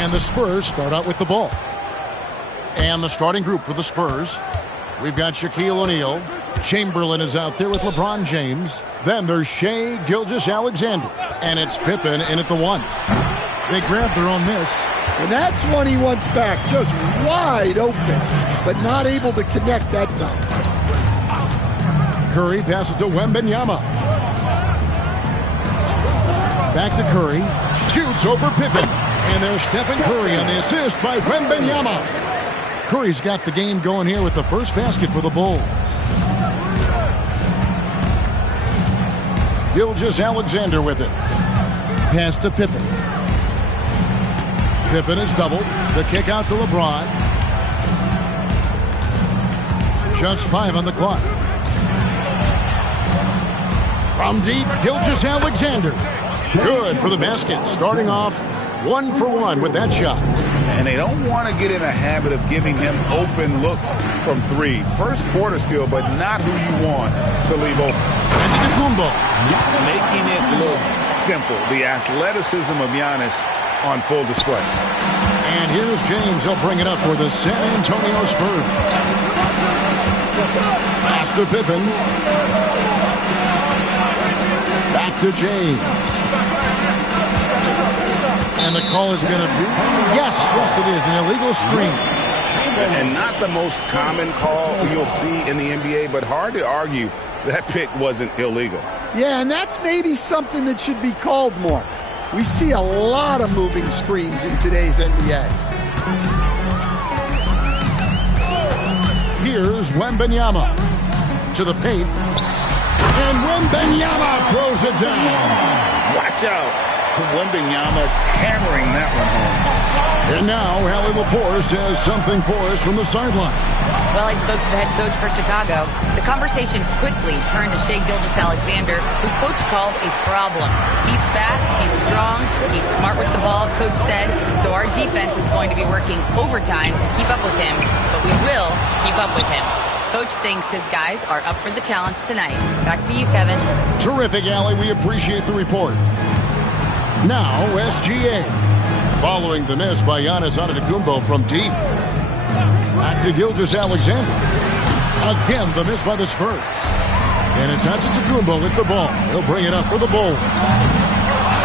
And the Spurs start out with the ball. And the starting group for the Spurs. We've got Shaquille O'Neal. Chamberlain is out there with LeBron James. Then there's Shai Gilgeous-Alexander. And it's Pippen in at the 1. They grab their own miss. And that's one he wants back, just wide open, but not able to connect that time. Curry passes to Wembanyama. Back to Curry. Shoots over Pippen. And there's Stephen Curry on the assist by Wembanyama. Curry's got the game going here with the first basket for the Bulls. Gilgeous-Alexander with it. Pass to Pippen. Pippen is doubled. The kick out to LeBron. Just 5 on the clock. From deep, Gilgeous-Alexander. Good for the basket. Starting off 1 for 1 with that shot. And they don't want to get in a habit of giving him open looks from 3. First quarter still, but not who you want to leave open. Antetokounmpo. Making it look simple. The athleticism of Giannis on full display. And here's James. He'll bring it up for the San Antonio Spurs. Pass to Pippen. Back to James. And the call is going to be, yes, it is, an illegal screen. And not the most common call you'll see in the NBA, but hard to argue that pick wasn't illegal. Yeah, and that's maybe something that should be called more. We see a lot of moving screens in today's NBA. Here's Wembanyama to the paint. And Wembanyama throws it down. Watch out. Wembanyama hammering that one home. And now, Allie LaForce has something for us from the sideline. Well, I spoke to the head coach for Chicago. The conversation quickly turned to Shai Gilgeous-Alexander, who coach called a problem. He's fast, he's strong, he's smart with the ball, coach said, so our defense is going to be working overtime to keep up with him, but we will keep up with him. Coach thinks his guys are up for the challenge tonight. Back to you, Kevin. Terrific, Allie. We appreciate the report. Now, SGA. Following the miss by Giannis Antetokounmpo from deep. Back to Gilgeous-Alexander. Again, the miss by the Spurs. And it's Antetokounmpo with the ball. He'll bring it up for the Bulls.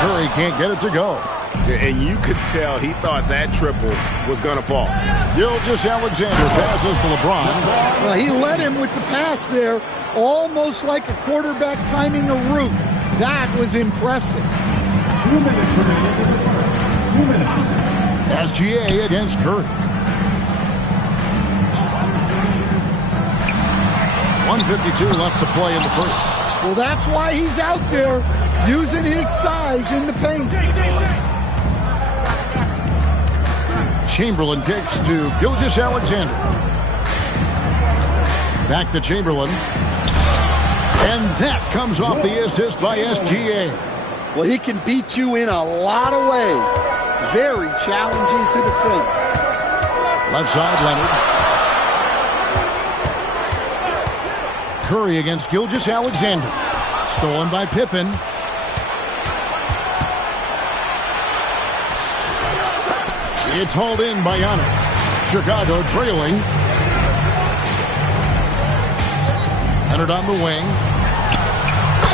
Curry can't get it to go. And you could tell he thought that triple was going to fall. Gilgeous-Alexander passes to LeBron. Well, he led him with the pass there, almost like a quarterback timing a route. That was impressive. 2 minutes remaining. 2 minutes. SGA against Curry. 1:52 left to play in the first. Well, that's why he's out there using his size in the paint. Chamberlain kicks to Gilgeous-Alexander. Back to Chamberlain. And that comes off the assist by SGA. Well, he can beat you in a lot of ways. Very challenging to defend. Left side, Leonard. Curry against Gilgeous-Alexander. Stolen by Pippen. It's hauled in by Giannis. Chicago trailing. Leonard on the wing.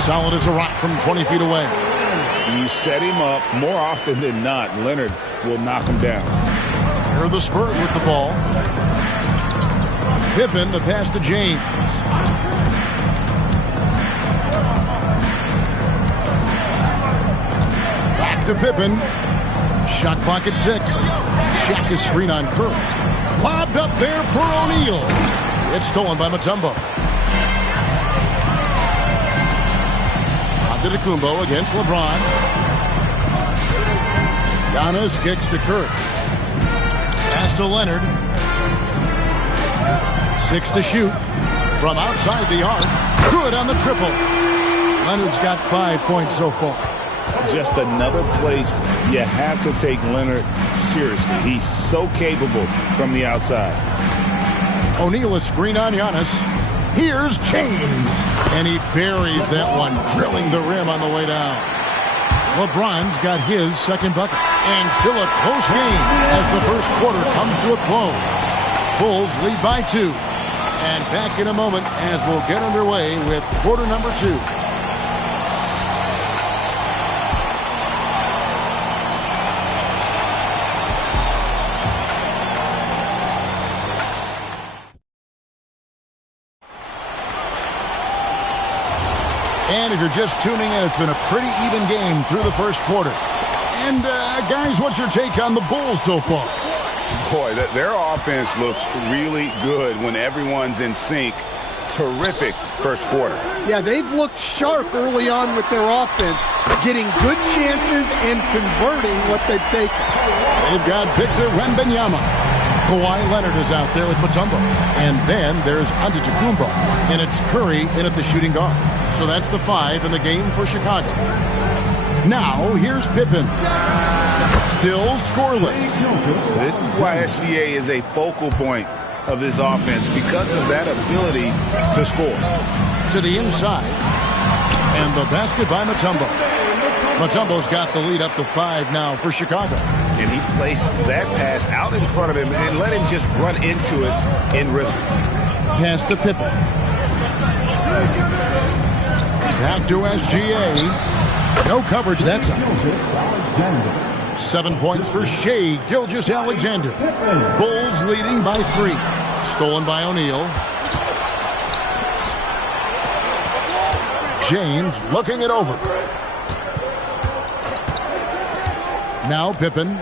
Solid as a rock from 20 feet away. You set him up more often than not. Leonard will knock him down. Here are the Spurs with the ball. Pippen, the pass to James. Back to Pippen. Shot clock at 6. Shaq is screen on Curry. Lobbed up there for O'Neal. It's stolen by Mutombo. Antetokounmpo against LeBron. Giannis kicks to Curry. Pass to Leonard. 6 to shoot. From outside the arc. Good on the triple. Leonard's got 5 points so far. Just another place you have to take Leonard seriously. He's so capable from the outside. O'Neal is screen on Giannis. Here's James. And he buries that one, drilling the rim on the way down. LeBron's got his second bucket. And still a close game as the first quarter comes to a close. Bulls lead by 2. And back in a moment as we'll get underway with quarter number 2. And if you're just tuning in, it's been a pretty even game through the first quarter. And, guys, what's your take on the Bulls so far? Boy, their offense looks really good when everyone's in sync. Terrific first quarter. Yeah, they've looked sharp early on with their offense, getting good chances and converting what they've taken. They've got Victor Wembanyama. Kawhi Leonard is out there with Mutombo. And then there's Antetokounmpo. And it's Curry in at the shooting guard. So that's the 5 in the game for Chicago. Now, here's Pippen. Still scoreless. This is why SGA is a focal point of this offense, because of that ability to score. To the inside. And the basket by Mutombo. Mutombo's got the lead up to 5 now for Chicago. And he placed that pass out in front of him and let him just run into it in rhythm. Pass to Pippen. Back to SGA. No coverage that time. 7 points for Shai Gilgeous-Alexander. Bulls leading by 3. Stolen by O'Neal. James looking it over. Now Pippen.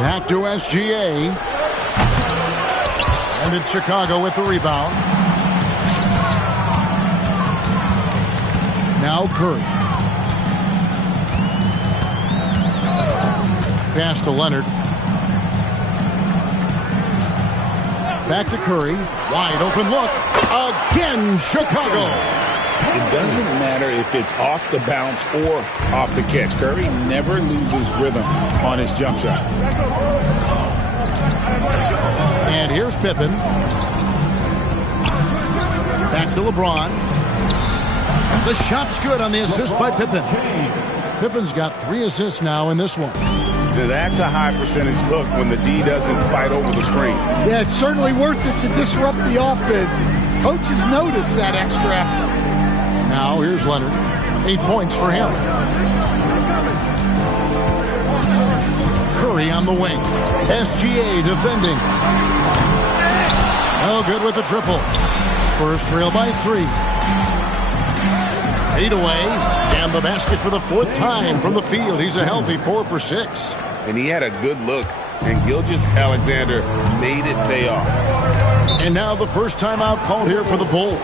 Back to SGA. And it's Chicago with the rebound. Now Curry. Pass to Leonard. Back to Curry. Wide open look. Again, Chicago. It doesn't matter if it's off the bounce or off the catch. Curry never loses rhythm on his jump shot. And here's Pippen. Back to LeBron. The shot's good on the assist by Pippen. Pippen's got 3 assists now in this one. Now, that's a high percentage look when the D doesn't fight over the screen. Yeah, it's certainly worth it to disrupt the offense. Coaches notice that extra effort. Now here's Leonard. 8 points for him. Curry on the wing. SGA defending. No good with the triple. Spurs trail by 3. 8 away. And the basket for the 4th time from the field. He's a healthy 4 for 6. And he had a good look. And Gilgeous-Alexander made it pay off. And now the first timeout called here for the Bulls.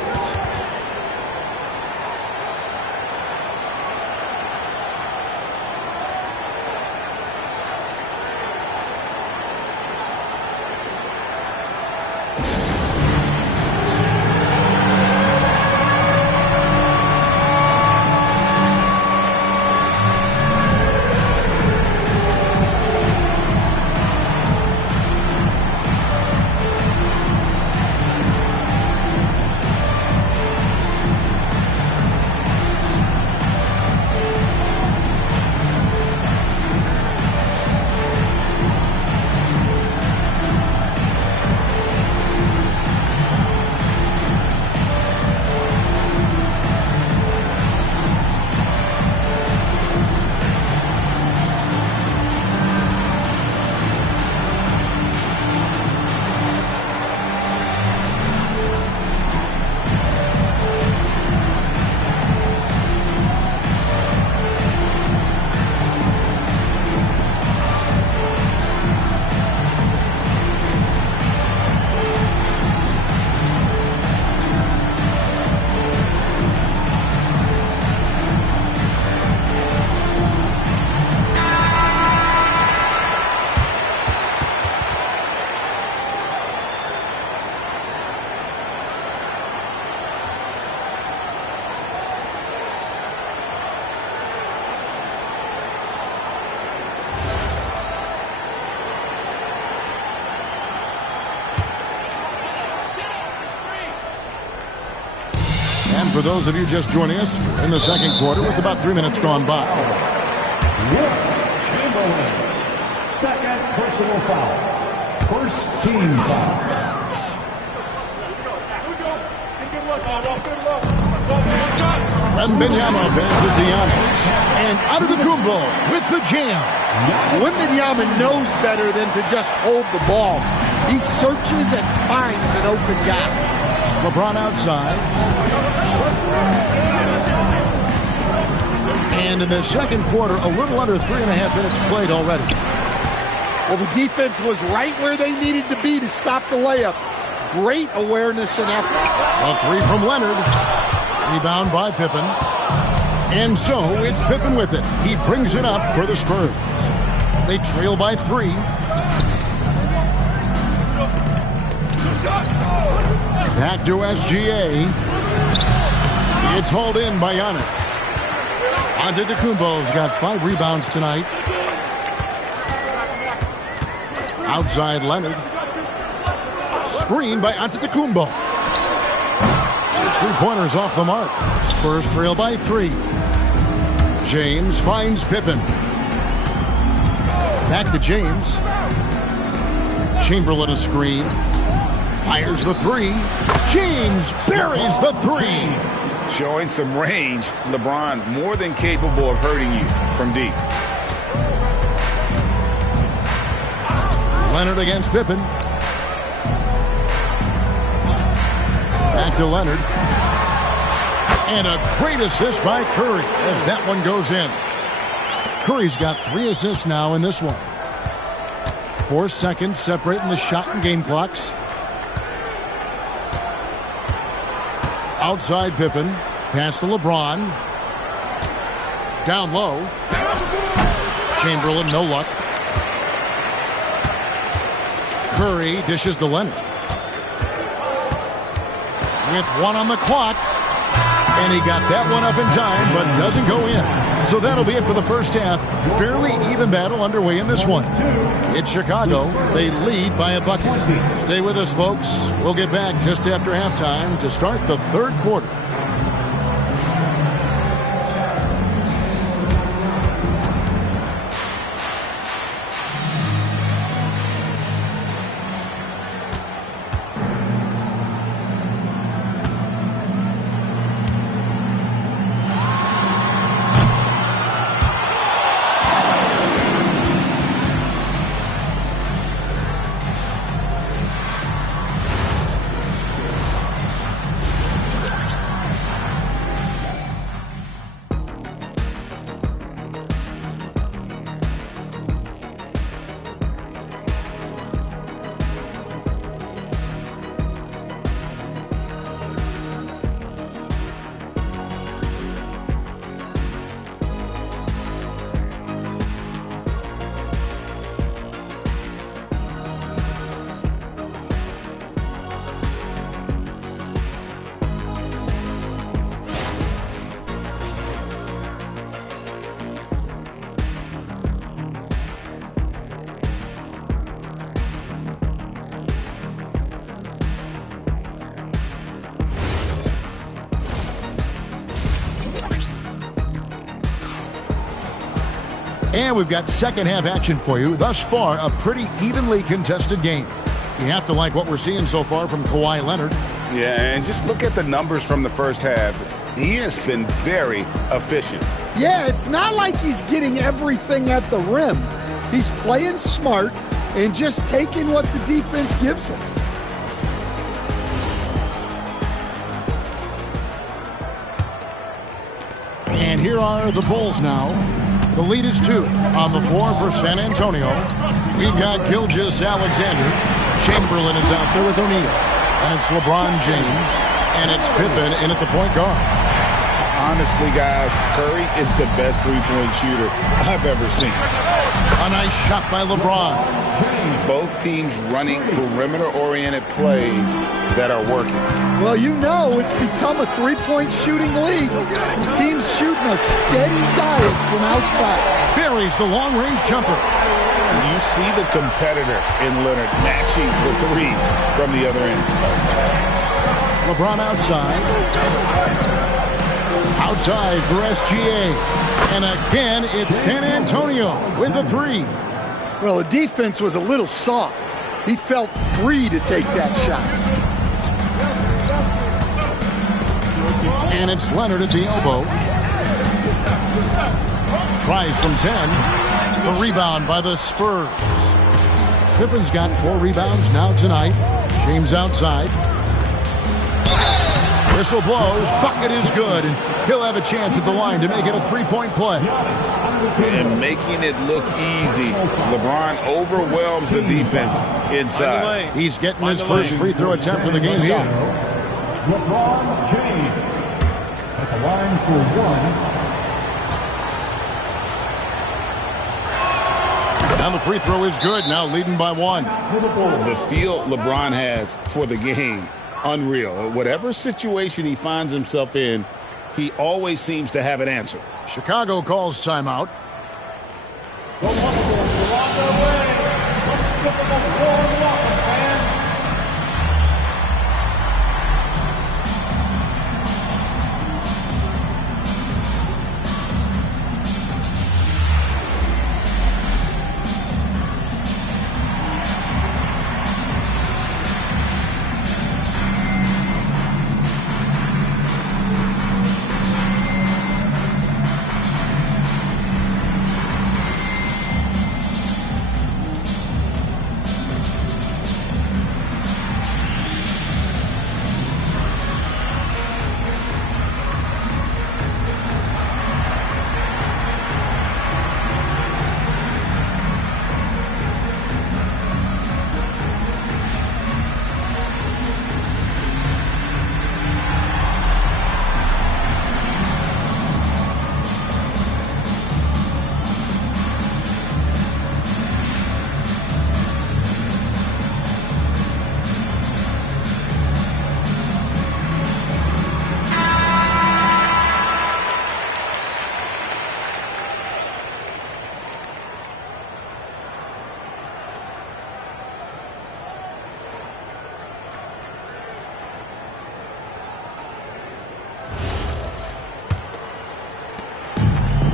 And for those of you just joining us in the second quarter with about 3 minutes gone by. Chamberlain, second personal foul. First team foul. Wembanyama passes to Giannis. And Antetokounmpo with the jam. Wembanyama knows better than to just hold the ball. He searches and finds an open guy. LeBron outside. And in the second quarter, a little under 3.5 minutes played already. Well, the defense was right where they needed to be to stop the layup. Great awareness and effort. A 3 from Leonard. Rebound by Pippen. And so it's Pippen with it. He brings it up for the Spurs. They trail by 3. Back to SGA. It's hauled in by Giannis. Antetokounmpo's got 5 rebounds tonight. Outside Leonard. Screen by Antetokounmpo. His 3-pointers off the mark. Spurs trail by 3. James finds Pippen. Back to James. Chamberlain a screen. Fires the 3. James buries the 3. Showing some range, LeBron more than capable of hurting you from deep. Leonard against Pippen. Back to Leonard. And a great assist by Curry as that one goes in. Curry's got 3 assists now in this one. 4 seconds separating the shot and game clocks. Outside Pippen. Pass to LeBron. Down low. Chamberlain, no luck. Curry dishes to Leonard. With 1 on the clock. And he got that one up in time, but doesn't go in. So that'll be it for the first half. Fairly even battle underway in this one. It's Chicago. They lead by a bucket. Stay with us, folks. We'll get back just after halftime to start the third quarter. And we've got second half action for you. Thus far, a pretty evenly contested game. You have to like what we're seeing so far from Kawhi Leonard. Yeah, and just look at the numbers from the first half. He has been very efficient. Yeah, it's not like he's getting everything at the rim. He's playing smart and just taking what the defense gives him. And here are the Bulls now. The lead is 2 on the floor for San Antonio. We've got Gilgeous-Alexander. Chamberlain is out there with O'Neal. And it's LeBron James. And it's Pippen in at the point guard. Honestly, guys, Curry is the best three-point shooter I've ever seen. A nice shot by LeBron. Both teams running perimeter-oriented plays that are working. Well, you know it's become a three-point shooting league. Teams shooting a steady diet from outside. Buries the long-range jumper. You see the competitor in Leonard matching the three from the other end. LeBron outside. Outside for SGA. And again, it's San Antonio with the three. Well, the defense was a little soft. He felt free to take that shot. And it's Leonard at the elbow. Tries from 10. The rebound by the Spurs. Pippen's got 4 rebounds now tonight. James outside. Whistle blows. Bucket is good. And he'll have a chance at the line to make it a three-point play. And making it look easy. LeBron overwhelms the defense inside. He's getting his first free throw attempt of the game here. LeBron James at the line for 1. And the free throw is good. Now leading by 1. The feel LeBron has for the game, unreal. Whatever situation he finds himself in, he always seems to have an answer. Chicago calls timeout.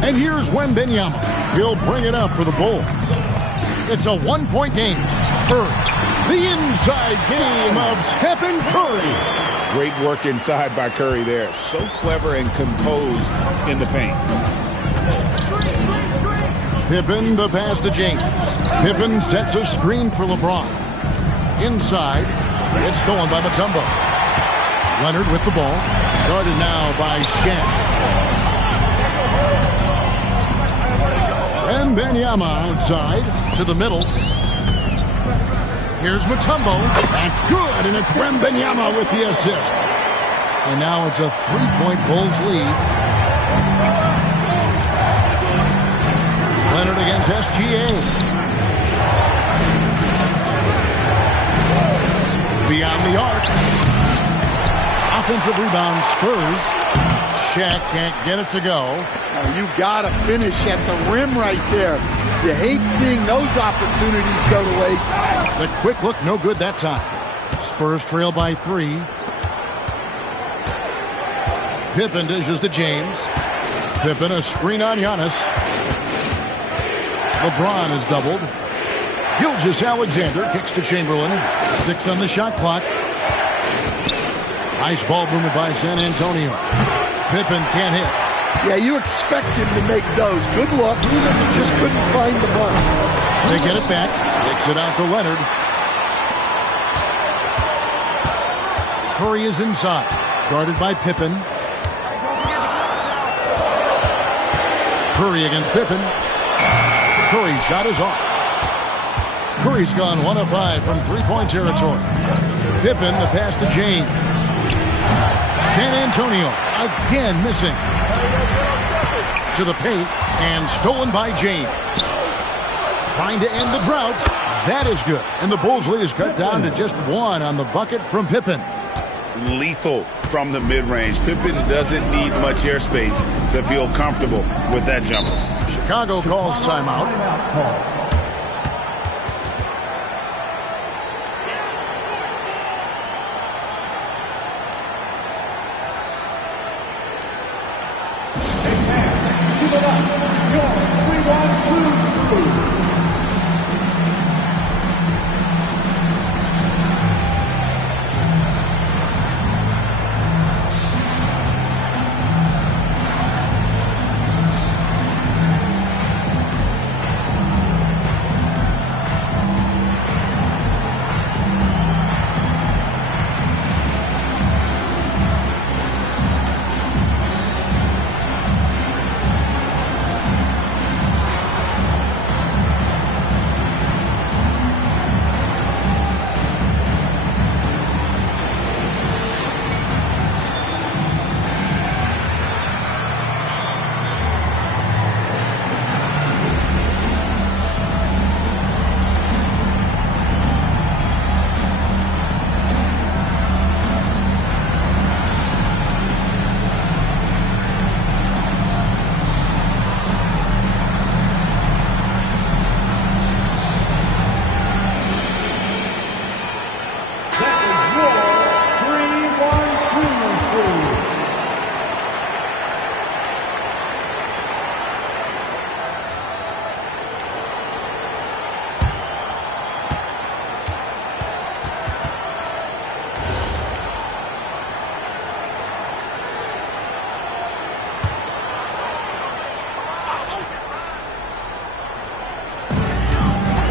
And here's Wembanyama. He'll bring it up for the Bulls. It's a one-point game. The inside game of Stephen Curry. Great work inside by Curry there. So clever and composed in the paint. Pippen, the pass to James. Pippen sets a screen for LeBron. Inside, it's stolen by Mutombo. Leonard with the ball. Guarded now by Shaq. Wembanyama outside to the middle. Here's Mutombo. That's good, and it's Wembanyama with the assist. And now it's a three-point Bulls lead. Leonard against SGA. Beyond the arc. Offensive rebound, Spurs. Shaq can't get it to go. You got to finish at the rim right there. You hate seeing those opportunities go to waste. The quick look, no good that time. Spurs trail by 3. Pippen dishes to James. Pippen a screen on Giannis. LeBron is doubled. Gilgeous-Alexander kicks to Chamberlain. 6 on the shot clock. Nice ball movement by San Antonio. Pippen can't hit. Yeah, you expect him to make those. Good luck. Just couldn't find the mark. They get it back. Kicks it out to Leonard. Curry is inside. Guarded by Pippen. Curry against Pippen. Curry's shot is off. Curry's gone 1 of 5 from three-point territory. Pippen, the pass to James. San Antonio again missing. To the paint and stolen by James. Trying to end the drought. That is good. And the Bulls' lead is cut down to just 1 on the bucket from Pippen. Lethal from the mid-range. Pippen doesn't need much airspace to feel comfortable with that jumper. Chicago calls timeout.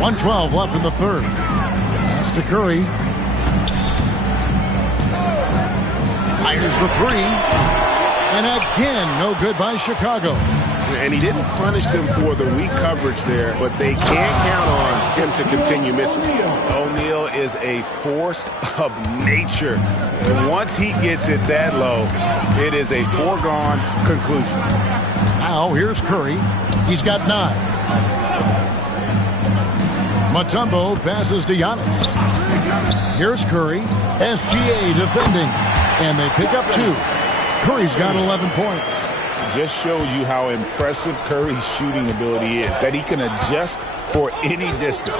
.112 left in the third. Pass to Curry. Fires the three. And again, no good by Chicago. And he didn't punish them for the weak coverage there, but they can't count on him to continue missing. O'Neal is a force of nature. And once he gets it that low, it is a foregone conclusion. Now, here's Curry. He's got 9. Mutombo passes to Giannis. Here's Curry. SGA defending. And they pick up 2. Curry's got 11 points. Just shows you how impressive Curry's shooting ability is, that he can adjust for any distance.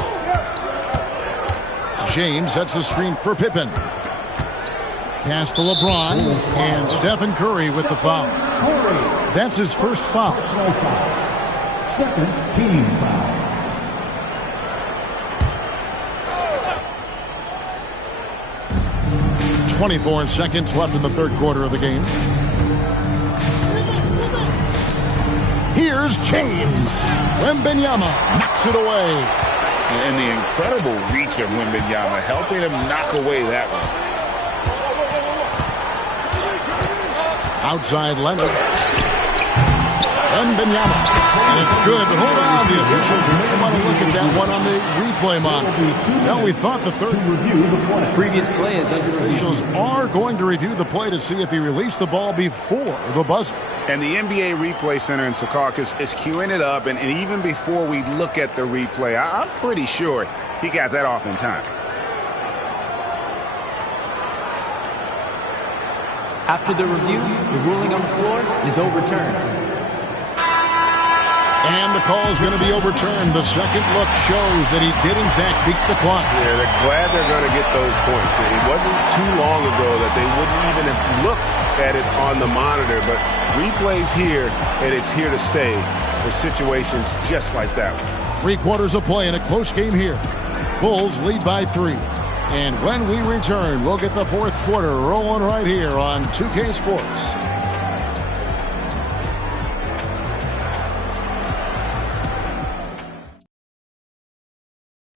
James sets the screen for Pippen. Pass to LeBron. And Stephen Curry with the foul. That's his first foul. Second team foul. 24 seconds left in the third quarter of the game. Here's James. Wembanyama knocks it away. And the incredible reach of Wembanyama, helping him knock away that one. Outside Leonard. Wembanyama. And it's good. Hold on. The officials may want to look at that one on the replay monitor. Now we thought the third Review the play. Previous play is under review. officials are going to review the play to see if he released the ball before the buzzer. And the NBA Replay Center in Secaucus is queuing it up. And even before we look at the replay, I'm pretty sure he got that off in time. After the review, the ruling on the floor is overturned. And the call is going to be overturned. The second look shows that he did, in fact, beat the clock. Yeah, they're glad they're going to get those points. It wasn't too long ago that they wouldn't even have looked at it on the monitor. But replay's here, and it's here to stay for situations just like that one. 3/4 of play in a close game here. Bulls lead by 3. And when we return, we'll get the fourth quarter rolling right here on 2K Sports.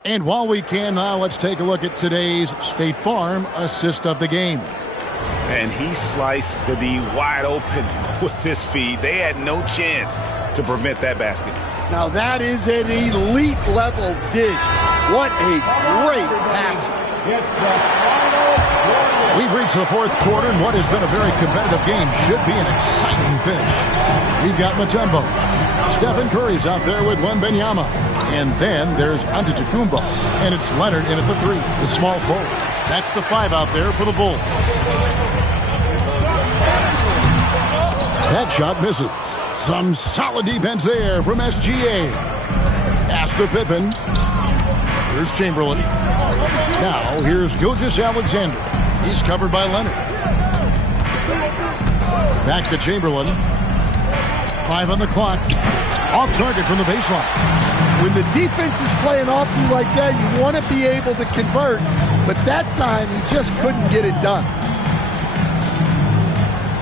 And while we can now, let's take a look at today's State Farm assist of the game. And he sliced the D wide open with his feet. They had no chance to prevent that basket. Now that is an elite level dish. What a great pass. We've reached the fourth quarter, and what has been a very competitive game should be an exciting finish. We've got Mutombo. Stephen Curry's out there with Wembanyama. And then there's Antetokounmpo. And it's Leonard in at the 3, the small forward. That's the 5 out there for the Bulls. That shot misses. Some solid defense there from SGA. Pass to Pippen. Here's Chamberlain. Now here's Gilgeous-Alexander. He's covered by Leonard. Back to Chamberlain. 5 on the clock. Off target from the baseline. When the defense is playing off you like that, you want to be able to convert. But that time, he just couldn't get it done.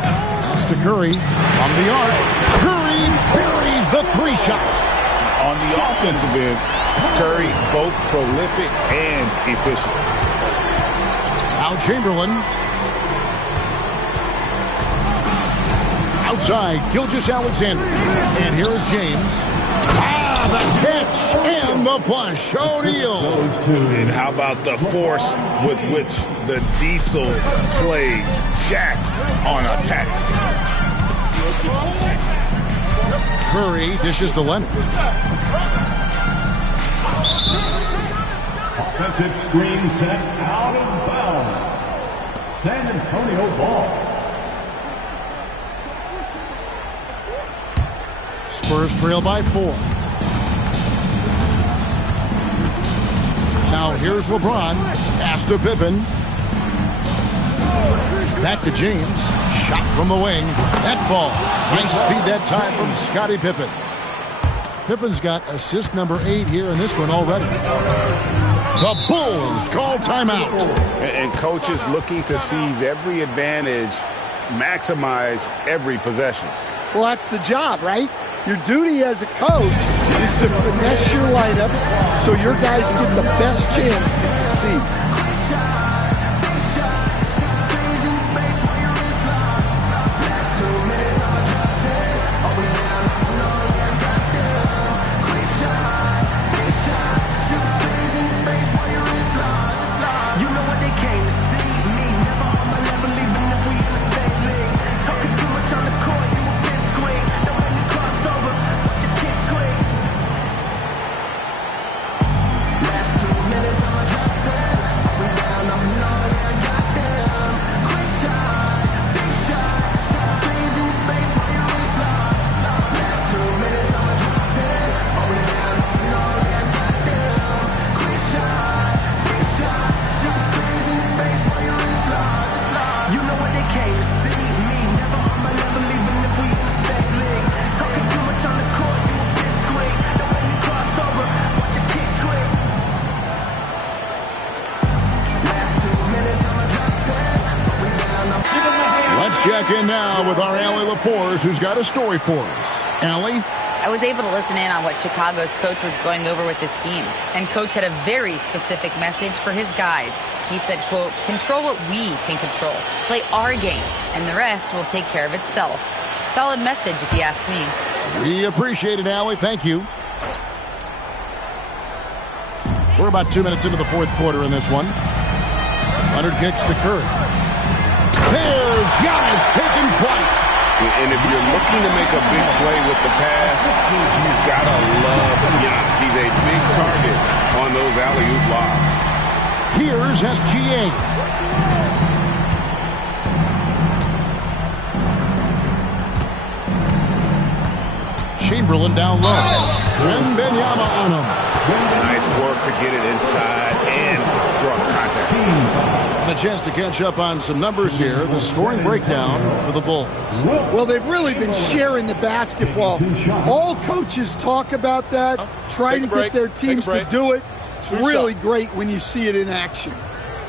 Pass to Curry from the arc. Curry buries the 3-shot. On the offensive end, Curry both prolific and efficient. Now Chamberlain. Outside, Gilgeous-Alexander. And here is James. The catch and the flush. O'Neal. And how about the force with which the Diesel plays Shaq on attack? Curry dishes to Leonard. Offensive screen set out of bounds. San Antonio ball. Spurs trail by 4. Now here's LeBron. Pass to Pippen. Back to James. Shot from the wing. That falls. Nice speed that time from Scottie Pippen. Pippen's got assist number 8 here in this one already. The Bulls call timeout. And coaches looking to seize every advantage, maximize every possession. Well, that's the job, right? Your duty as a coach is to finesse your lineups so your guys get the best chance to succeed. Check in now with our Allie LaForce, who's got a story for us. Allie? I was able to listen in on what Chicago's coach was going over with his team. And coach had a very specific message for his guys. He said, quote, control what we can control. Play our game, and the rest will take care of itself. Solid message, if you ask me. We appreciate it, Allie. Thank you. We're about 2 minutes into the fourth quarter in this one. Leonard kicks to Curry. There's Giannis taking flight. And if you're looking to make a big play with the pass, you've got to love Giannis. He's a big target on those alley-oop lobs. Here's SGA. Chamberlain down low. Wembanyama on him. Nice work to get it inside and draw the contact. And a chance to catch up on some numbers here. The scoring breakdown for the Bulls. Well, they've really been sharing the basketball. All coaches talk about that, try to get their teams to do it. It's really great when you see it in action.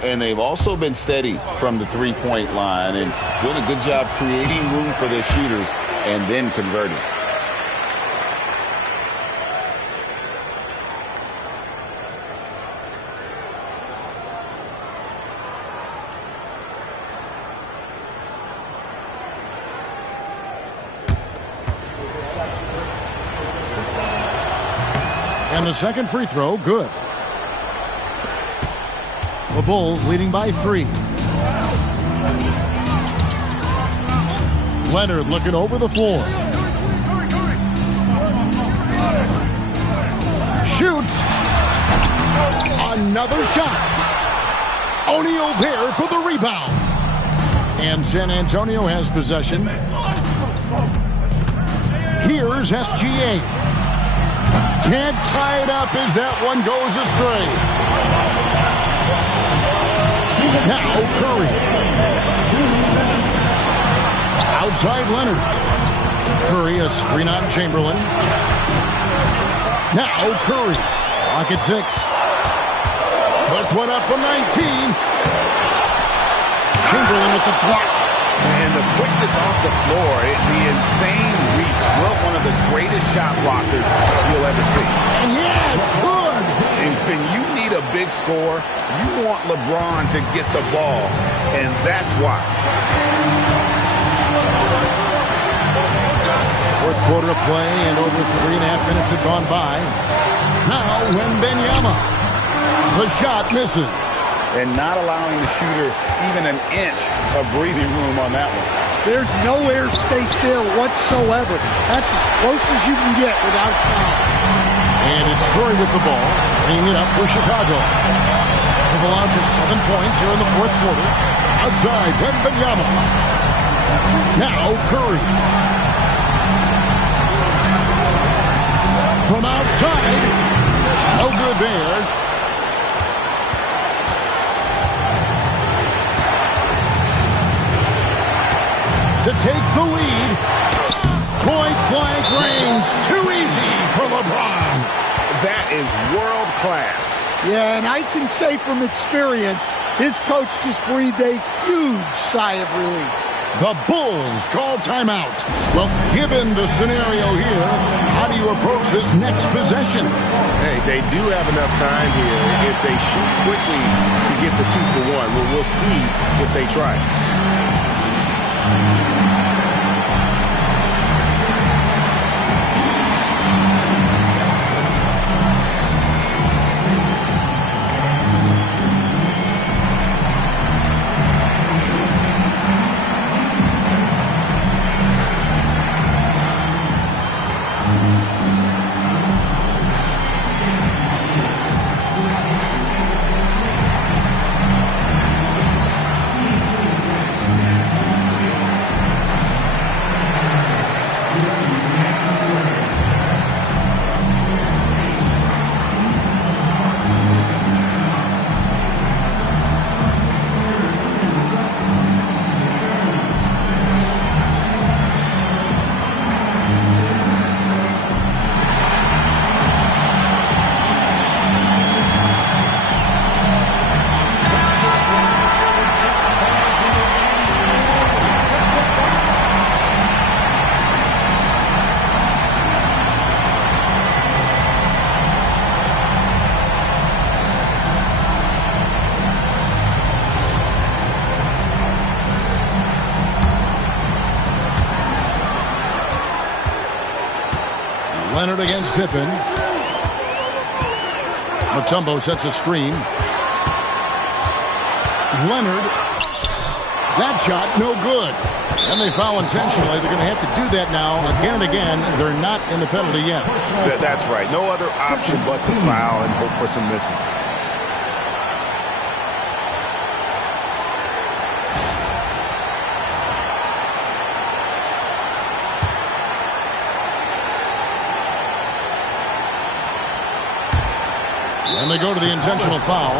And they've also been steady from the three-point line and doing a good job creating room for their shooters and then converting. And the second free throw, good. The Bulls leading by 3. Leonard looking over the floor. Shoots. Another shot. O'Neal there for the rebound. And San Antonio has possession. Here's SGA. Can't tie it up as that one goes astray. Now Curry. Outside Leonard. Curry a screen on Chamberlain. Now Curry. Clock at 6. Puts one up from 19. Chamberlain with the block. And the quickness off the floor, the insane reach. Well, one of the greatest shot blockers you'll ever see. And yeah, it's good. And when you need a big score, you want LeBron to get the ball, and that's why. Fourth quarter of play, and over 3.5 minutes have gone by. Now Wembanyama. The shot misses. And not allowing the shooter even an inch of breathing room on that one. There's no air space there whatsoever. That's as close as you can get without foul. And it's Curry with the ball, bringing it up for Chicago. They've allowed just 7 points here in the fourth quarter. Outside, Wembanyama. Now Curry. From outside. No good there. To take the lead. Point-blank range. Too easy for LeBron. That is world class. Yeah, and I can say from experience, his coach just breathed a huge sigh of relief. The Bulls call timeout. Well, given the scenario here, how do you approach this next possession? Hey, they do have enough time here if they shoot quickly to get the 2 for 1. We'll see if they try. Leonard against Pippen. Mutombo sets a screen. Leonard. That shot, no good. And they foul intentionally. They're going to have to do that now again and again. They're not in the penalty yet. That's right. No other option but to foul and hope for some misses. they go to the intentional foul.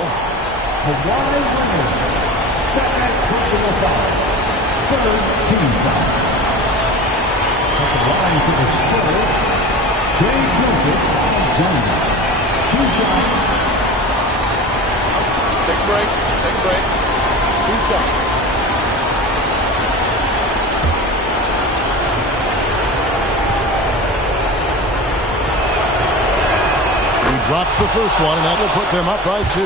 Kawhi Leonard. Second personal foul. Third team foul. At the line for the Spurs, Shai Gilgeous-Alexander. 2 shots. Take a break. Take a break. 2 shots. He drops the first one, and that will put them up by 2.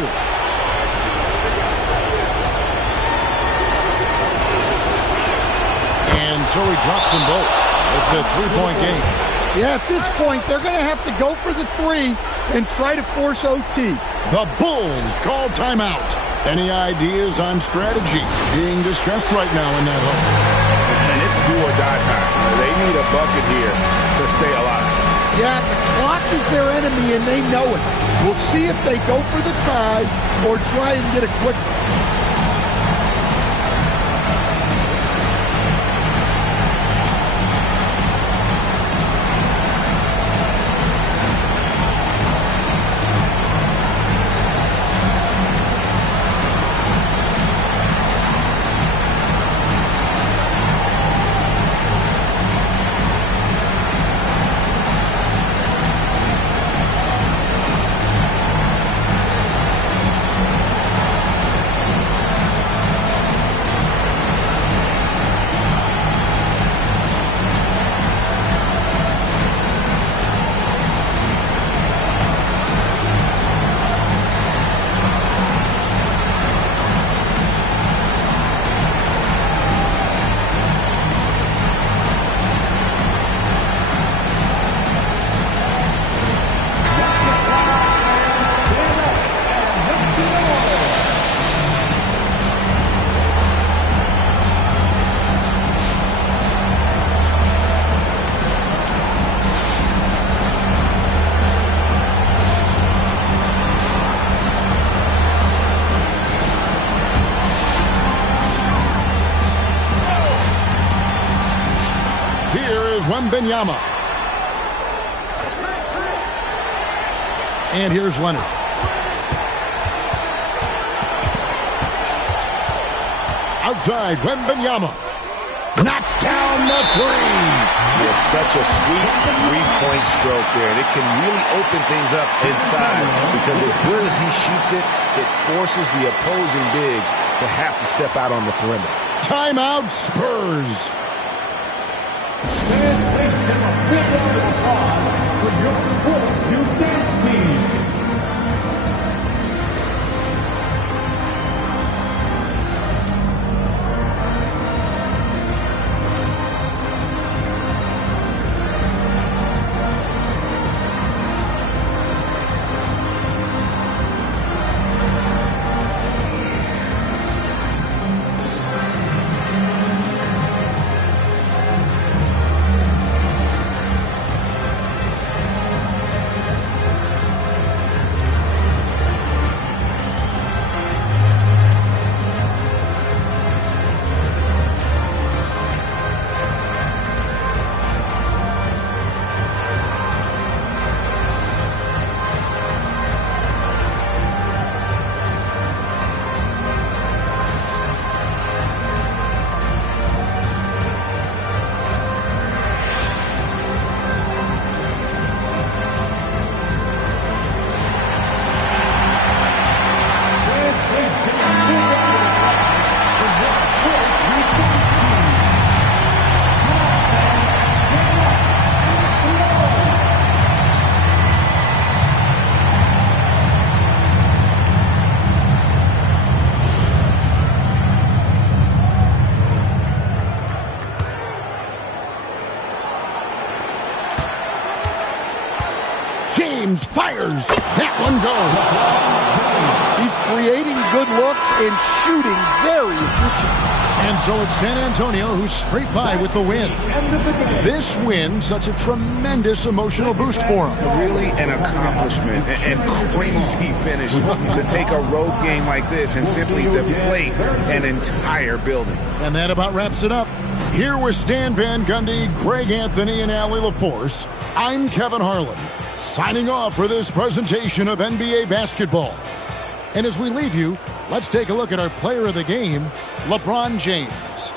And so he drops them both. It's a 3-point game. Yeah, at this point, they're going to have to go for the 3 and try to force OT. The Bulls call timeout. Any ideas on strategy being discussed right now in that home? And it's do or die time. They need a bucket here to stay alive. Yeah, the clock is their enemy, and they know it. We'll see if they go for the tie or try and get a quick one. Wembanyama. And here's Leonard. Outside, Wembanyama. Knocks down the 3. It's such a sweet 3-point stroke there, and it can really open things up inside because as good as he shoots it, it forces the opposing bigs to have to step out on the perimeter. Timeout, Spurs. Fans place him a big round of applause for your fourth new dance team. Fires. That one goes. He's creating good looks and shooting very efficient. And so it's San Antonio who scraped by with the win. This win, such a tremendous emotional boost for him. Really an accomplishment and crazy finish to take a road game like this and simply deflate an entire building. And that about wraps it up. Here with Stan Van Gundy, Greg Anthony, and Allie LaForce, I'm Kevin Harlan. signing off for this presentation of NBA basketball. And as we leave you, let's take a look at our player of the game, LeBron James.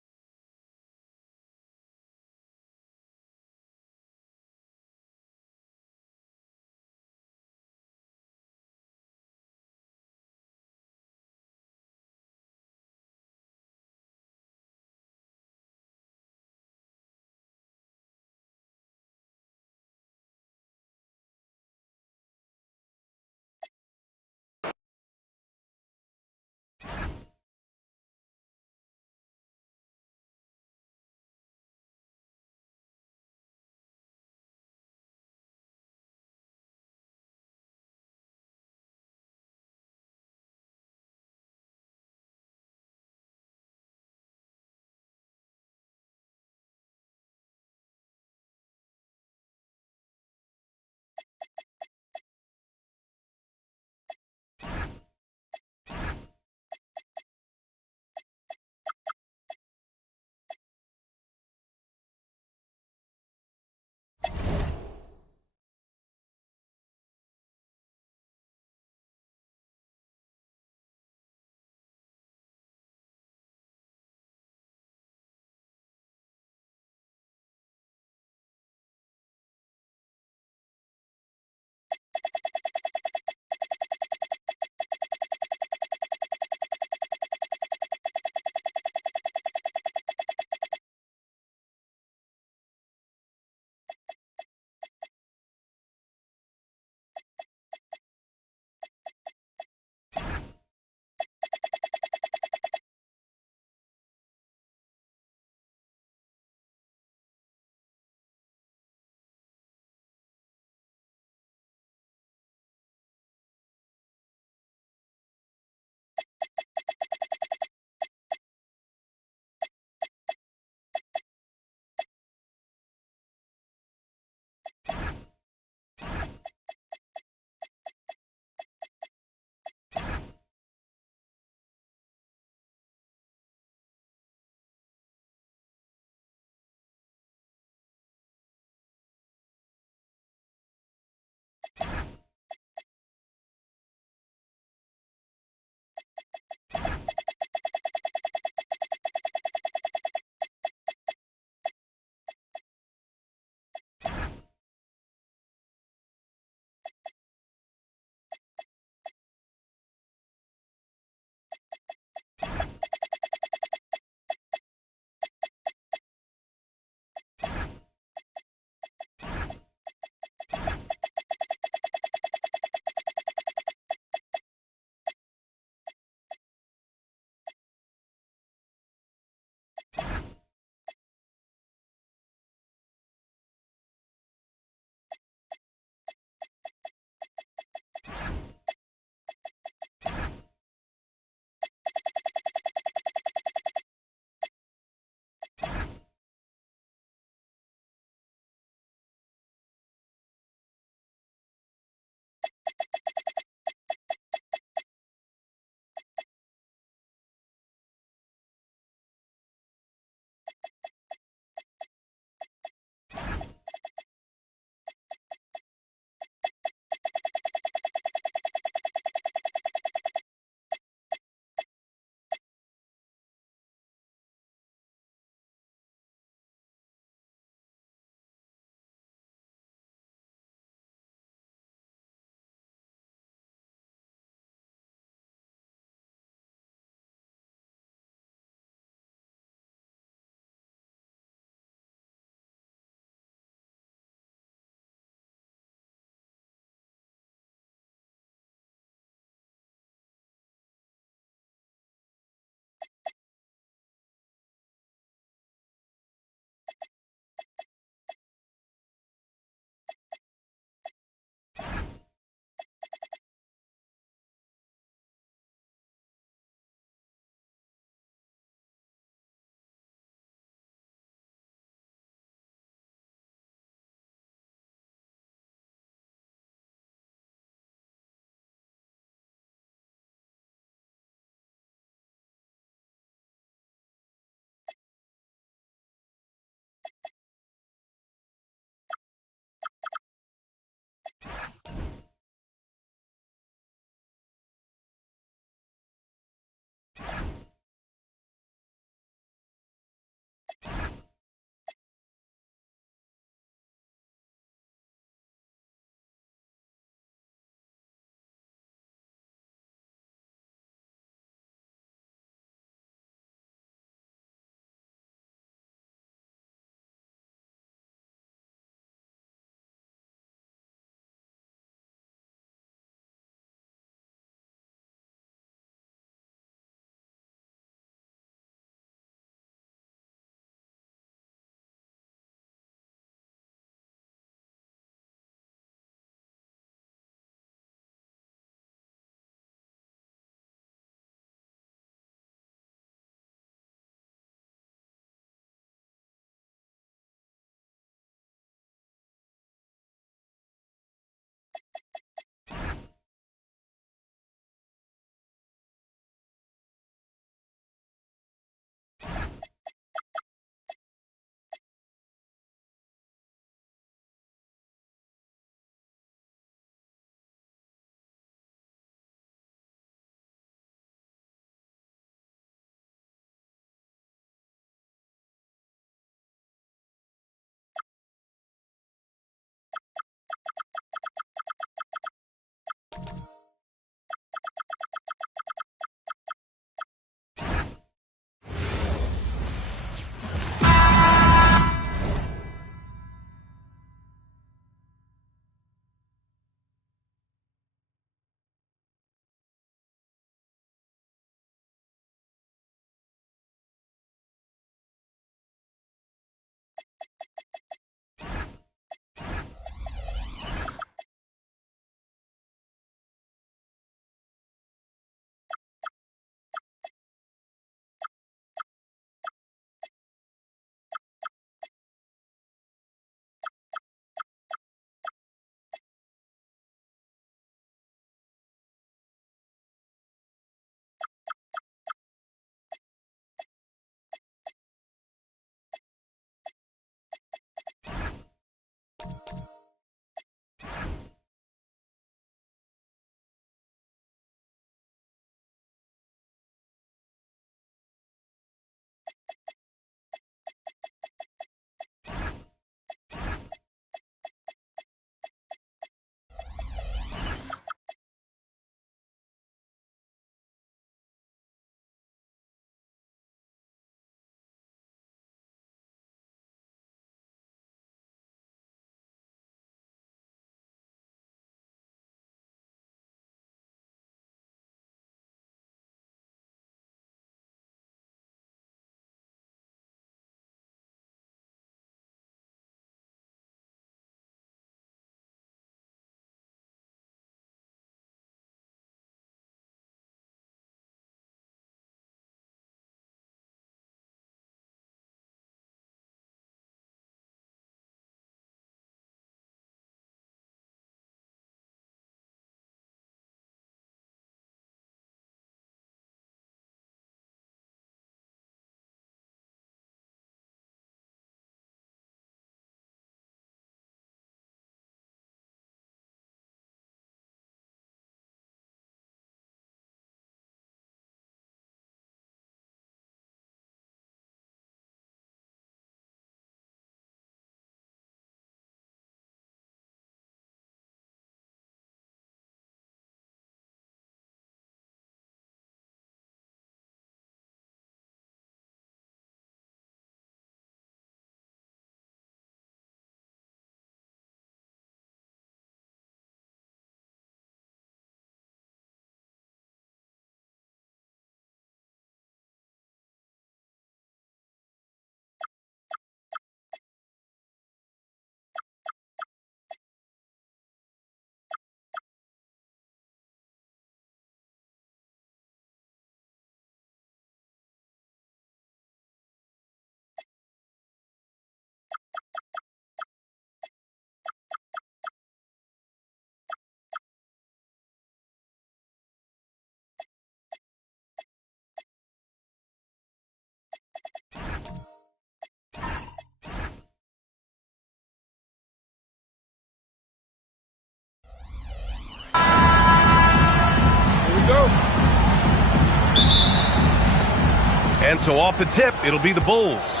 And so off the tip, it'll be the Bulls.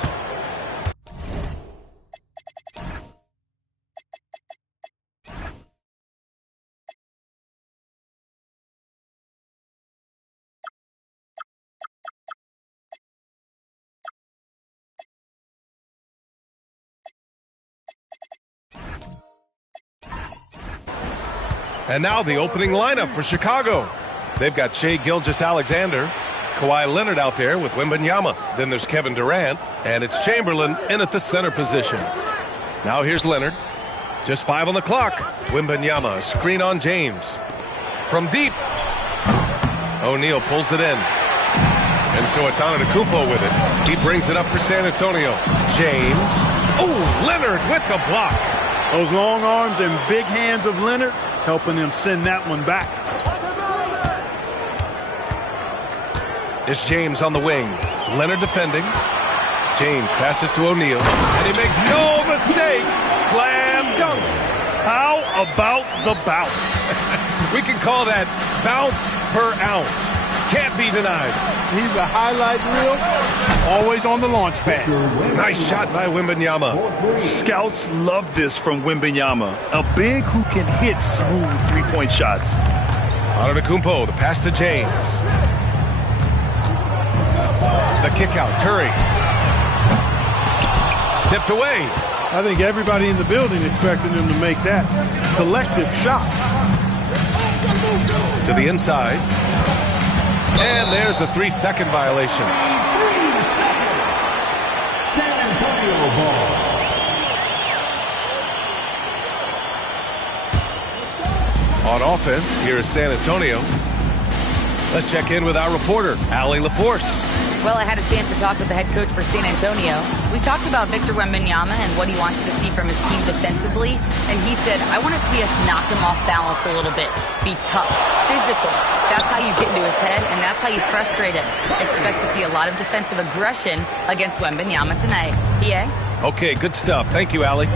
And now the opening lineup for Chicago. They've got Shai Gilgeous-Alexander, Kawhi Leonard out there with Wembanyama. Then there's Kevin Durant, and it's Chamberlain in at the center position. Now here's Leonard. Just 5 on the clock. Wembanyama, screen on James. From deep. O'Neal pulls it in. And so it's Antetokounmpo with it. He brings it up for San Antonio. James. Oh, Leonard with the block. Those long arms and big hands of Leonard helping him send that one back. It's James on the wing. Leonard defending. James passes to O'Neal, and he makes no mistake. Slam dunk. How about the bounce? We can call that bounce per ounce. Can't be denied. He's a highlight reel, always on the launch pad. Nice shot by Wembanyama. Scouts love this from Wembanyama. A big who can hit smooth three-point shots. Antetokounmpo, the pass to James. The kick out, Curry. Tipped away. I think everybody in the building expected him to make that collective shot. To the inside. And there's a 3-second violation. San Antonio ball. On offense, here is San Antonio. Let's check in with our reporter, Allie LaForce. Well, I had a chance to talk with the head coach for San Antonio. We talked about Victor Wembanyama and what he wants to see from his team defensively. And he said, I want to see us knock him off balance a little bit. Be tough, physical. That's how you get into his head, and that's how you frustrate him. Expect to see a lot of defensive aggression against Wembanyama tonight. EA? Okay, good stuff. Thank you, Allie.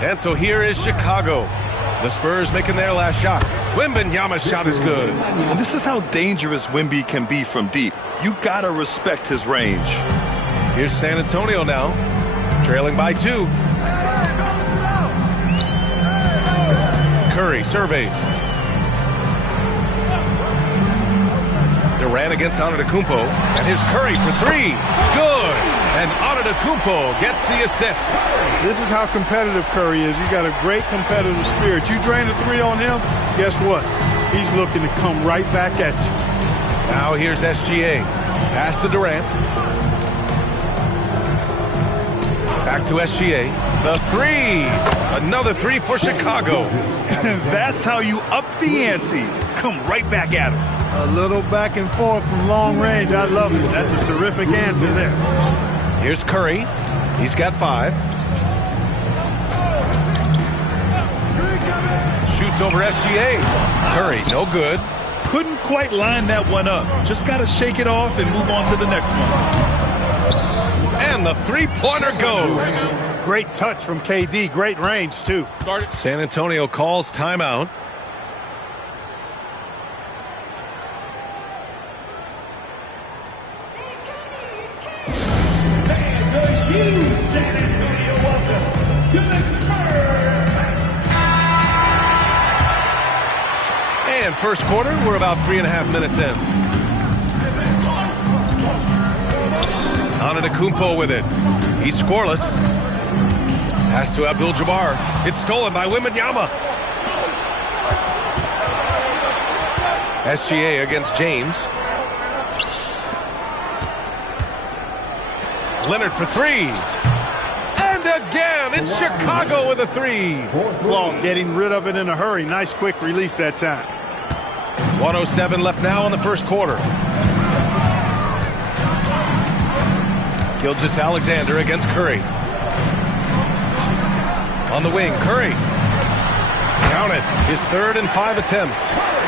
And so here is Chicago. The Spurs making their last shot. Wembanyama's shot is good. And this is how dangerous Wemby can be from deep. You gotta respect his range. Here's San Antonio now, trailing by 2. Curry surveys. Durant against Antetokounmpo, and here's Curry for 3. Good. And Antetokounmpo gets the assist. This is how competitive Curry is. He's got a great competitive spirit. You drain a 3 on him, guess what? He's looking to come right back at you. Now here's SGA. Pass to Durant. Back to SGA. The 3. Another 3 for Chicago. That's how you up the ante. Come right back at him. A little back and forth from long range. I love it. That's a terrific answer there. Here's Curry. He's got 5. Shoots over SGA. Curry, no good. Couldn't quite line that one up. Just got to shake it off and move on to the next one. And the 3-pointer goes. Great touch from KD. Great range, too. San Antonio calls timeout. San Antonio, welcome to the Spurs. And first quarter, we're about 3.5 minutes in. Antetokounmpo with it. He's scoreless. Pass to Abdul-Jabbar. It's stolen by Wembanyama. SGA against James. Leonard for 3. And again, it's Chicago with a 3. Long getting rid of it in a hurry. Nice quick release that time. 1:07 left now in the first quarter. Gilgeous-Alexander against Curry. On the wing, Curry. Count it. His 3rd and 5 attempts.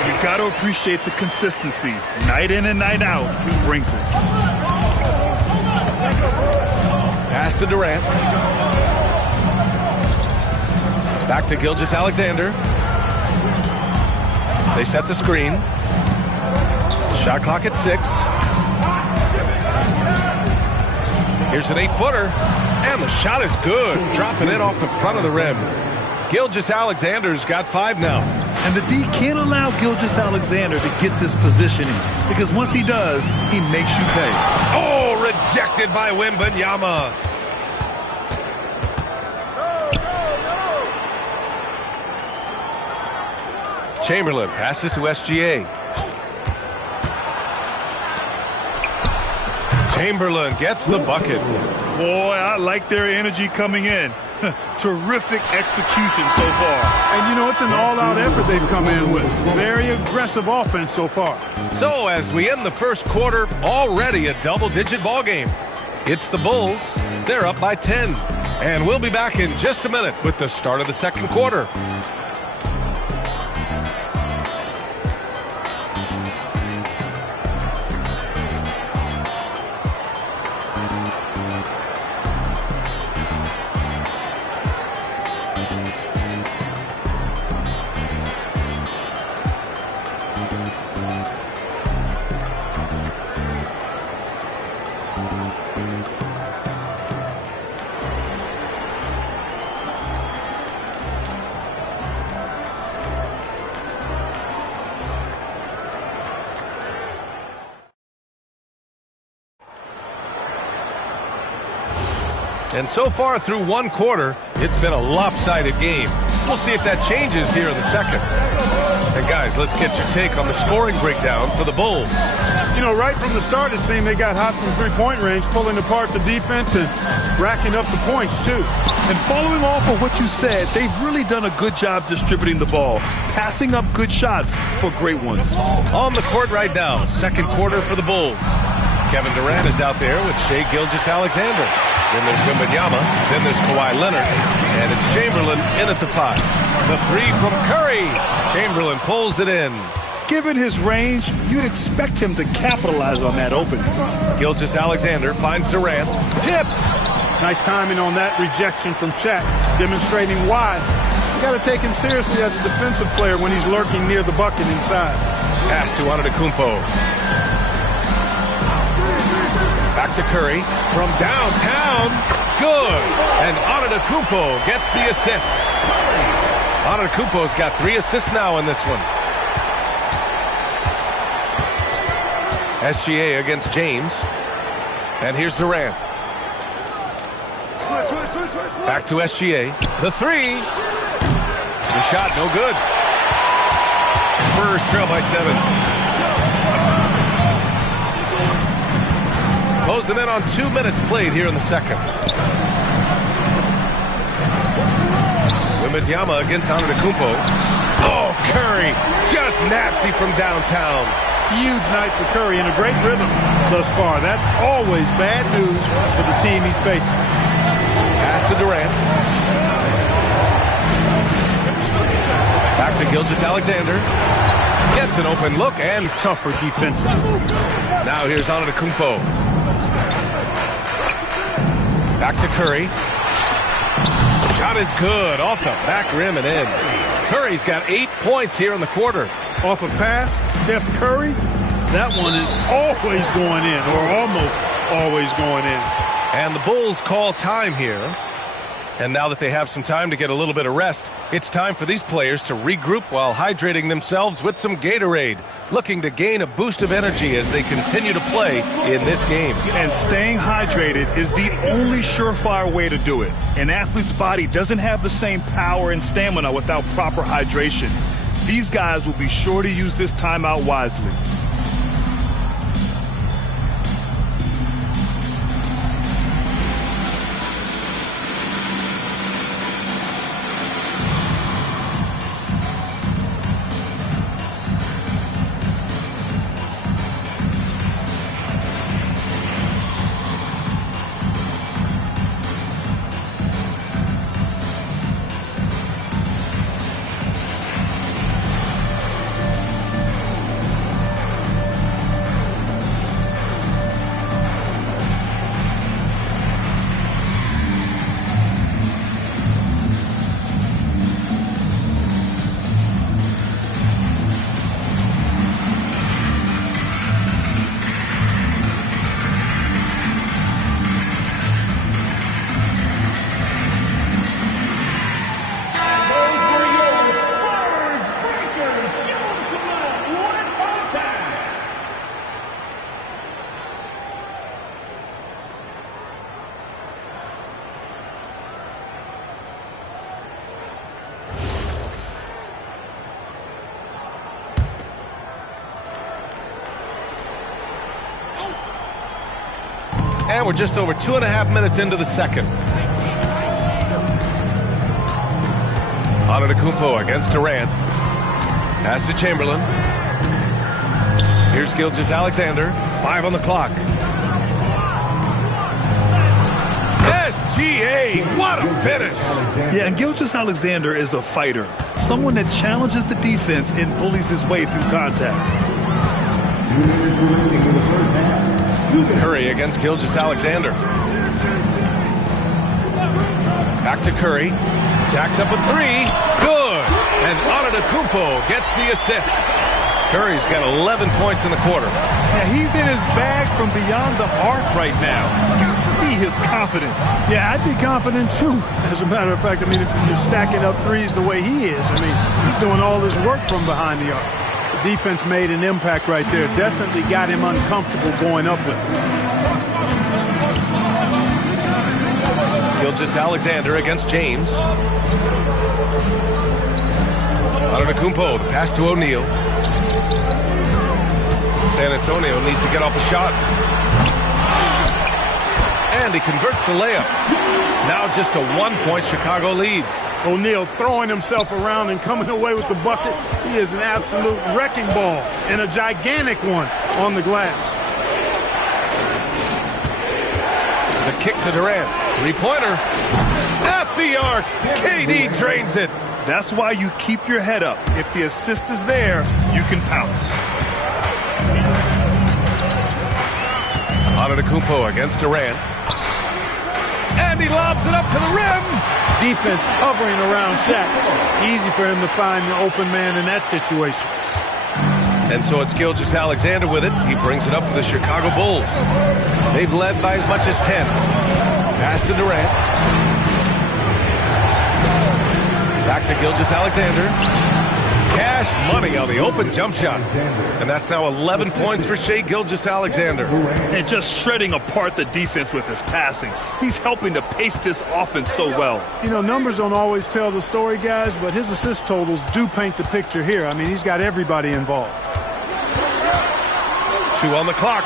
You got to appreciate the consistency. Night in and night out, he brings it. Pass to Durant. Back to Gilgeous-Alexander. They set the screen. Shot clock at 6. Here's an 8-footer, and the shot is good, dropping it off the front of the rim. Gilgeous-Alexander's got 5 now. And the D can't allow Gilgeous-Alexander to get this positioning, because once he does, he makes you pay. Oh, rejected by Wembanyama. Chamberlain passes to SGA. Chamberlain gets the bucket. Boy, I like their energy coming in. Terrific execution so far. And, you know, it's an all-out effort they've come in with. Very aggressive offense so far. So as we end the first quarter, already a double-digit ball game. It's the Bulls. They're up by 10. And we'll be back in just a minute with the start of the second quarter. And so far through one quarter, it's been a lopsided game. We'll see if that changes here in the second. And guys, let's get your take on the scoring breakdown for the Bulls. You know, right from the start, it seemed they got hot from three-point range, pulling apart the defense and racking up the points, too. And following off of what you said, they've really done a good job distributing the ball, passing up good shots for great ones. On the court right now, second quarter for the Bulls. Kevin Durant is out there with Shai Gilgeous-Alexander. Then there's Wembanyama. Then there's Kawhi Leonard. And it's Chamberlain in at the 5. The 3 from Curry. Chamberlain pulls it in. Given his range, you'd expect him to capitalize on that opening. Gilgeous-Alexander finds Durant. Tipped. Nice timing on that rejection from Shaq, demonstrating why. You got to take him seriously as a defensive player when he's lurking near the bucket inside. Pass to Antetokounmpo. Back to Curry from downtown. Good. And Antetokounmpo gets the assist. Antetokounmpo's got 3 assists now in this one. SGA against James. And here's Durant. Back to SGA. The 3. The shot, no good. Spurs trail by 7. Close them in on 2 minutes played here in the second. Wembanyama against Antetokounmpo. Oh, Curry, just nasty from downtown. Huge night for Curry and a great rhythm thus far. That's always bad news for the team he's facing. Pass to Durant. Back to Gilgeous-Alexander. Gets an open look and tougher defensive. Now here's Antetokounmpo. Back to Curry. Shot is good off the back rim and in. Curry's got 8 points here in the quarter. Off a pass, Steph Curry, that one is always going in, or almost always going in. And the Bulls call time here. And now that they have some time to get a little bit of rest, it's time for these players to regroup while hydrating themselves with some Gatorade, looking to gain a boost of energy as they continue to play in this game. And staying hydrated is the only surefire way to do it. An athlete's body doesn't have the same power and stamina without proper hydration. These guys will be sure to use this timeout wisely. And we're just over 2.5 minutes into the second. Antetokounmpo against Durant. Pass to Chamberlain. Here's Gilgeous-Alexander. 5 on the clock. SGA, what a finish! Yeah, and Gilgeous-Alexander is a fighter. Someone that challenges the defense and bullies his way through contact. Curry against Gilgeous-Alexander. Back to Curry. Jacks up a 3. Good! And Antetokounmpo gets the assist. Curry's got 11 points in the quarter. Yeah, he's in his bag from beyond the arc right now. You see his confidence. Yeah, I'd be confident too. As a matter of fact, I mean, if you're stacking up threes the way he is, I mean, he's doing all this work from behind the arc. The defense made an impact right there. Definitely got him uncomfortable going up with it. Gilgeous-Alexander against James. Antetokounmpo, the pass to O'Neal. San Antonio needs to get off a shot. And he converts the layup. Now just a 1-point Chicago lead. O'Neal throwing himself around and coming away with the bucket. He is an absolute wrecking ball and a gigantic one on the glass. The kick to Durant. 3-pointer. At the arc. KD drains it. That's why you keep your head up. If the assist is there, you can pounce. Antetokounmpo against Durant. And he lobs it up to the rim. Defense hovering around Shaq. Easy for him to find the open man in that situation. And so it's Gilgeous-Alexander with it. He brings it up for the Chicago Bulls. They've led by as much as 10. Pass to Durant. Back to Gilgeous-Alexander. Cash money on the open jump shot. And that's now 11 points for Shai Gilgeous-Alexander. And just shredding apart the defense with his passing. He's helping to pace this offense so well. You know, numbers don't always tell the story, guys, but his assist totals do paint the picture here. I mean, he's got everybody involved. 2 on the clock.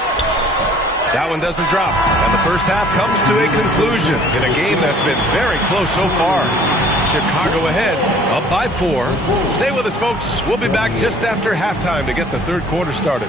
That one doesn't drop. And the first half comes to a conclusion in a game that's been very close so far. Chicago ahead, up by 4. Stay with us, folks. We'll be back just after halftime to get the third quarter started.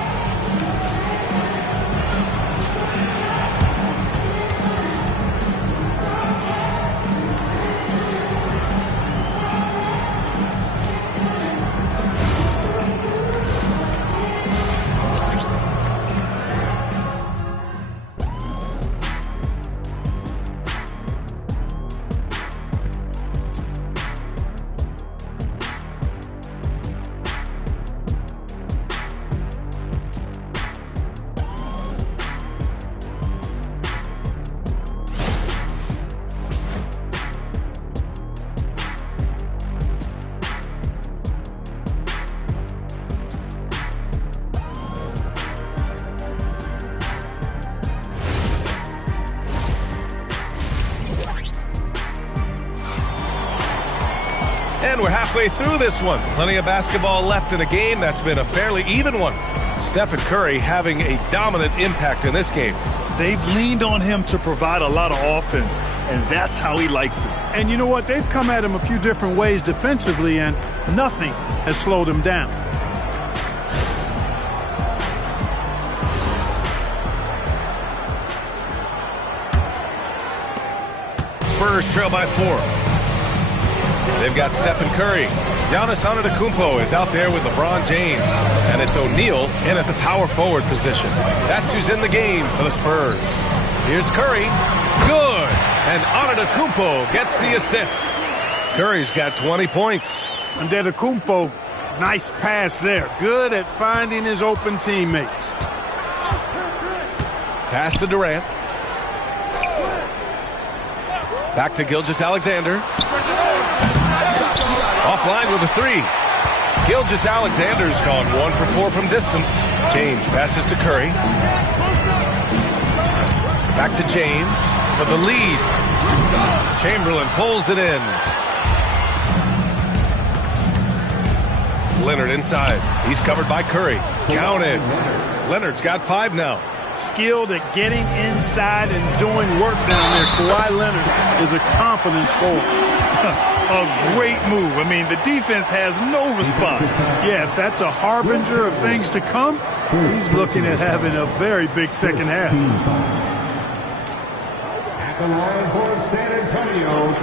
And we're halfway through this one. Plenty of basketball left in a game that's been a fairly even one. Stephen Curry having a dominant impact in this game. They've leaned on him to provide a lot of offense, and that's how he likes it. And you know what? They've come at him a few different ways defensively, and nothing has slowed him down. Spurs trail by 4. They've got Stephen Curry. Giannis Antetokounmpo is out there with LeBron James. And it's O'Neal in at the power forward position. That's who's in the game for the Spurs. Here's Curry. Good. And Antetokounmpo gets the assist. Curry's got 20 points. Antetokounmpo, nice pass there. Good at finding his open teammates. Pass to Durant. Back to Gilgeous-Alexander. Offline with a 3. Gilgeous-Alexander's gone 1 for 4 from distance. James passes to Curry. Back to James for the lead. Chamberlain pulls it in. Leonard inside. He's covered by Curry. Counted. Leonard's got 5 now. skilled at getting inside and doing work down there. Kawhi Leonard is a confident scorer. A great move. I mean, the defense has no response. Yeah, if that's a harbinger of things to come, he's looking at having a very big second half. At the line for San Antonio,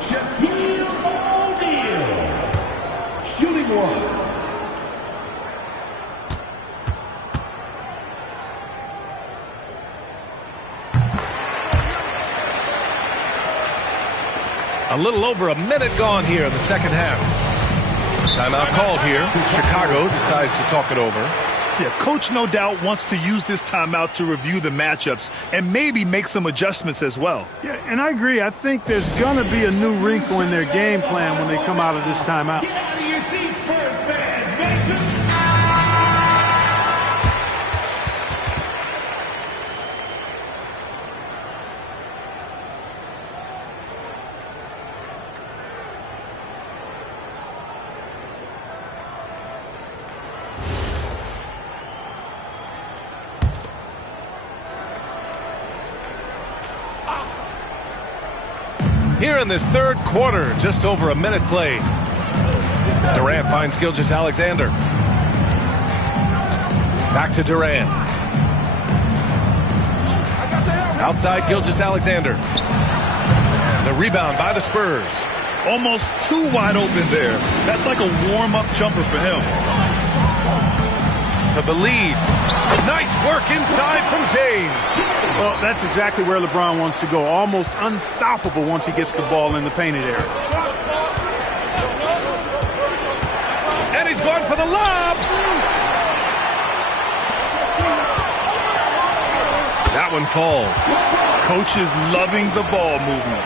Shaquille O'Neal. Shooting one. A little over a minute gone here in the second half. Timeout called here. Chicago decides to talk it over. Yeah, coach no doubt wants to use this timeout to review the matchups and maybe make some adjustments as well. Yeah, and I agree. I think there's going to be a new wrinkle in their game plan when they come out of this timeout. Here in this third quarter, just over a minute played. Durant finds Gilgeous-Alexander. Back to Durant. Outside Gilgeous-Alexander. The rebound by the Spurs. Almost too wide open there. That's like a warm-up jumper for him. To the lead. Nice work inside from James. Well, that's exactly where LeBron wants to go. Almost unstoppable once he gets the ball in the painted area. And he's gone for the lob. That one falls. Coach is loving the ball movement.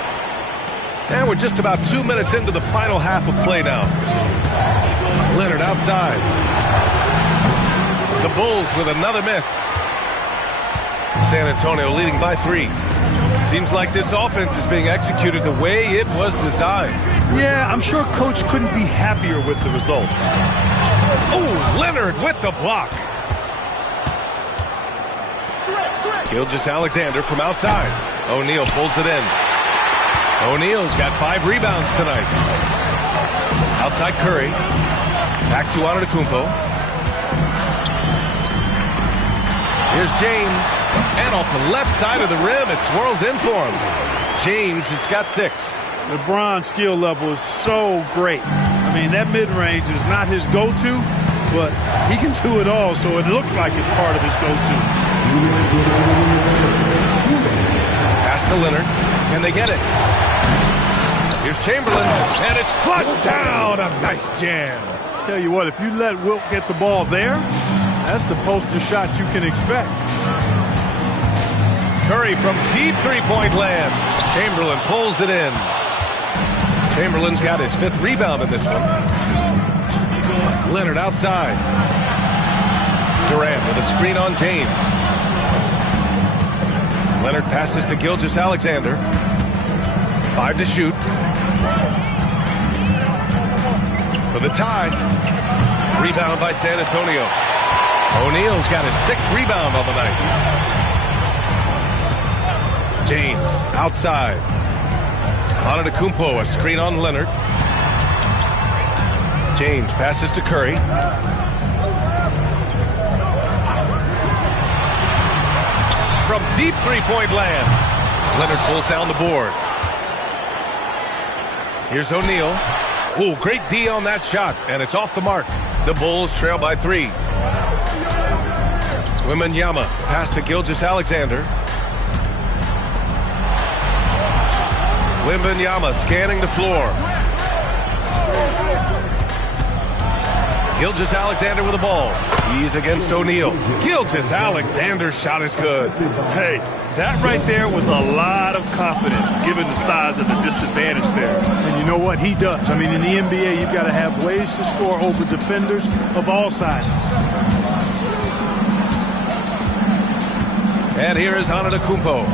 And we're just about 2 minutes into the final half of play now. Leonard outside. The Bulls with another miss. San Antonio leading by 3. Seems like this offense is being executed the way it was designed. Yeah, I'm sure Coach couldn't be happier with the results. Oh, Leonard with the block. Gilgeous-Alexander from outside. O'Neal pulls it in. O'Neal's got 5 rebounds tonight. Outside Curry. Back to Antetokounmpo. Here's James, and off the left side of the rim, it swirls in for him. James has got 6. LeBron's skill level is so great. I mean, that mid-range is not his go-to, but he can do it all, so it looks like it's part of his go-to. Pass to Leonard. Can they get it? Here's Chamberlain, and it's flushed down. A nice jam. Tell you what, if you let Wilt get the ball there, that's the poster shot you can expect. Curry from deep three-point land. Chamberlain pulls it in. Chamberlain's got his 5th rebound in this one. Leonard outside. Durant with a screen on James. Leonard passes to Gilgeous-Alexander. 5 to shoot. For the tie. Rebound by San Antonio. O'Neal's got his 6th rebound on the night. James outside. Antetokounmpo, a screen on Leonard. James passes to Curry. From deep three-point land. Leonard pulls down the board. Here's O'Neal. Ooh, great D on that shot, and it's off the mark. The Bulls trail by 3. Wembanyama pass to Gilgeous-Alexander. Wembanyama scanning the floor. Gilgeous-Alexander with the ball. He's against O'Neal. Gilgeous-Alexander's shot is good. Hey, that right there was a lot of confidence given the size of the disadvantage there. And you know what? He does. I mean, in the NBA, you've got to have ways to score over defenders of all sizes. And here is Antetokounmpo.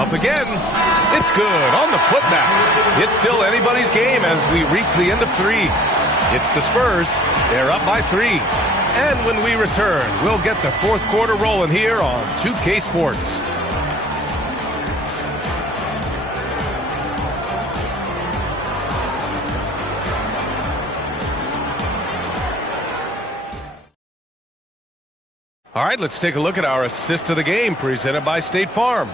Up again. It's good on the putback. It's still anybody's game as we reach the end of 3. It's the Spurs. They're up by 3. And when we return, we'll get the fourth quarter rolling here on 2K Sports. All right, let's take a look at our assist of the game presented by State Farm.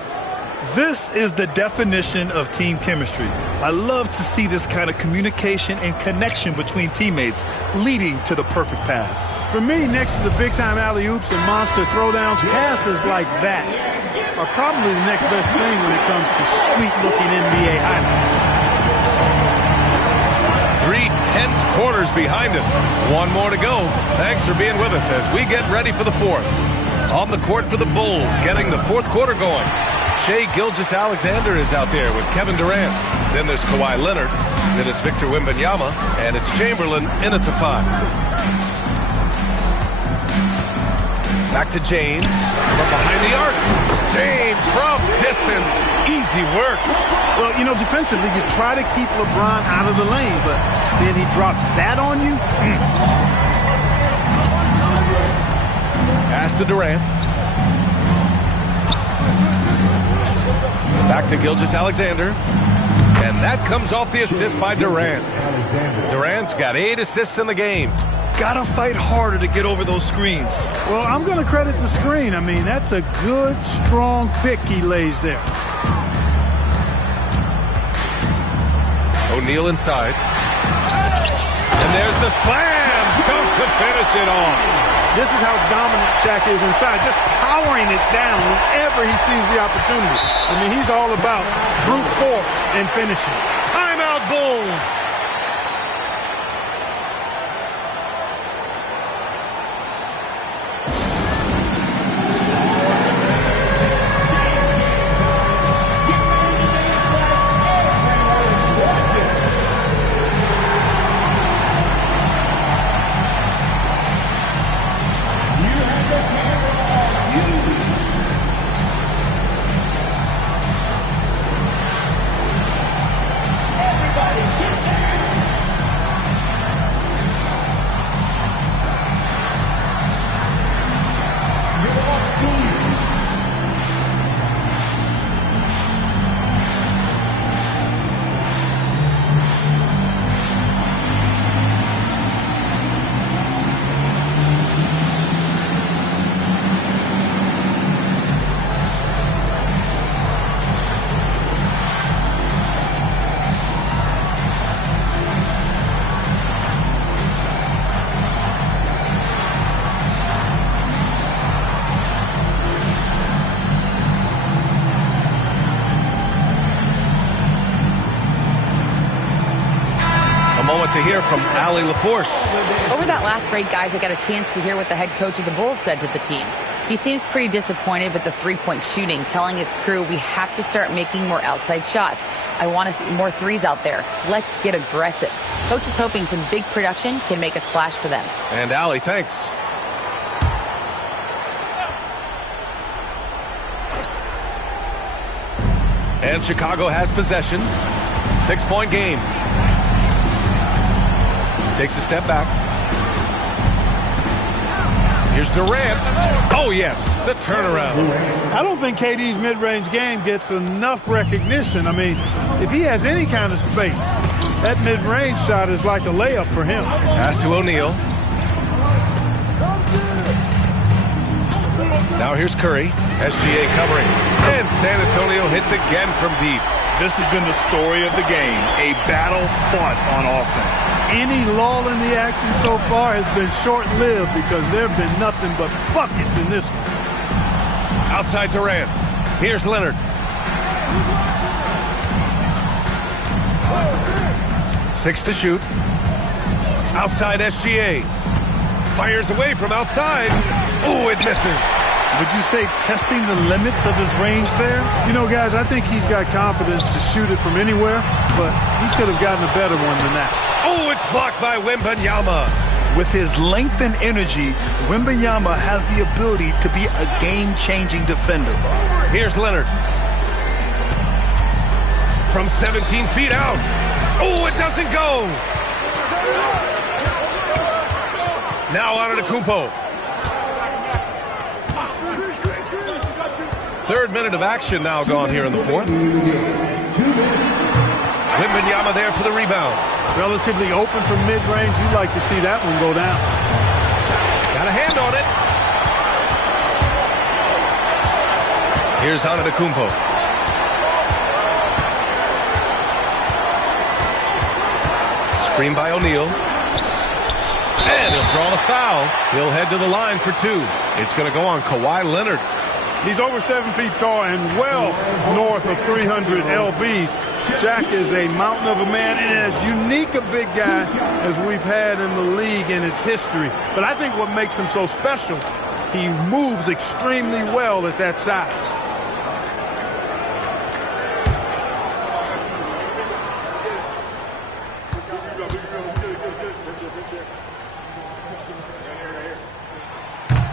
This is the definition of team chemistry. I love to see this kind of communication and connection between teammates leading to the perfect pass. For me, next to the big-time alley-oops and monster throwdowns, passes like that are probably the next best thing when it comes to sweet-looking NBA highlights. 3 tense quarters behind us. One more to go. Thanks for being with us as we get ready for the fourth. On the court for the Bulls, getting the fourth quarter going. Shai Gilgeous-Alexander is out there with Kevin Durant. Then there's Kawhi Leonard. Then it's Victor Wembanyama. And it's Chamberlain in at the 5. Back to James from behind the arc. James from distance. Easy work. Well, you know, defensively, you try to keep LeBron out of the lane, but then he drops that on you. Pass to Durant. Back to Gilgeous-Alexander. And that comes off the assist by Durant. Durant's got 8 assists in the game. Gotta fight harder to get over those screens. Well, I'm going to credit the screen. I mean, that's a good, strong pick he lays there. O'Neal inside. And there's the slam. Dunk to finish it off. This is how dominant Shaq is inside, just powering it down whenever he sees the opportunity. I mean, he's all about brute force and finishing. Timeout, Bulls. To hear from Allie LaForce. Over that last break, guys, I got a chance to hear what the head coach of the Bulls said to the team. He seems pretty disappointed with the three-point shooting, telling his crew we have to start making more outside shots. I want to see more threes out there. Let's get aggressive. Coach is hoping some big production can make a splash for them. And Allie, thanks. And Chicago has possession. 6-point game. Takes a step back. Here's Durant. Oh, yes, the turnaround. I don't think KD's mid-range game gets enough recognition. I mean, if he has any kind of space, that mid-range shot is like a layup for him. Pass to O'Neal. Now here's Curry. SGA covering. And San Antonio hits again from deep. This has been the story of the game, a battle fought on offense. Any lull in the action so far has been short-lived because there have been nothing but buckets in this one. Outside Durant. Here's Leonard. Six to shoot. Outside SGA. Fires away from outside. Oh, it misses. Would you say testing the limits of his range there? You know, guys, I think he's got confidence to shoot it from anywhere, but he could have gotten a better one than that. Oh, it's blocked by Wembanyama. With his length and energy, Wembanyama has the ability to be a game-changing defender. Here's Leonard. From 17 feet out. Oh, it doesn't go. Now on to Kumpo. Third minute of action now gone here in the fourth. Wembanyama there for the rebound. Relatively open from mid-range. You'd like to see that one go down. Got a hand on it. Here's Antetokounmpo. Screen by O'Neal. And he'll draw the foul. He'll head to the line for two. It's going to go on Kawhi Leonard. He's over 7 feet tall and well north of 300 lbs. Shaq is a mountain of a man and as unique a big guy as we've had in the league in its history. But I think what makes him so special, he moves extremely well at that size.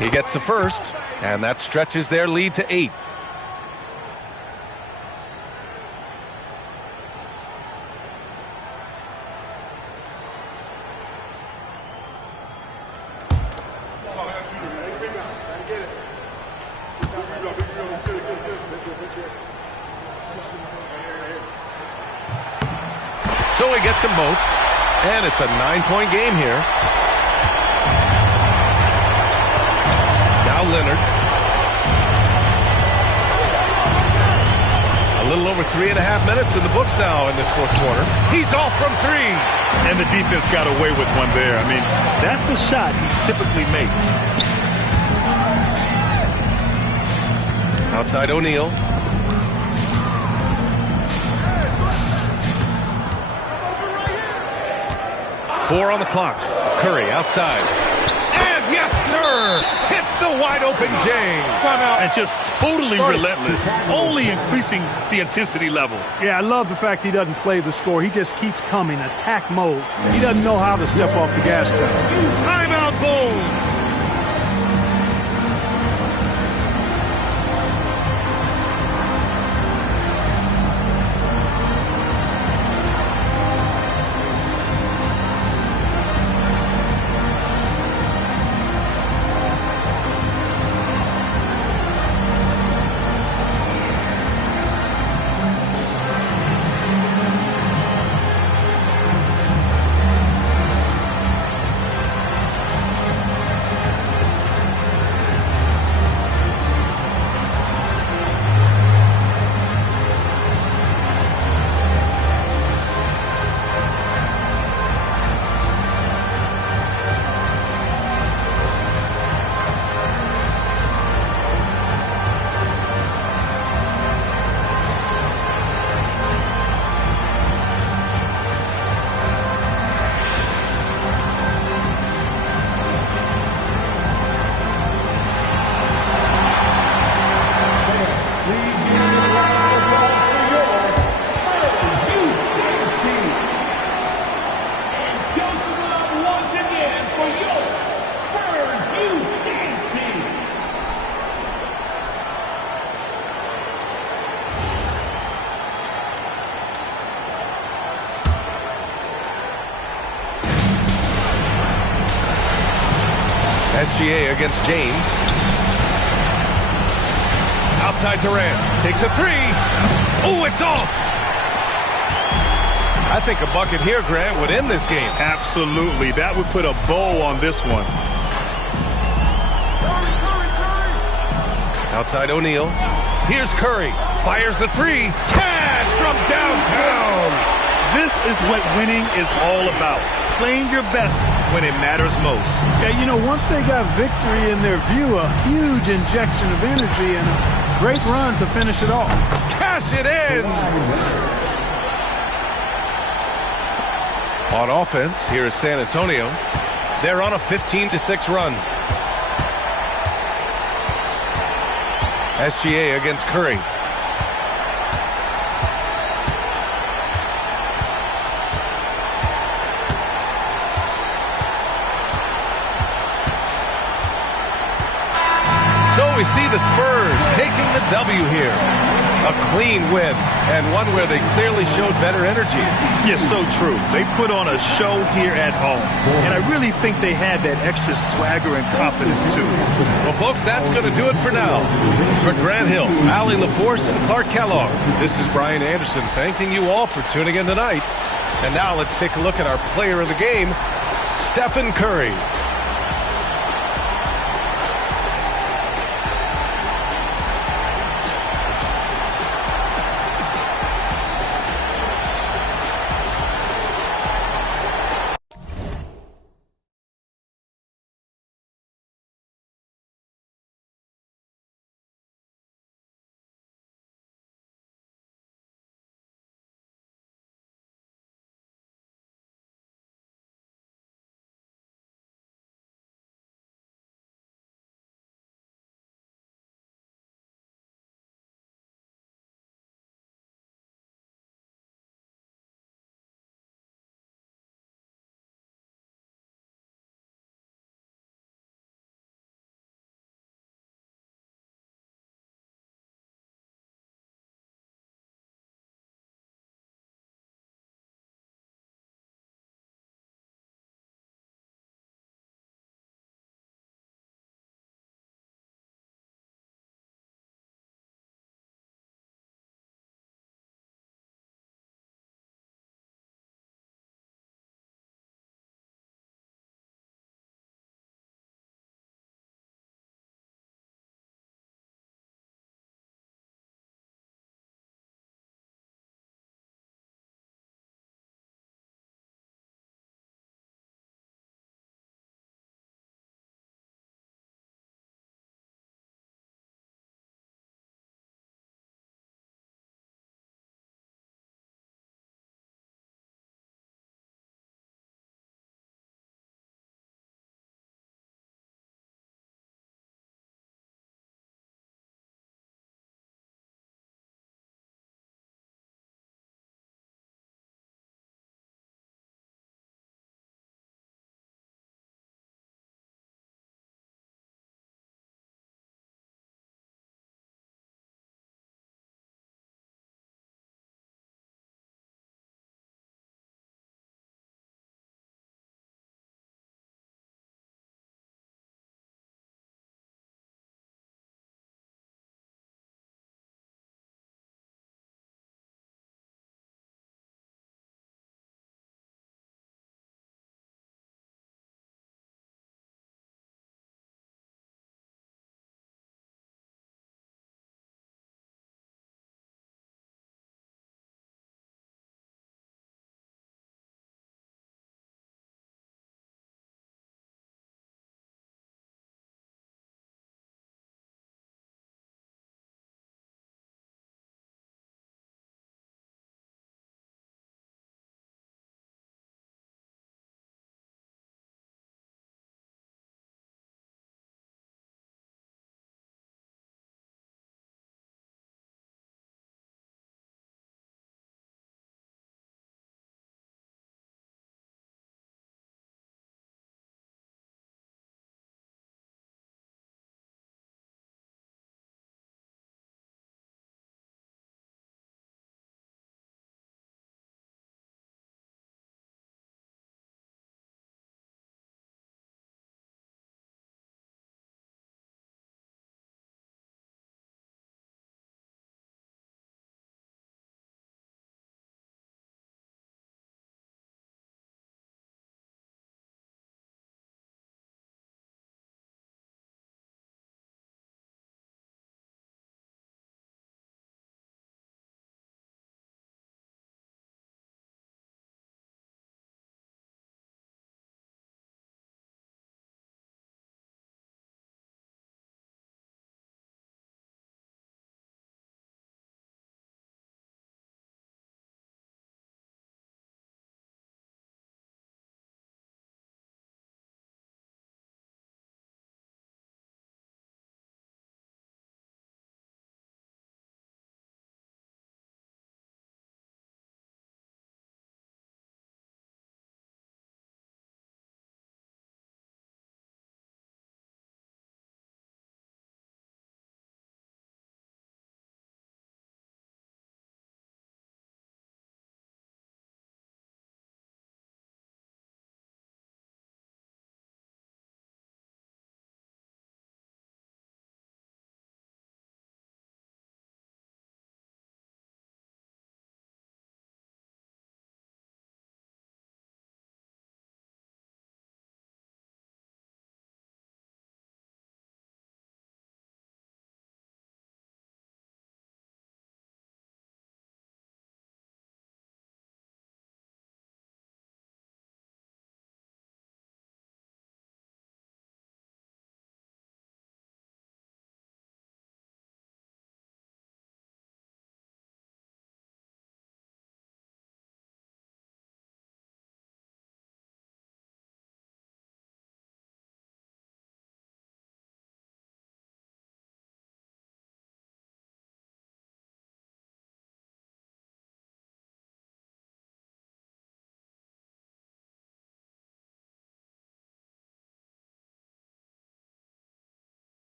He gets the first, and that stretches their lead to 8. So he gets them both, and it's a 9-point game here. Leonard. A little over 3.5 minutes in the books now in this fourth quarter. He's off from three. And the defense got away with one there. I mean, that's a shot he typically makes. Outside O'Neal. Four on the clock. Curry outside. And yes, sir! Hits the wide-open James. Timeout. And just totally relentless, only increasing the intensity level. Yeah, I love the fact he doesn't play the score. He just keeps coming, attack mode. He doesn't know how to step off the gas pedal. Timeout, Bulls! SGA against James. Outside Durant. Takes a three. Oh, it's off. I think a bucket here, Grant, would end this game. Absolutely. That would put a bow on this one. Outside O'Neal. Here's Curry. Fires the three. Cash from downtown. This is what winning is all about. Playing your best when it matters most. Yeah, you know, once they got victory in their view, a huge injection of energy and a great run to finish it off. Cash it in! On offense, here is San Antonio. They're on a 15-6 run. SGA against Curry. So we see the Spurs taking the W here. A clean win, and one where they clearly showed better energy. Yes, so true. They put on a show here at home, and I really think they had that extra swagger and confidence, too. Well, folks, that's going to do it for now. For Grant Hill, Allie LaForce, and Clark Kellogg, this is Brian Anderson thanking you all for tuning in tonight. And now let's take a look at our player of the game, Stephen Curry.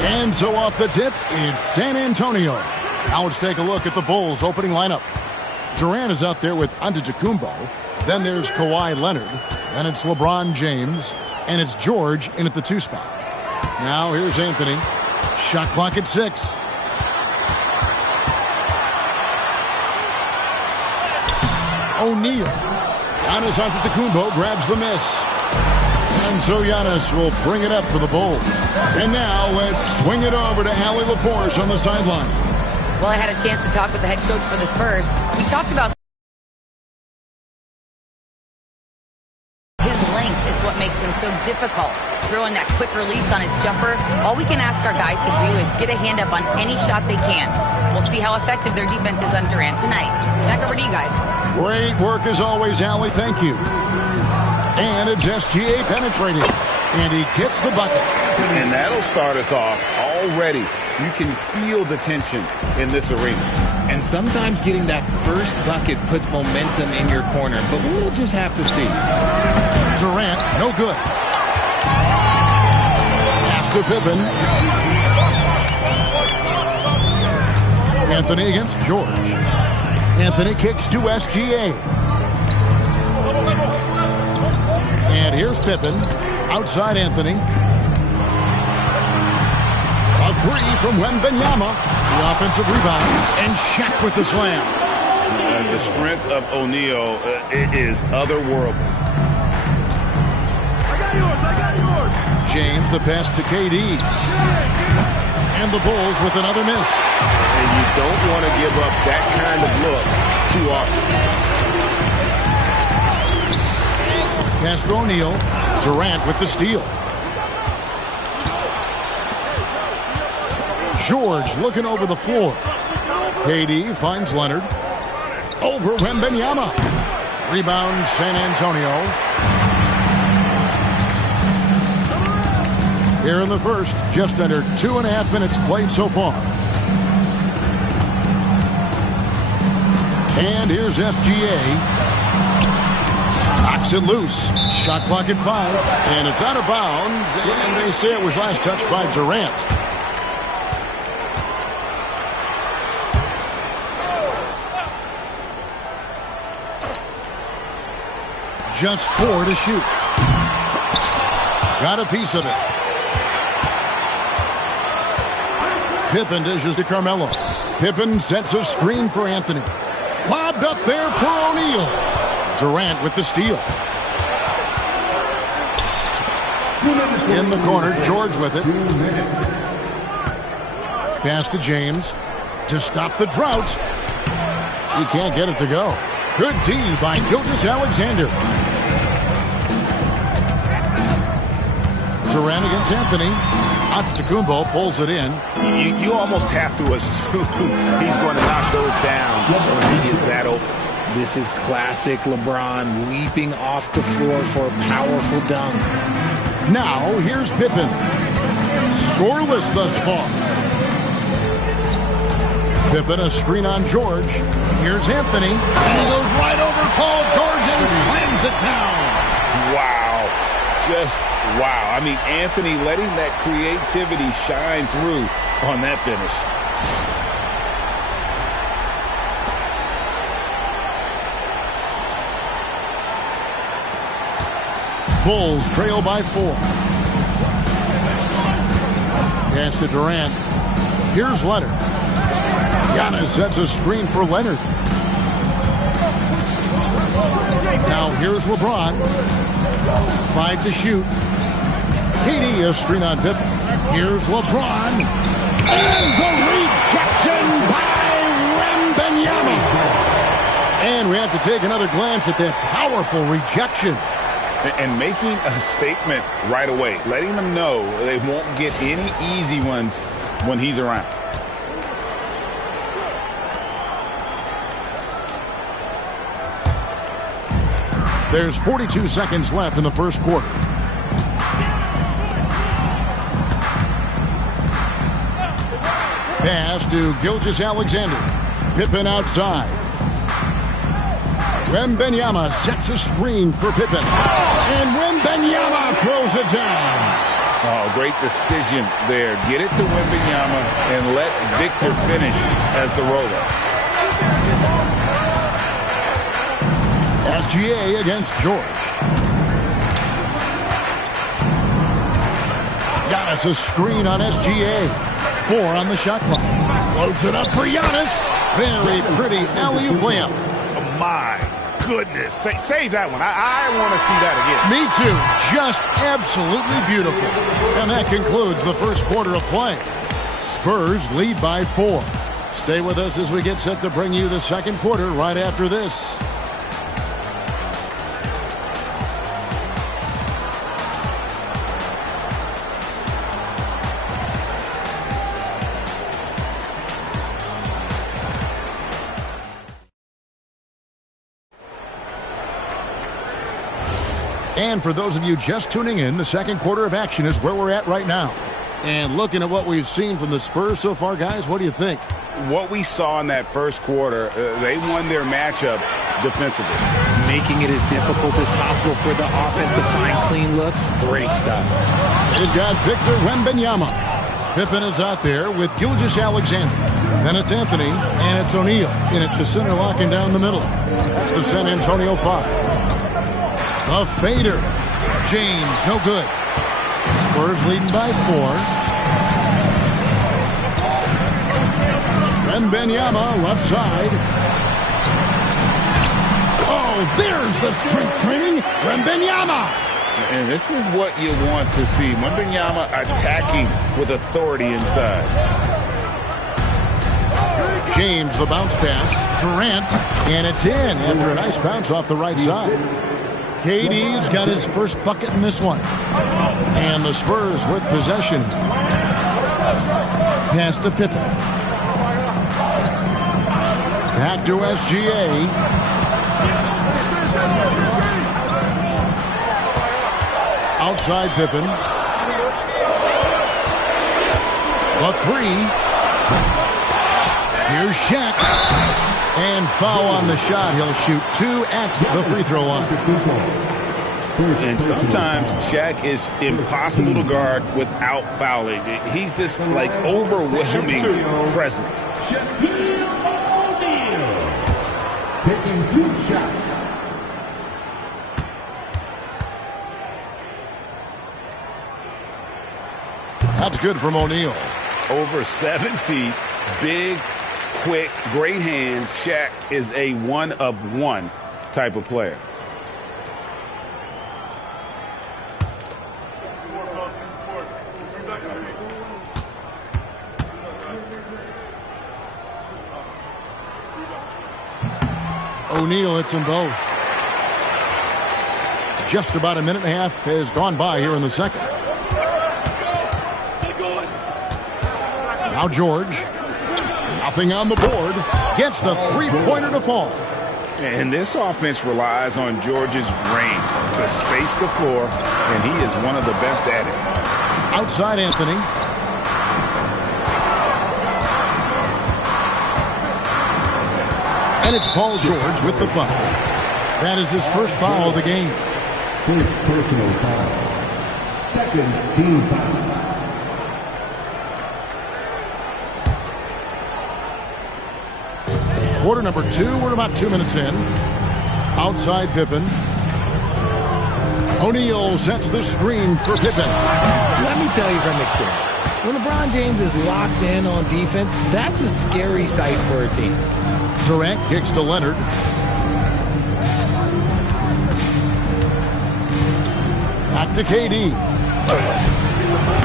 And so off the tip, it's San Antonio. Now let's take a look at the Bulls' opening lineup. Durant is out there with Antetokounmpo. Then there's Kawhi Leonard. Then it's LeBron James. And it's George in at the 2 spot. Now here's Anthony. Shot clock at 6. O'Neal. Giannis Antetokounmpo grabs the miss. And so Giannis will bring it up for the Bulls. And now let's swing it over to Allie LaForce on the sideline. Well, I had a chance to talk with the head coach for the Spurs. We talked about his length is what makes him so difficult. Throwing that quick release on his jumper, all we can ask our guys to do is get a hand up on any shot they can. We'll see how effective their defense is on Durant tonight. Back over to you guys. Great work as always, Allie. Thank you. And it's SGA penetrating. And he gets the bucket. And that'll start us off already. You can feel the tension in this arena. And sometimes getting that first bucket puts momentum in your corner. But we'll just have to see. Durant, no good. Pass to Pippen. Anthony against George. Anthony kicks to SGA. And here's Pippen. Outside Anthony. A 3 from Wembanyama. The offensive rebound. And Shaq with the slam. The strength of O'Neal is otherworldly. I got yours. James, the pass to KD. And the Bulls with another miss. And you don't want to give up that kind of look too often. Pass to O'Neal. Durant with the steal. George looking over the floor. KD finds Leonard. Over Wembanyama. Rebound San Antonio. Here in the first, just under 2.5 minutes played so far. And here's SGA. Knocks it loose. Shot clock at 5. And it's out of bounds. And they say it was last touched by Durant. Just 4 to shoot. Got a piece of it. Pippen dishes to Carmelo. Pippen sets a screen for Anthony. Lobbed up there for O'Neal. Durant with the steal. In the corner, George with it. Pass to James to stop the drought. He can't get it to go. Good D by Gilgeous-Alexander. Durant against Anthony. Antetokounmpo pulls it in. You almost have to assume he's going to knock those down when he is that open. This is classic LeBron leaping off the floor for a powerful dunk. Now here's Pippen. Scoreless thus far. Pippen a screen on George. Here's Anthony. And he goes right over Paul George and slams it down. Wow. Just wow. I mean, Anthony letting that creativity shine through on that finish. Bulls trail by 4. Pass to Durant. Here's Leonard. Giannis sets a screen for Leonard. Now here's LeBron. 5 to shoot. KD a screen on Pippen. Here's LeBron. And the rejection by Wembanyama. And we have to take another glance at that powerful rejection. And making a statement right away. Letting them know they won't get any easy ones when he's around. There's 42 seconds left in the first quarter. Pass to Gilgeous-Alexander. Pippen outside. Wembanyama sets a screen for Pippen. And Wembanyama throws it down. Oh, great decision there. Get it to Wembanyama and let Victor finish as the roller. SGA against George. Giannis a screen on SGA. 4 on the shot clock. Loads it up for Giannis. Very pretty alley-oop layup. Oh, my goodness. Save that one. I want to see that again. Me too. Just absolutely beautiful. And that concludes the first quarter of play. Spurs lead by 4. Stay with us as we get set to bring you the second quarter right after this. And for those of you just tuning in, the second quarter of action is where we're at right now. And looking at what we've seen from the Spurs so far, guys, what do you think? What we saw in that first quarter, they won their matchups defensively. Making it as difficult as possible for the offense to find clean looks. Great stuff. They've got Victor Wembanyama. Pippen is out there with Gilgeous-Alexander. Then it's Anthony, and it's O'Neal in at the center, locking down the middle. It's the San Antonio 5. A fader. James, no good. Spurs leading by 4. Wembanyama, left side. Oh, there's the strength training. Wembanyama. And this is what you want to see. Wembanyama attacking with authority inside. James, the bounce pass. Durant, and it's in after a nice bounce off the right side. KD's got his first bucket in this one. And the Spurs with possession. Pass to Pippen. Back to SGA. Outside Pippen. The 3. Here's Shaq. And foul on the shot. He'll shoot 2 at the free throw line. And sometimes Shaq is impossible to guard without fouling. He's this, like, overwhelming presence. Shaquille O'Neal taking 2 shots. That's good from O'Neal. Over 7 feet, big, quick, great hands. Shaq is a one-of-one type of player. O'Neal hits them both. Just about a minute and a half has gone by here in the second. Now George. Nothing on the board. Gets the three-pointer to fall. And this offense relies on George's range to space the floor, and he is one of the best at it. Outside Anthony. And it's Paul George with the foul. That is his first foul of the game. First personal foul. Second team foul. Quarter number 2, we're about 2 minutes in. Outside Pippen. O'Neal sets the screen for Pippen. Let me tell you from experience, when LeBron James is locked in on defense, that's a scary sight for a team. Durant kicks to Leonard. Back to KD.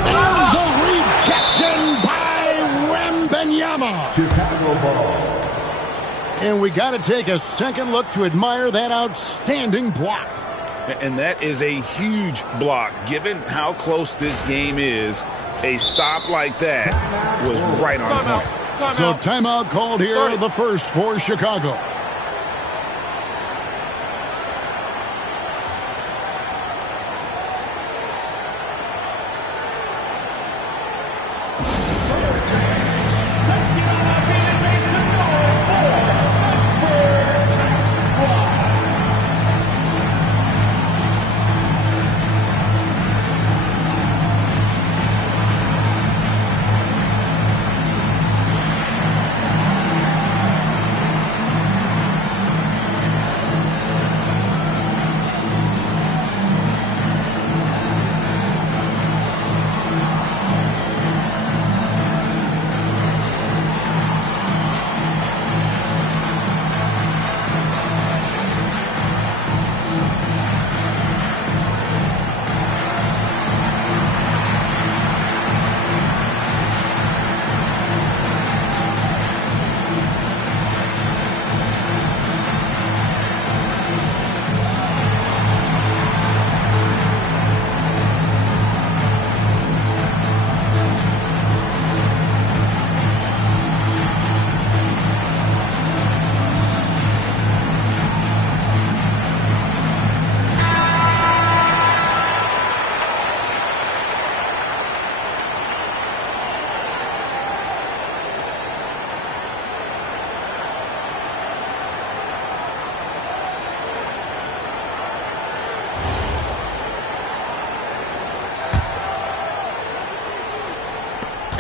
The rejection by Wembanyama. Chicago ball. And we got to take a second look to admire that outstanding block. And that is a huge block. Given how close this game is, a stop like that was right on point. So timeout called here, the first for Chicago.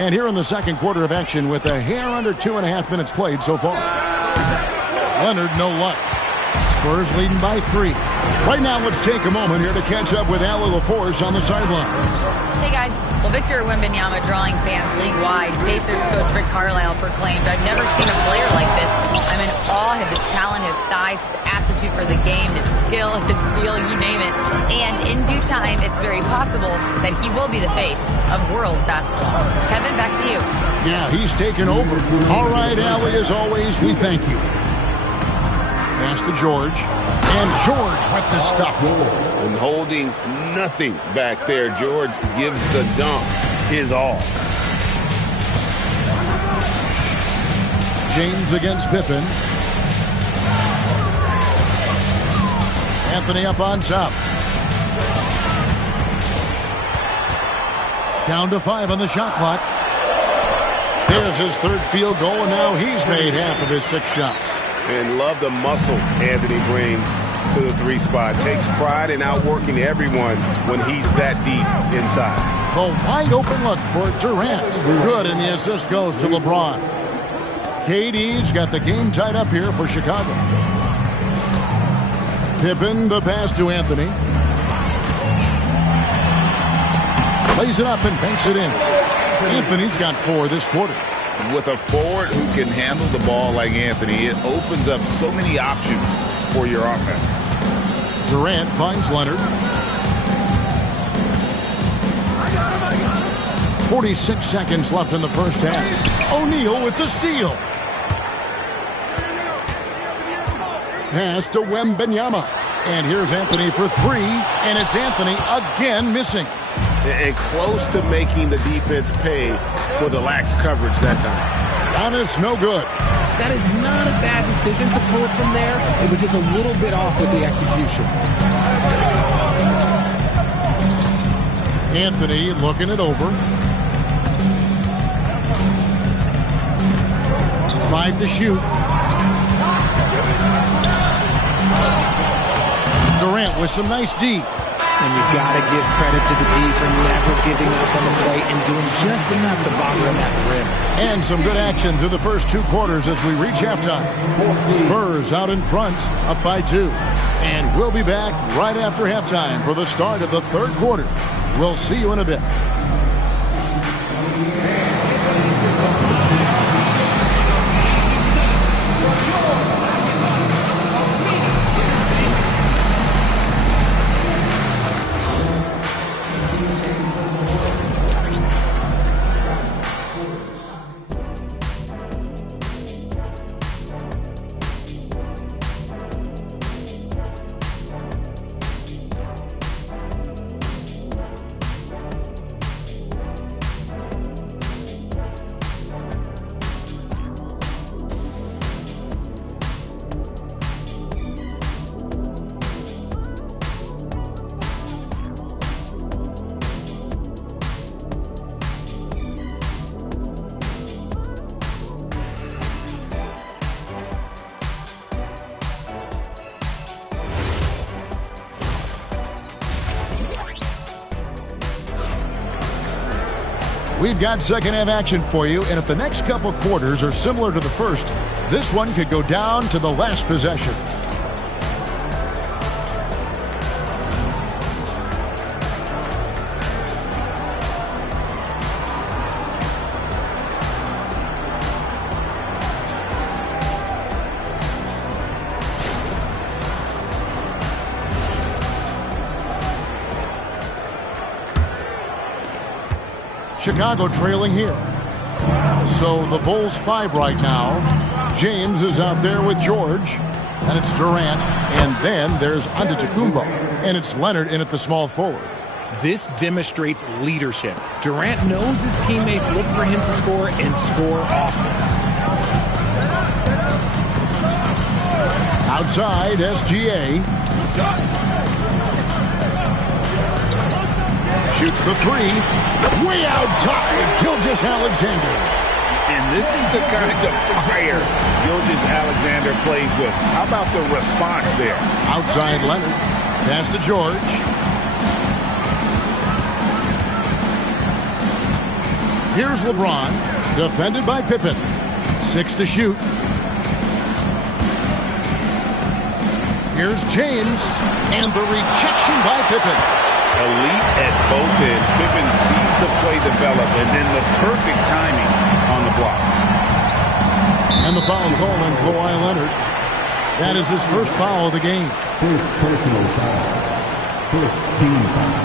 And here in the second quarter of action with a hair under 2.5 minutes played so far. Leonard, no luck. Spurs leading by 3. Right now, let's take a moment here to catch up with Allie LaForce on the sidelines. Hey, guys. Well, Victor Wembanyama drawing fans league-wide. Pacers coach Rick Carlisle proclaimed, "I've never seen a player like this. I'm in awe of his talent, his size, his aptitude for the game, his skill, his feel, you name it." And in due time, it's very possible that he will be the face of world basketball. Kevin, back to you. Yeah, he's taken over. All right, Allie, as always, we thank you. Pass to George. And George with the stuff. And holding nothing back there. George gives the dunk his all. James against Pippen. Anthony up on top. Down to 5 on the shot clock. There's his third field goal, and now he's made half of his 6 shots. And love the muscle Anthony brings to the 3 spot. Takes pride in outworking everyone when he's that deep inside. The wide open look for Durant. Good, and the assist goes to LeBron. KD's got the game tied up here for Chicago. Pippen, the pass to Anthony. Lays it up and banks it in. Anthony's got 4 this quarter. With a forward who can handle the ball like Anthony, it opens up so many options for your offense. Durant finds Leonard. 46 seconds left in the first half. O'Neal with the steal. Pass to Wembanyama. And here's Anthony for 3, and it's Anthony again missing. And close to making the defense pay for the lax coverage that time. Giannis, no good. That is not a bad decision to pull it from there. It was just a little bit off with the execution. Anthony looking it over. 5 to shoot. Durant with some nice D. And you got to give credit to the D for never giving up on the play and doing just enough to bother him at the rim. And some good action through the first 2 quarters as we reach halftime. Spurs out in front, up by 2. And we'll be back right after halftime for the start of the 3rd quarter. We'll see you in a bit. We've got second half action for you, and if the next couple quarters are similar to the first, this one could go down to the last possession. Chicago trailing here. So the Bulls 5 right now. James is out there with George. And it's Durant. And then there's Antetokounmpo. And it's Leonard in at the small forward. This demonstrates leadership. Durant knows his teammates look for him to score and score often. Outside, SGA. Shoots the 3. Way outside, Gilgeous-Alexander. And this is the kind of fire Gilgeous-Alexander plays with. How about the response there? Outside Leonard. Pass to George. Here's LeBron, defended by Pippen. 6 to shoot. Here's James, and the rejection by Pippen. Elite at both ends. Pippen sees the play develop, and then the perfect timing on the block. And the foul call on Kawhi Leonard. That is his first foul of the game. First personal foul. First team foul.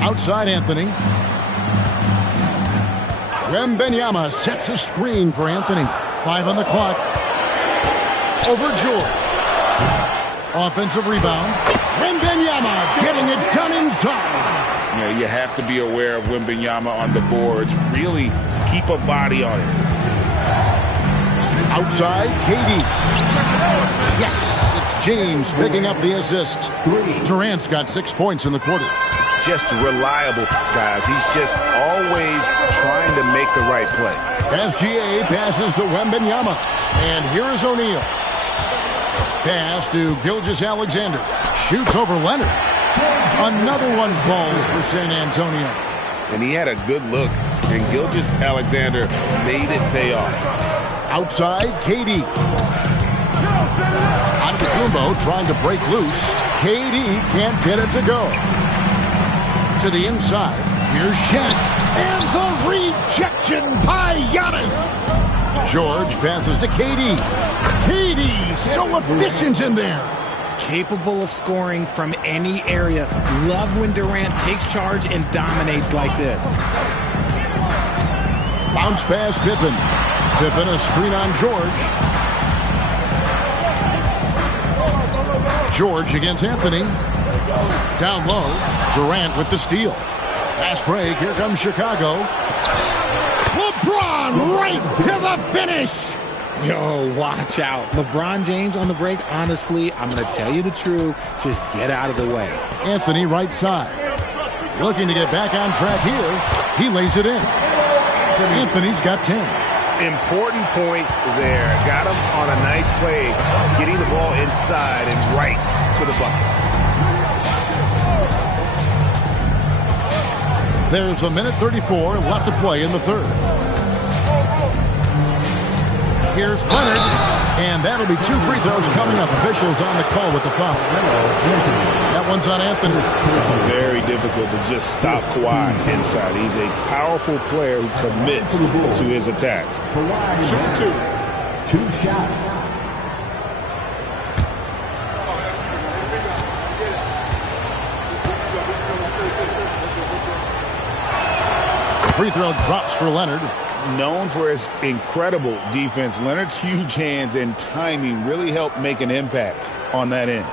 Outside Anthony. Wembanyama sets a screen for Anthony. 5 on the clock. Over George. Offensive rebound. Wembanyama getting it done inside. You know, you have to be aware of Wembanyama on the boards. Really keep a body on it. Outside, KD. Yes, it's James picking up the assist. Durant's got 6 points in the quarter. Just reliable, guys. He's just always trying to make the right play. SGA passes to Wembanyama. And here is O'Neal. Pass to Gilgeous-Alexander. Shoots over Leonard. Another one falls for San Antonio. And he had a good look. And Gilgeous-Alexander made it pay off. Outside, KD. Antetokounmpo trying to break loose. KD can't get it to go. To the inside. Here's Shaq. And the rejection by Giannis. George passes to KD. KD so efficient in there. Capable of scoring from any area. Love when Durant takes charge and dominates like this. Bounce pass Pippen. Pippen a screen on George. George against Anthony. Down low. Durant with the steal. Fast break. Here comes Chicago. LeBron right to the finish. Yo, watch out. LeBron James on the break, honestly, I'm going to tell you the truth. Just get out of the way. Anthony right side. Looking to get back on track here. He lays it in. Anthony's got 10. Important points there. Got him on a nice play. Getting the ball inside and right to the bucket. There's a minute 34 left to play in the third. Here's Leonard, and that'll be 2 free throws coming up. Officials on the call with the foul. That one's on Anthony. Very difficult to just stop Kawhi inside. He's a powerful player who commits to his attacks. Shoot 2. 2 shots. Free throw drops for Leonard. Known for his incredible defense, Leonard's huge hands and timing really helped make an impact on that end.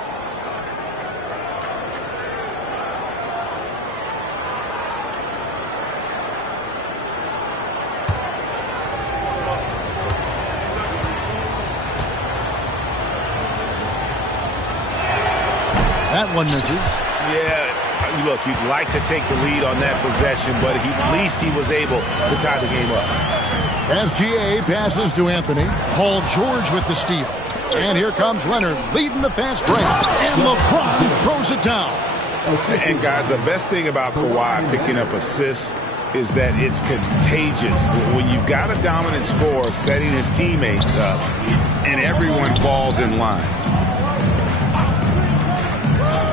That one misses. Yeah. Look, you'd like to take the lead on that possession, but at least he was able to tie the game up. SGA passes to Anthony. Paul George with the steal. And here comes Leonard leading the fast break. And LeBron throws it down. And guys, the best thing about Kawhi picking up assists is that it's contagious. When you've got a dominant scorer setting his teammates up, and everyone falls in line.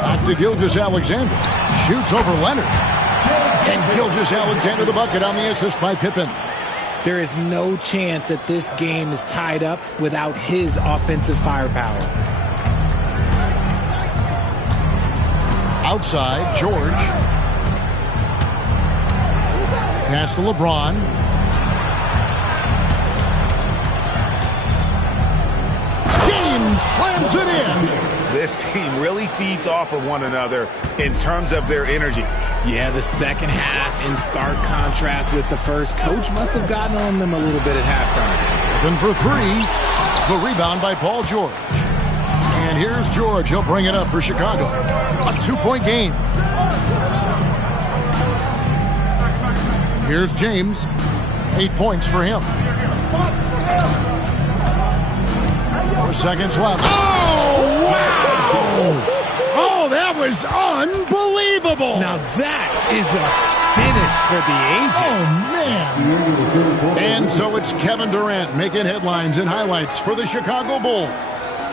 Back to Gilgeous-Alexander. Shoots over Leonard. And Gilgeous-Alexander the bucket on the assist by Pippen. There is no chance that this game is tied up without his offensive firepower. Outside, George. Pass to LeBron. James slams it in. This team really feeds off of one another in terms of their energy. Yeah, the second half in stark contrast with the first. Coach must have gotten on them a little bit at halftime. Open for 3. The rebound by Paul George. And here's George. He'll bring it up for Chicago. A 2-point game. Here's James. 8 points for him. 4 seconds left. Oh, wow! Oh, that was unbelievable. Now that is a finish for the ages. Oh, man. And so it's Kevin Durant making headlines and highlights for the Chicago Bulls.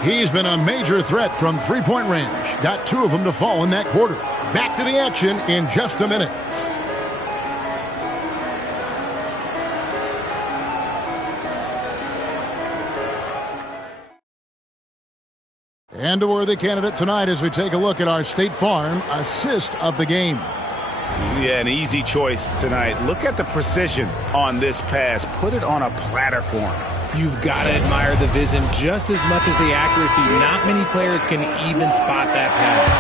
He's been a major threat from three-point range. Got 2 of them to fall in that quarter. Back to the action in just a minute. And a worthy candidate tonight as we take a look at our State Farm assist of the game. Yeah, an easy choice tonight. Look at the precision on this pass. Put it on a platter for him. You've got to admire the vision just as much as the accuracy. Not many players can even spot that pass.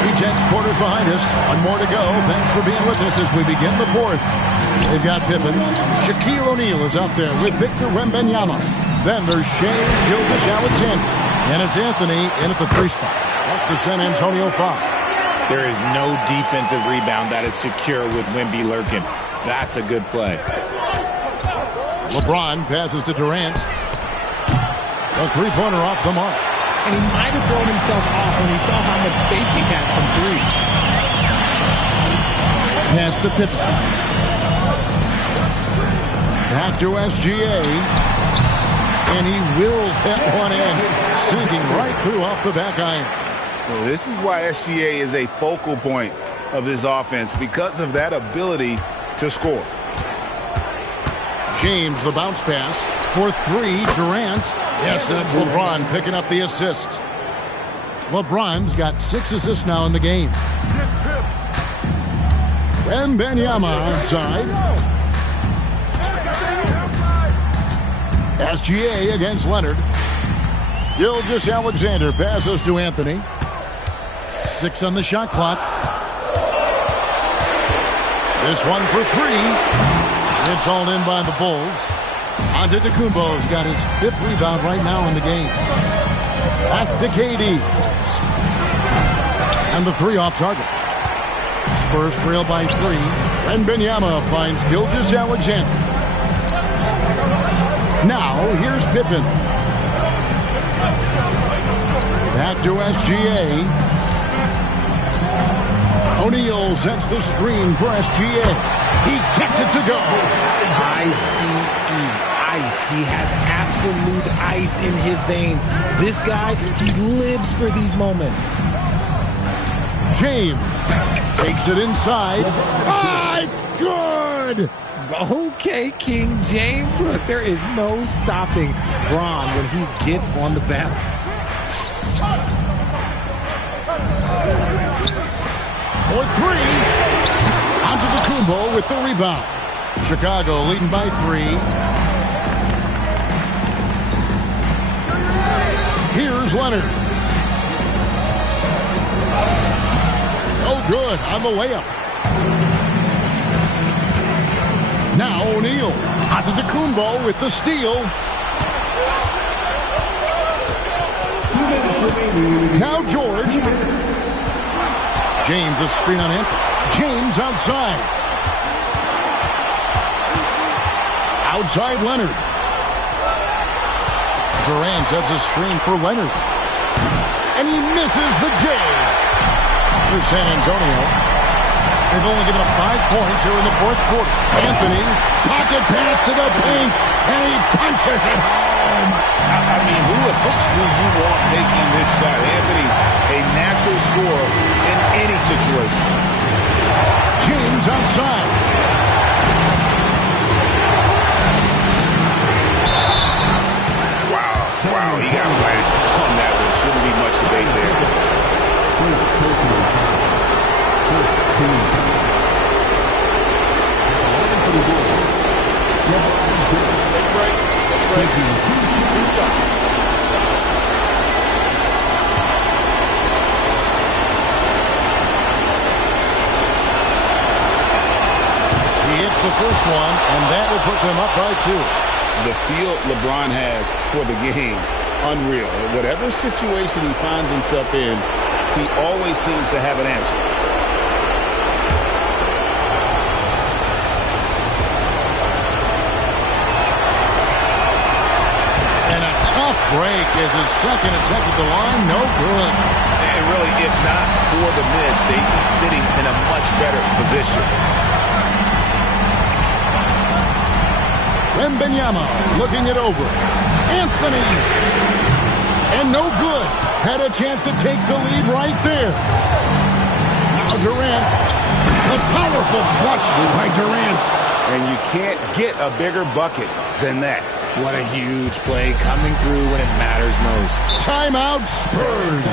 3 tenths quarters behind us. 1 more to go. Thanks for being with us as we begin the 4th. They've got Pippen. Shaquille O'Neal is out there with Victor Wembanyama. Then there's Shai Gilgeous-Alexander. And it's Anthony in at the 3 spot. That's the San Antonio foul. There is no defensive rebound that is secure with Wemby lurking. That's a good play. LeBron passes to Durant. A 3-pointer off the mark. And he might have thrown himself off when he saw how much space he had from 3. Pass to Pippen. Back to SGA. And he wills that one in. Sinking right through off the back iron. Well, this is why SGA is a focal point of this offense, because of that ability to score. James, the bounce pass for 3. Durant. Yes, and it's LeBron picking up the assist. LeBron's got 6 assists now in the game. Wembanyama outside. SGA against Leonard. Gilgeous-Alexander passes to Anthony. 6 on the shot clock. This one for 3. It's all in by the Bulls. Antetokounmpo's got his 5th rebound right now in the game. Back to KD. And the 3 off target. Spurs trail by 3. Wembanyama finds Gilgeous-Alexander. Now, here's Pippen. Back to SGA. O'Neal sets the screen for SGA. He gets it to go. I-C-E, ice. He has absolute ice in his veins. This guy, he lives for these moments. James takes it inside. Ah, it's good! Okay, King James. Look, there is no stopping Bron when he gets on the bounce. For 3. Antetokounmpo with the rebound. Chicago leading by 3. Here's Leonard. Oh, good on the layup. Now O'Neal. Antetokounmpo with the steal. Now George. James a screen on Anthony. James outside. Outside Leonard. Durant sets a screen for Leonard. And he misses the J. For San Antonio. They've only given up 5 points here in the 4th quarter. Anthony, pocket pass to the paint, and he punches it home. I mean, who do you want taking this shot? Anthony, a natural scorer in any situation. James outside. Wow, he got right on that one. Shouldn't be much debate there. He hits the first one, and that will put them up by 2. The feel LeBron has for the game, unreal. Whatever situation he finds himself in, he always seems to have an answer. And a tough break as his second attempt at the line, no good. And really, if not for the miss, they'd be sitting in a much better position. Wembanyama looking it over. Anthony. And no good. Had a chance to take the lead right there. Now Durant. A powerful flush by Durant. And you can't get a bigger bucket than that. What a huge play coming through when it matters most. Timeout Spurs.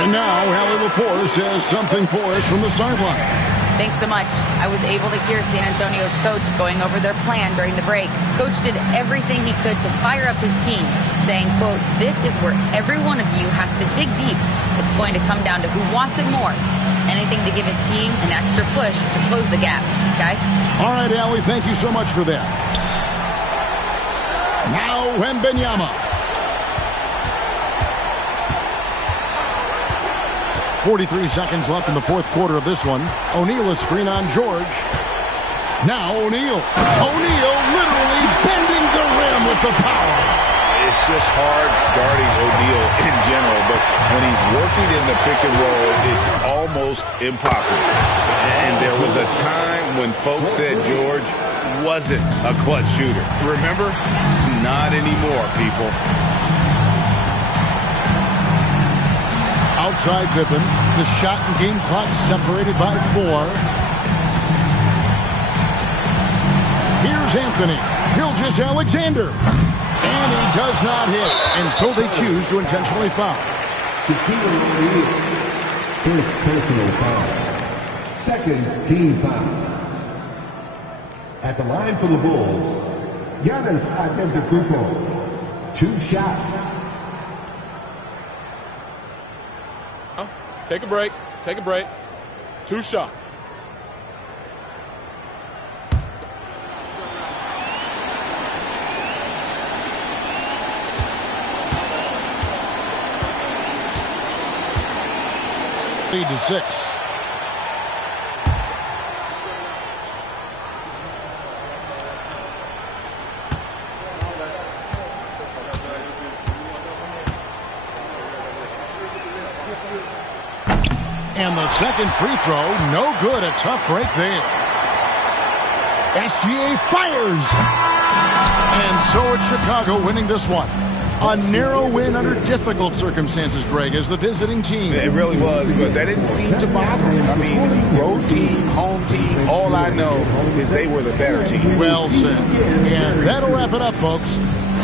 And now, Allie LaForce has something for us from the sideline. Thanks so much. I was able to hear San Antonio's coach going over their plan during the break. Coach did everything he could to fire up his team, saying, quote, "This is where every one of you has to dig deep. It's going to come down to who wants it more. Anything to give his team an extra push to close the gap." Guys? All right, Allie, thank you so much for that. Now, Wembanyama. 43 seconds left in the fourth quarter of this one. O'Neal is screen on George. Now O'Neal. O'Neal literally bending the rim with the power. It's just hard guarding O'Neal in general, but when he's working in the pick and roll, it's almost impossible. And there was a time when folks said George wasn't a clutch shooter. Remember? Not anymore, people. Outside Pippen. The shot and game clock separated by 4. Here's Anthony. Gilgeous-Alexander. And he does not hit. And so they choose to intentionally foul. First personal foul. Second team foul. At the line for the Bulls, Giannis Antetokounmpo. 2 shots. Take a break. Take a break. 2 shots. Lead to 6. And the second free throw, no good. A tough break there. SGA fires. And so it's Chicago winning this one. A narrow win under difficult circumstances, Greg, as the visiting team. It really was, but that didn't seem to bother him. I mean, road team, home team, all I know is they were the better team. Well said. And that'll wrap it up, folks.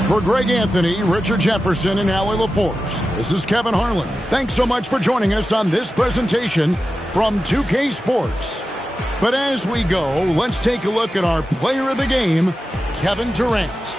For Greg Anthony, Richard Jefferson, and Allie LaForce, this is Kevin Harlan. Thanks so much for joining us on this presentation from 2K Sports. But as we go, let's take a look at our player of the game, Kevin Durant.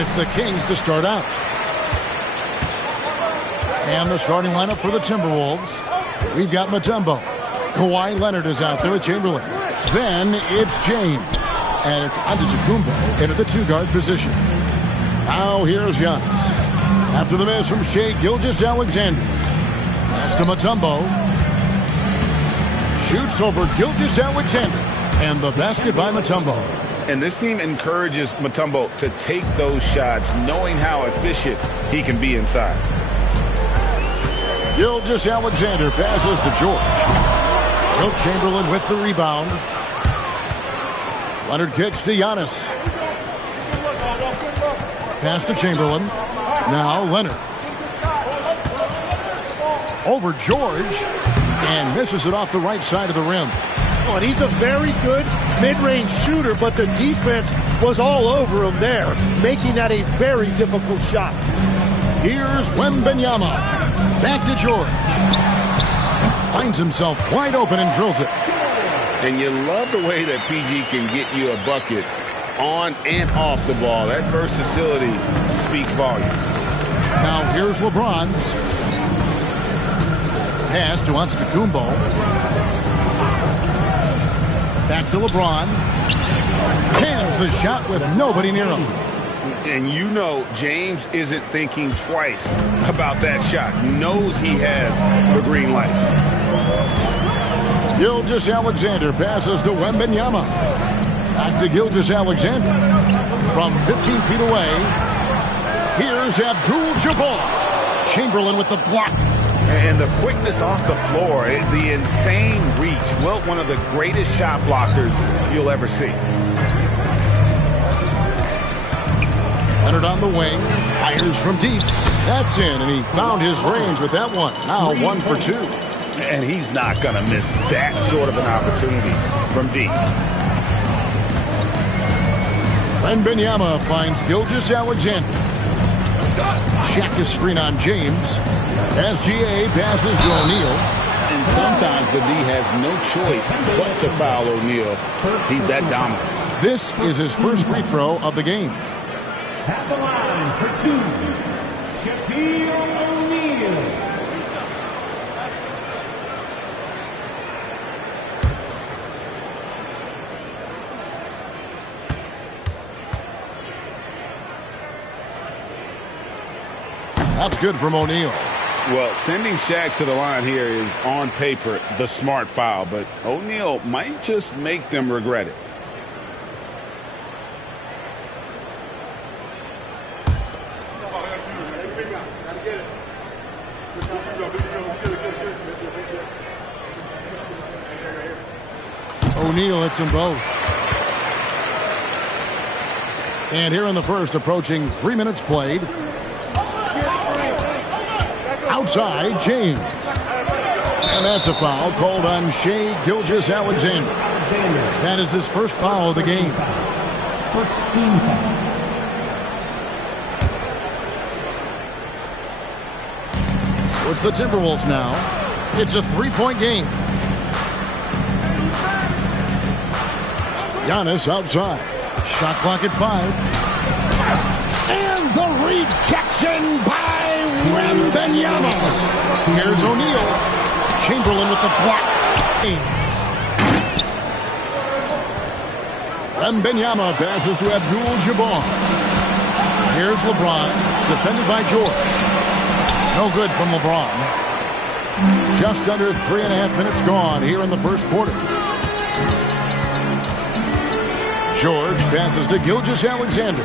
And it's the Kings to start out. And the starting lineup for the Timberwolves. We've got Mutombo. Kawhi Leonard is out there with Chamberlain. Then it's James. And it's Antetokounmpo into the two-guard position. Now here's Giannis. After the miss from Shai Gilgeous-Alexander. Pass to Mutombo. Shoots over Gilgeous-Alexander. And the basket by Mutombo. And this team encourages Mutombo to take those shots, knowing how efficient he can be inside. Gilgeous-Alexander passes to George. Wilt Chamberlain with the rebound. Leonard kicks to Giannis. Pass to Chamberlain. Now Leonard. Over George. And misses it off the right side of the rim. Oh, and he's a very good mid-range shooter, but the defense was all over him there, making that a very difficult shot. Here's Wembanyama. Back to George. Finds himself wide open and drills it. And you love the way that PG can get you a bucket on and off the ball. That versatility speaks volumes. Now here's LeBron. Pass to Antetokounmpo. Back to LeBron. Cans the shot with nobody near him. And you know James isn't thinking twice about that shot. Knows he has the green light. Gilgeous-Alexander passes to Wembanyama. Back to Gilgeous-Alexander. From 15 feet away, here's Abdul-Jabbar. Chamberlain with the block. And the quickness off the floor, the insane reach. Well, one of the greatest shot blockers you'll ever see. Leonard on the wing, fires from deep. That's in, and he found his range with that one. Now 1 for 2. And he's not going to miss that sort of an opportunity from deep. Wembanyama finds Gilgeous-Alexander. Check the screen on James. SGA passes to O'Neal. And sometimes the D has no choice but to foul O'Neal. He's that dominant. This is his first free throw of the game. At the line for 2, Shaquille O'Neal. That's good from O'Neal. Well, sending Shaq to the line here is, on paper, the smart foul, but O'Neal might just make them regret it. O'Neal hits them both. And here in the first, approaching 3 minutes played. Outside, James. And that's a foul called on Shai Gilgeous-Alexander. That is his first foul of the game. First team foul. So it's the Timberwolves now. It's a 3-point game. Giannis outside. Shot clock at 5. And the rejection by Wembanyama. Here's O'Neal. Chamberlain with the block. Wembanyama passes to Abdul-Jabbar. Here's LeBron, defended by George. No good from LeBron. Just under 3.5 minutes gone here in the first quarter. George passes to Gilgeous-Alexander.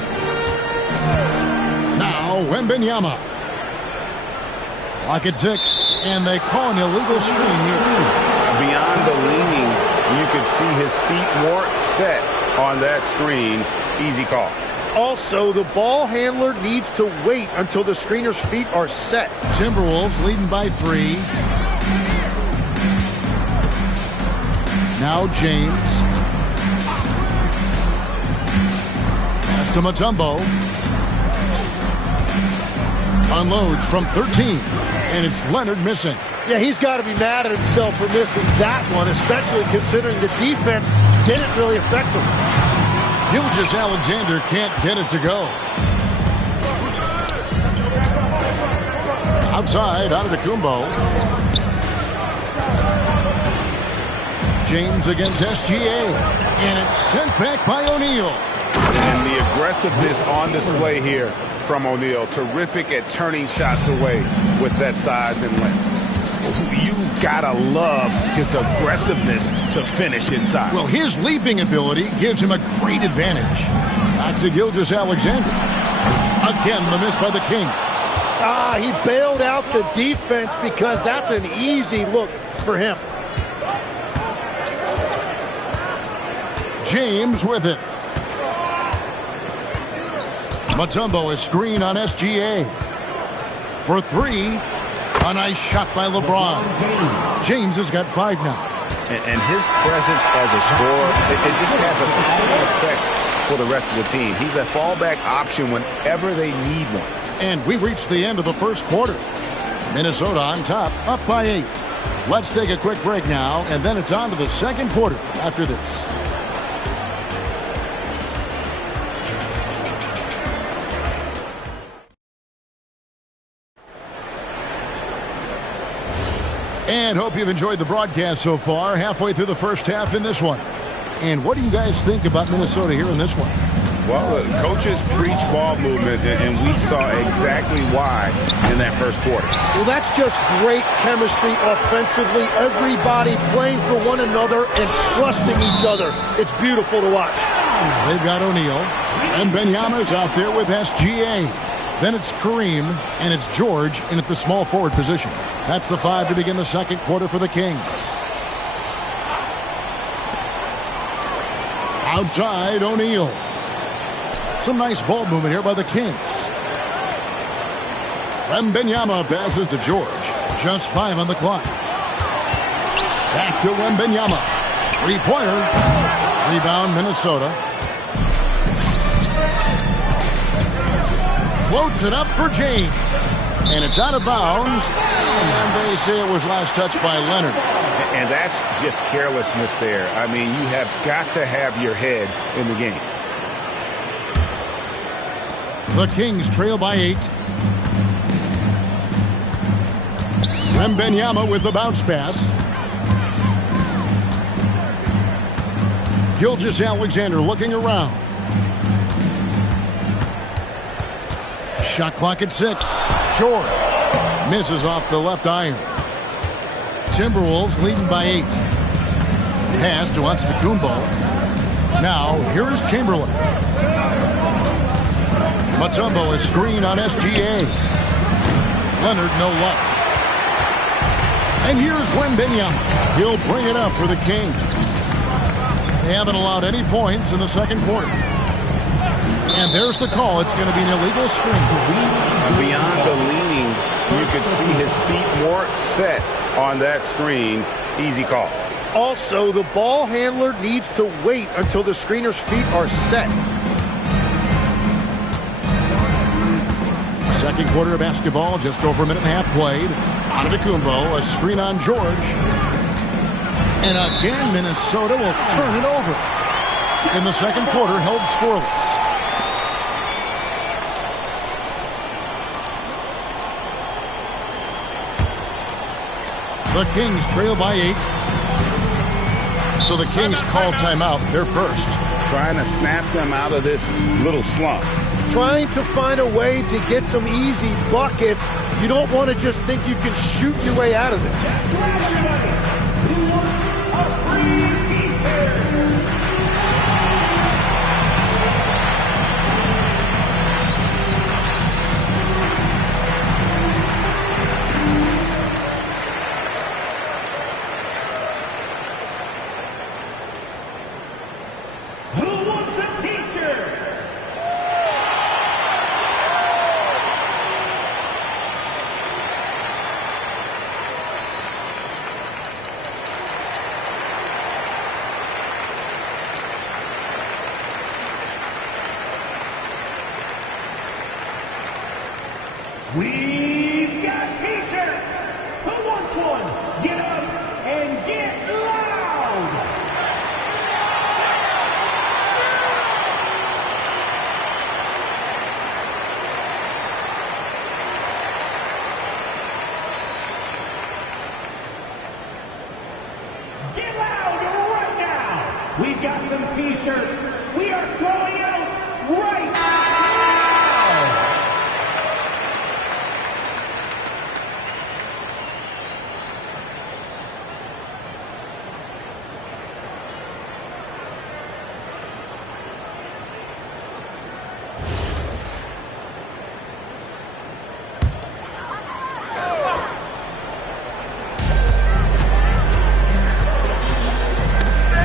Now Wembanyama. Clock at 6, and they call an illegal screen here. Beyond the leaning, you could see his feet weren't set on that screen. Easy call. Also, the ball handler needs to wait until the screener's feet are set. Timberwolves leading by 3. Now James. Pass to Mutombo. Unloads from 13. And it's Leonard missing. Yeah, he's got to be mad at himself for missing that one, especially considering the defense didn't really affect him. Gilgeous-Alexander can't get it to go. Outside, Antetokounmpo. James against SGA. And it's sent back by O'Neal. And the aggressiveness on display here from O'Neal. Terrific at turning shots away with that size and length. You gotta love his aggressiveness to finish inside. Well, his leaping ability gives him a great advantage. Back to Gilgeous-Alexander. Again, the miss by the Kings. He bailed out the defense because that's an easy look for him. James with it. Mutombo is screen on SGA. For three. A nice shot by LeBron. James has got 5 now. And his presence as a scorer, it just has a calming effect for the rest of the team. He's a fallback option whenever they need one. And we reached the end of the first quarter. Minnesota on top, up by 8. Let's take a quick break now, and then it's on to the second quarter after this. And hope you've enjoyed the broadcast so far. Halfway through the first half in this one. And what do you guys think about Minnesota here in this one? Well, coaches preach ball movement, and we saw exactly why in that first quarter. Well, that's just great chemistry offensively. Everybody playing for one another and trusting each other. It's beautiful to watch. They've got O'Neal. And Benyama's out there with SGA. Then it's Kareem, and it's George in at the small forward position. That's the 5 to begin the second quarter for the Kings. Outside, O'Neal. Some nice ball movement here by the Kings. Wembanyama passes to George. Just 5 on the clock. Back to Wembanyama. 3-pointer. Rebound, Minnesota. Floats it up for James. And it's out of bounds. And they say it was last touched by Leonard. And that's just carelessness there. I mean, you have got to have your head in the game. The Kings trail by 8. Wembanyama with the bounce pass. Gilgeous-Alexander looking around. Shot clock at 6. George misses off the left iron. Timberwolves leading by 8. Pass to Antetokounmpo. Now, here is Chamberlain. Mutombo is screen on SGA. Leonard, no luck. And here's Wembanyama. He'll bring it up for the Kings. They haven't allowed any points in the second quarter. And there's the call. It's going to be an illegal screen. Beyond the leaning, you could see his feet more set on that screen. Easy call. Also, the ball handler needs to wait until the screener's feet are set. Second quarter of basketball, just over a minute and a half played. Antetokounmpo, a screen on George. And again, Minnesota will turn it over. In the second quarter, held scoreless. The Kings trail by 8. So the Kings call timeout. They're first. Trying to snap them out of this little slump. Trying to find a way to get some easy buckets. You don't want to just think you can shoot your way out of this. Get loud right now. We've got some T-shirts. We are going out right now.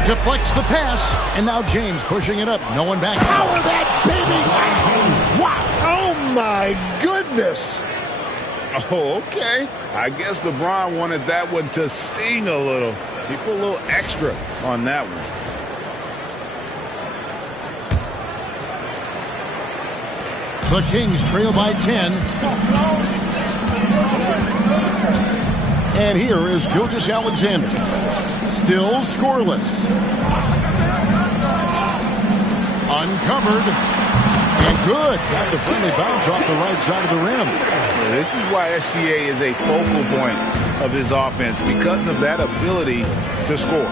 Deflects the pass, and now James pushing it up. No one back. Power that baby down! Wow! Oh, my goodness! Oh, okay. I guess LeBron wanted that one to sting a little. He put a little extra on that one. The Kings trail by 10. And here is Gilgeous-Alexander. Still scoreless. Uncovered. And good. Got the friendly bounce off the right side of the rim. Yeah, this is why SGA is a focal point of his offense, because of that ability to score.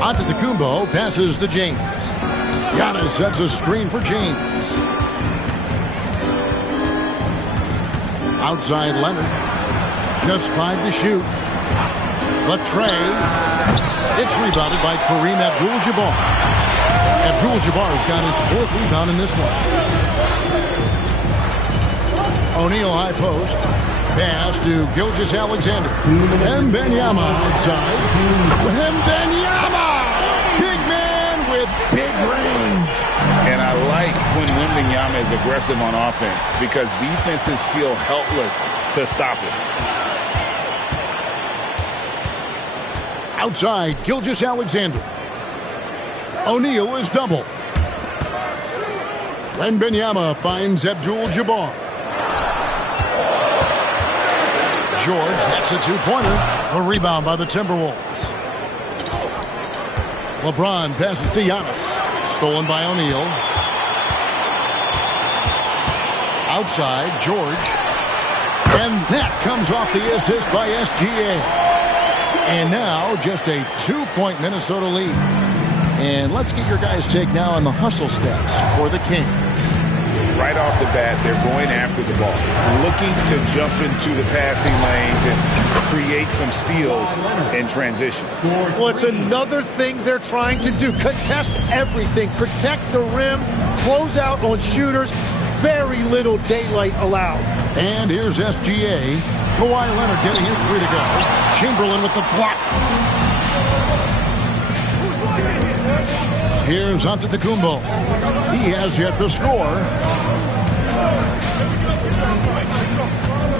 Antetokounmpo passes to James. Giannis sets a screen for James. Outside Leonard. Just 5 to shoot. The tray. It's rebounded by Kareem Abdul-Jabbar. Abdul-Jabbar's got his 4th rebound in this one. O'Neal high post. Pass to Gilgeous-Alexander. Wembanyama outside. Wembanyama! Big man with big range. And I like when Wembanyama is aggressive on offense, because defenses feel helpless to stop him. Outside, Gilgeous-Alexander. O'Neal is double. Wembanyama finds Abdul-Jabbar. George, that's a 2-pointer. A rebound by the Timberwolves. LeBron passes to Giannis. Stolen by O'Neal. Outside, George. And that comes off the assist by SGA. And now just a 2-point Minnesota lead. And let's get your guys' take now on the hustle stats for the Kings. Right off the bat, they're going after the ball, looking to jump into the passing lanes and create some steals in transition. Well, it's another thing they're trying to do. Contest everything. Protect the rim. Close out on shooters. Very little daylight allowed. And here's SGA. Kawhi Leonard getting his 3 to go. Chamberlain with the block. Here's Antetokounmpo. He has yet to score.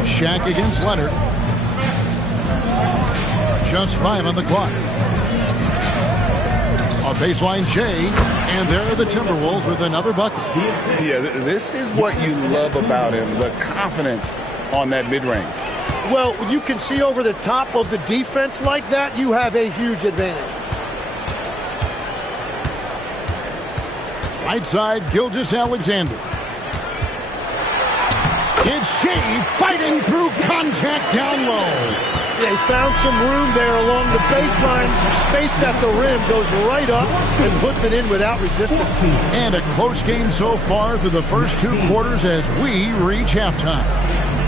Shaq against Leonard. Just 5 on the clock. A baseline Jay, and there are the Timberwolves with another bucket. Yeah, this is what you love about him, the confidence on that mid-range. Well, you can see over the top of the defense like that, you have a huge advantage. Right side, Gilgeous-Alexander. It's Shea fighting through contact down low. They found some room there along the baseline. Space at the rim, goes right up and puts it in without resistance. And a close game so far through the first 2 quarters as we reach halftime.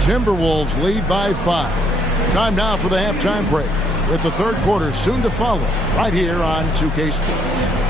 Timberwolves lead by 5. Time now for the halftime break, with the 3rd quarter soon to follow right here on 2K Sports.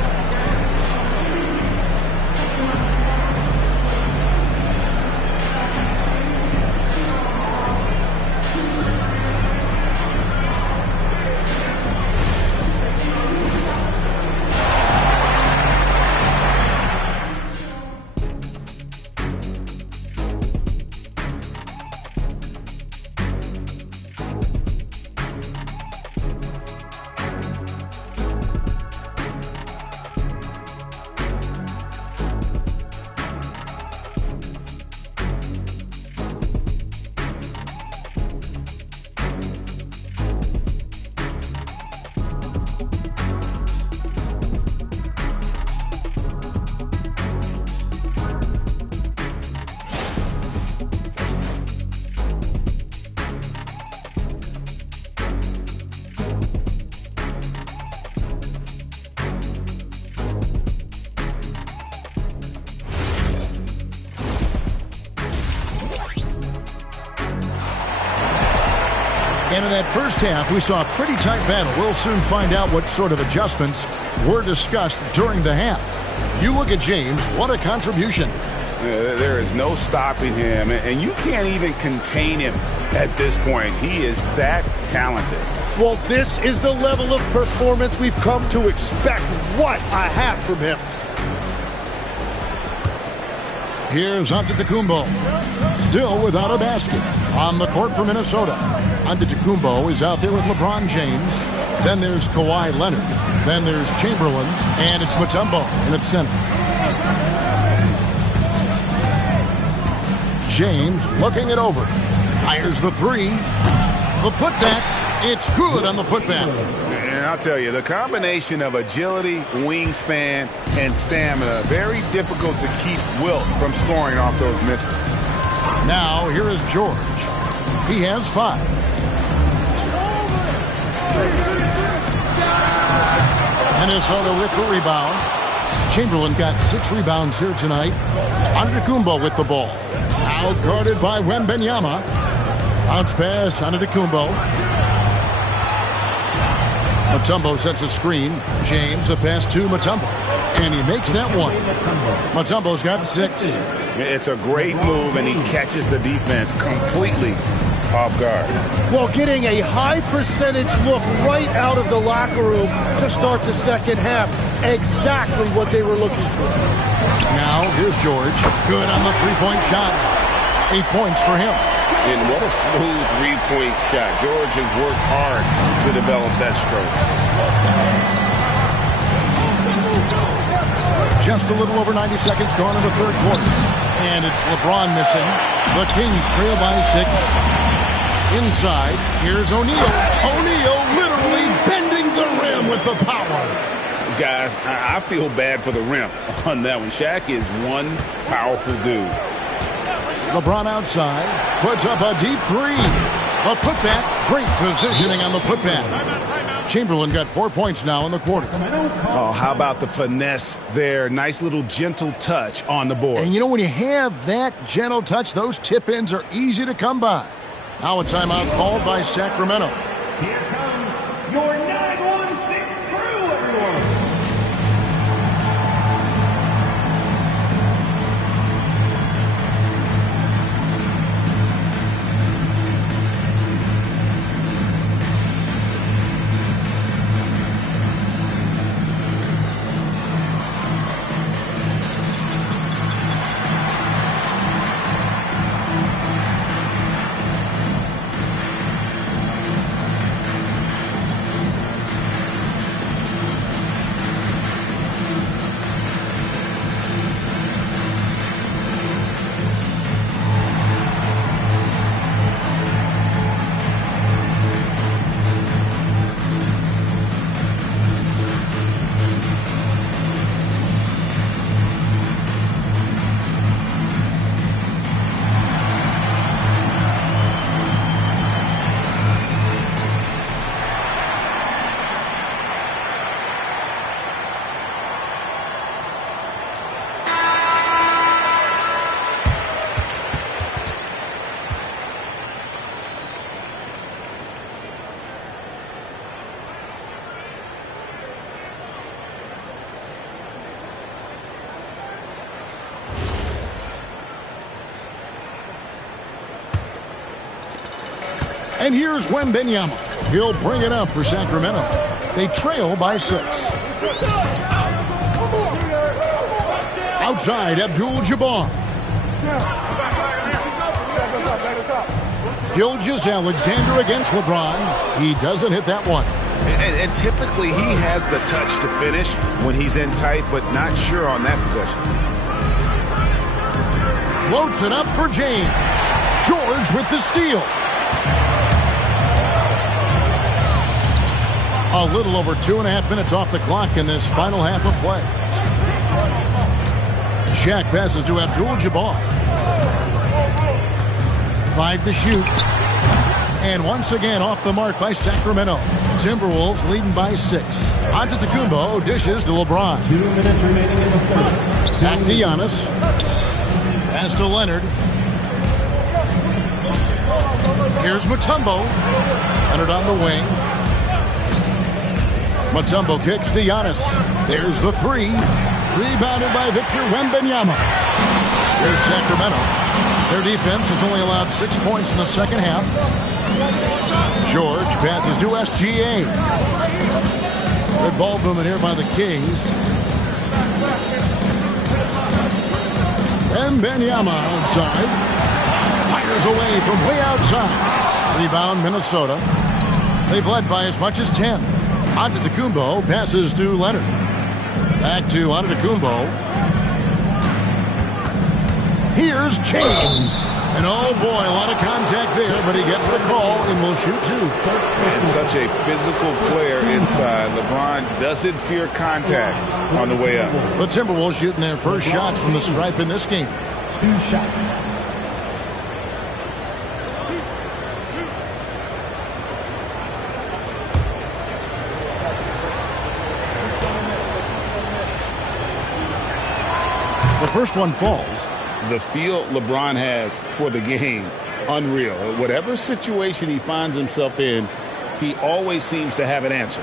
And in that first half, we saw a pretty tight battle. We'll soon find out what sort of adjustments were discussed during the half. You look at James, what a contribution. There is no stopping him, and you can't even contain him at this point. He is that talented. Well, this is the level of performance we've come to expect. What a half from him. Here's Antetokounmpo, still without a basket. On the court for Minnesota. Antetokounmpo is out there with LeBron James. Then there's Kawhi Leonard. Then there's Chamberlain. And it's Mutombo in its center. James looking it over. Fires the three. The putback. It's good on the putback. And I'll tell you, the combination of agility, wingspan, and stamina, very difficult to keep Wilt from scoring off those misses. Now, here is George. He has 5. Minnesota with the rebound. Chamberlain got 6 rebounds here tonight. Antetokounmpo with the ball. Out guarded by Wembanyama. Bounce pass, Antetokounmpo. Mutombo sets a screen. James, the pass to Mutombo. And he makes that one. Mutombo's got 6. It's a great move, and he catches the defense completely off guard. Well, getting a high percentage look right out of the locker room to start the second half. Exactly what they were looking for. Now, here's George. Good on the three-point shot. 8 points for him. And what a smooth three-point shot. George has worked hard to develop that stroke. Just a little over 90 seconds gone in the third quarter. And it's LeBron missing. The Kings trail by 6. Inside, here's O'Neal. O'Neal literally bending the rim with the power. Guys, I feel bad for the rim on that one. Shaq is one powerful dude. LeBron outside, puts up a deep 3. A putback, great positioning on the putback. Chamberlain got 4 points now in the quarter. Oh, how about the finesse there? Nice little gentle touch on the board. And you know, when you have that gentle touch, those tip-ins are easy to come by. Now a timeout called by Sacramento. Here comes your 916 crew, everyone. And here's Wembanyama. He'll bring it up for Sacramento. They trail by 6. Outside, Abdul-Jabbar. Gilgeous-Alexander against LeBron. He doesn't hit that one. And typically he has the touch to finish when he's in tight, but not sure on that possession. Floats it up for James. George with the steal. A little over 2.5 minutes off the clock in this final half of play. Shaq passes to Abdul-Jabbar. 5 to shoot. And once again off the mark by Sacramento. Timberwolves leading by 6. Antetokounmpo dishes to LeBron. 2 minutes remaining in the third. Back to Giannis. Pass to Leonard. Here's Mutombo. Leonard on the wing. Mutombo kicks to Giannis. There's the three. Rebounded by Victor Wembanyama. Here's Sacramento. Their defense has only allowed 6 points in the second half. George passes to SGA. Good ball movement here by the Kings. Wembanyama outside. Fires away from way outside. Rebound Minnesota. They've led by as much as 10. Antetokounmpo passes to Leonard. Back to Antetokounmpo. Here's James. And oh boy, a lot of contact there, but he gets the call and will shoot two. And such a physical player inside. LeBron doesn't fear contact on the way up. The Timberwolves shooting their first shots from the stripe in this game. 2 shots. The first one falls. The feel LeBron has for the game, unreal. Whatever situation he finds himself in, he always seems to have an answer.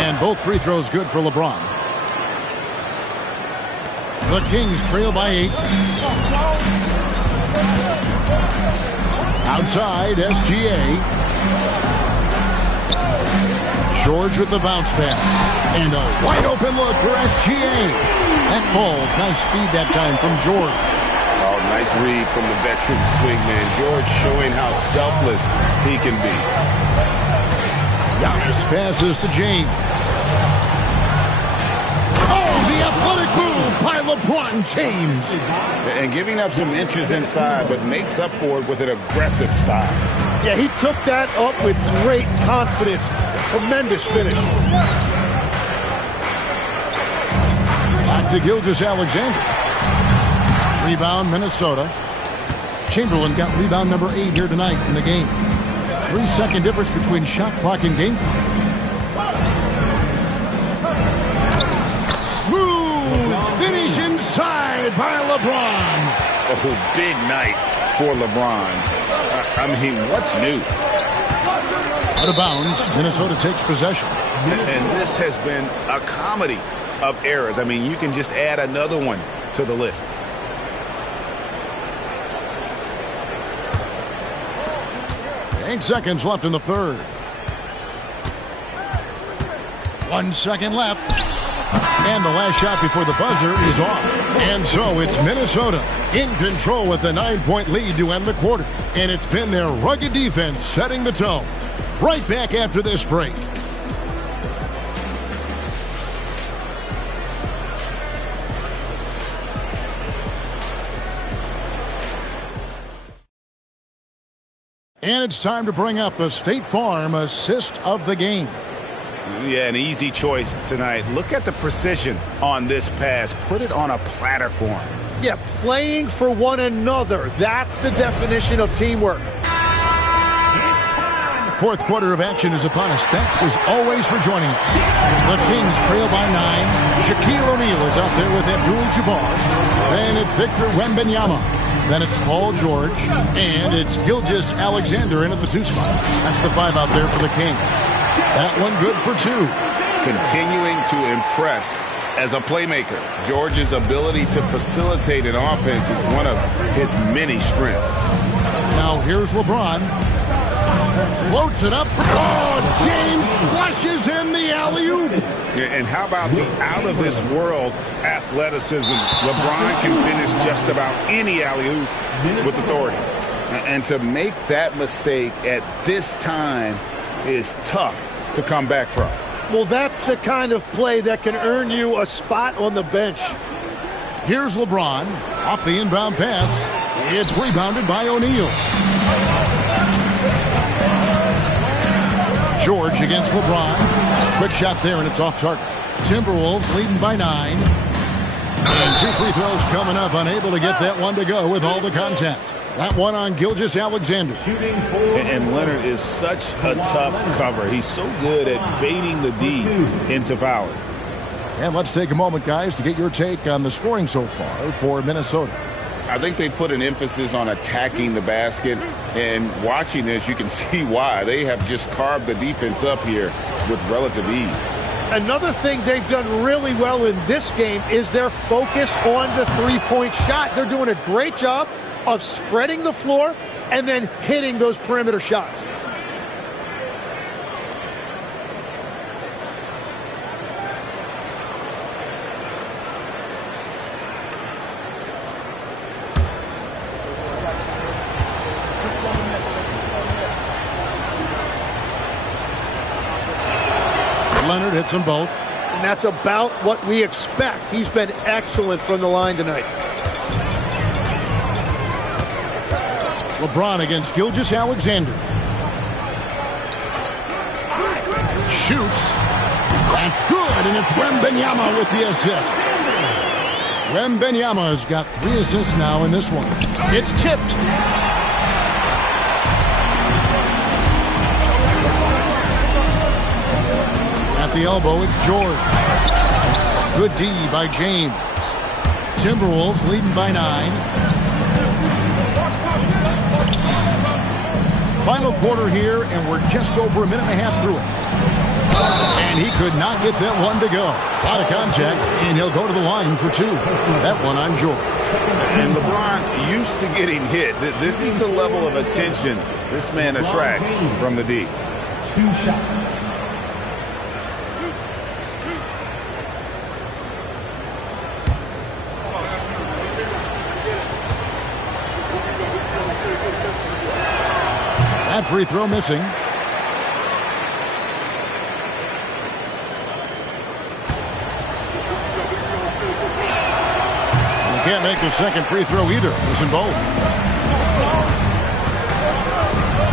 And both free throws good for LeBron. The Kings trail by 8. Outside, SGA. George with the bounce pass. And a wide open look for SGA. That ball's nice speed that time from George. Oh, nice read from the veteran swingman. George showing how selfless he can be. Giannis passes to James. Oh, the athletic move by LeBron James. And giving up some inches inside, but makes up for it with an aggressive style. Yeah, he took that up with great confidence. Tremendous finish. Back to Gilgeous-Alexander. Rebound, Minnesota. Chamberlain got rebound number 8 here tonight in the game. 3-second difference between shot clock and game clock. Smooth finish inside by LeBron. Oh, big night for LeBron. I mean, what's new? Out of bounds, Minnesota takes possession. And this has been a comedy of errors. I mean, you can just add another one to the list. Eight seconds left in the third. 1 second left. And the last shot before the buzzer is off. And so it's Minnesota in control with the 9-point lead to end the quarter. And it's been their rugged defense setting the tone. Right back after this break. And it's time to bring up the State Farm assist of the game. Yeah, an easy choice tonight. Look at the precision on this pass. Put it on a platter for him. Yeah, playing for one another. That's the definition of teamwork. Fourth quarter of action is upon us. Thanks as always for joining us. The Kings trail by 9. Shaquille O'Neal is out there with Abdul-Jabbar. Then it's Victor Wembanyama. Then it's Paul George. And it's Gilgeous-Alexander in at the 2 spot. That's the 5 out there for the Kings. That one good for 2. Continuing to impress as a playmaker. George's ability to facilitate an offense is one of his many strengths. Now here's LeBron. Floats it up. Oh, James flushes in the alley-oop. And how about the out-of-this-world athleticism? LeBron can finish just about any alley-oop with authority. And to make that mistake at this time is tough to come back from. Well, that's the kind of play that can earn you a spot on the bench. Here's LeBron off the inbound pass. It's rebounded by O'Neal. George against LeBron. Quick shot there, and it's off target. Timberwolves leading by 9. And 2 free throws coming up. Unable to get that one to go with all the contact. That one on Gilgeous-Alexander. And Leonard is such a tough cover. He's so good at baiting the D into fouling. And let's take a moment, guys, to get your take on the scoring so far for Minnesota. I think they put an emphasis on attacking the basket, and watching this, you can see why. They have just carved the defense up here with relative ease. Another thing they've done really well in this game is their focus on the three-point shot. They're doing a great job of spreading the floor and then hitting those perimeter shots. Leonard hits them both. And that's about what we expect. He's been excellent from the line tonight. LeBron against Gilgeous-Alexander. Shoots. That's good, and it's Wembanyama with the assist. Wembanyama has got 3 assists now in this one. It's tipped. At the elbow, it's George. Good D by James. Timberwolves leading by 9. Final quarter here, and we're just over a minute and a half through it. And he could not get that one to go. A lot of contact, and he'll go to the line for 2. That one on George. And LeBron used to getting hit. This is the level of attention this man attracts from the D. 2 shots. That free throw missing. And he can't make the second free throw either. Missing both.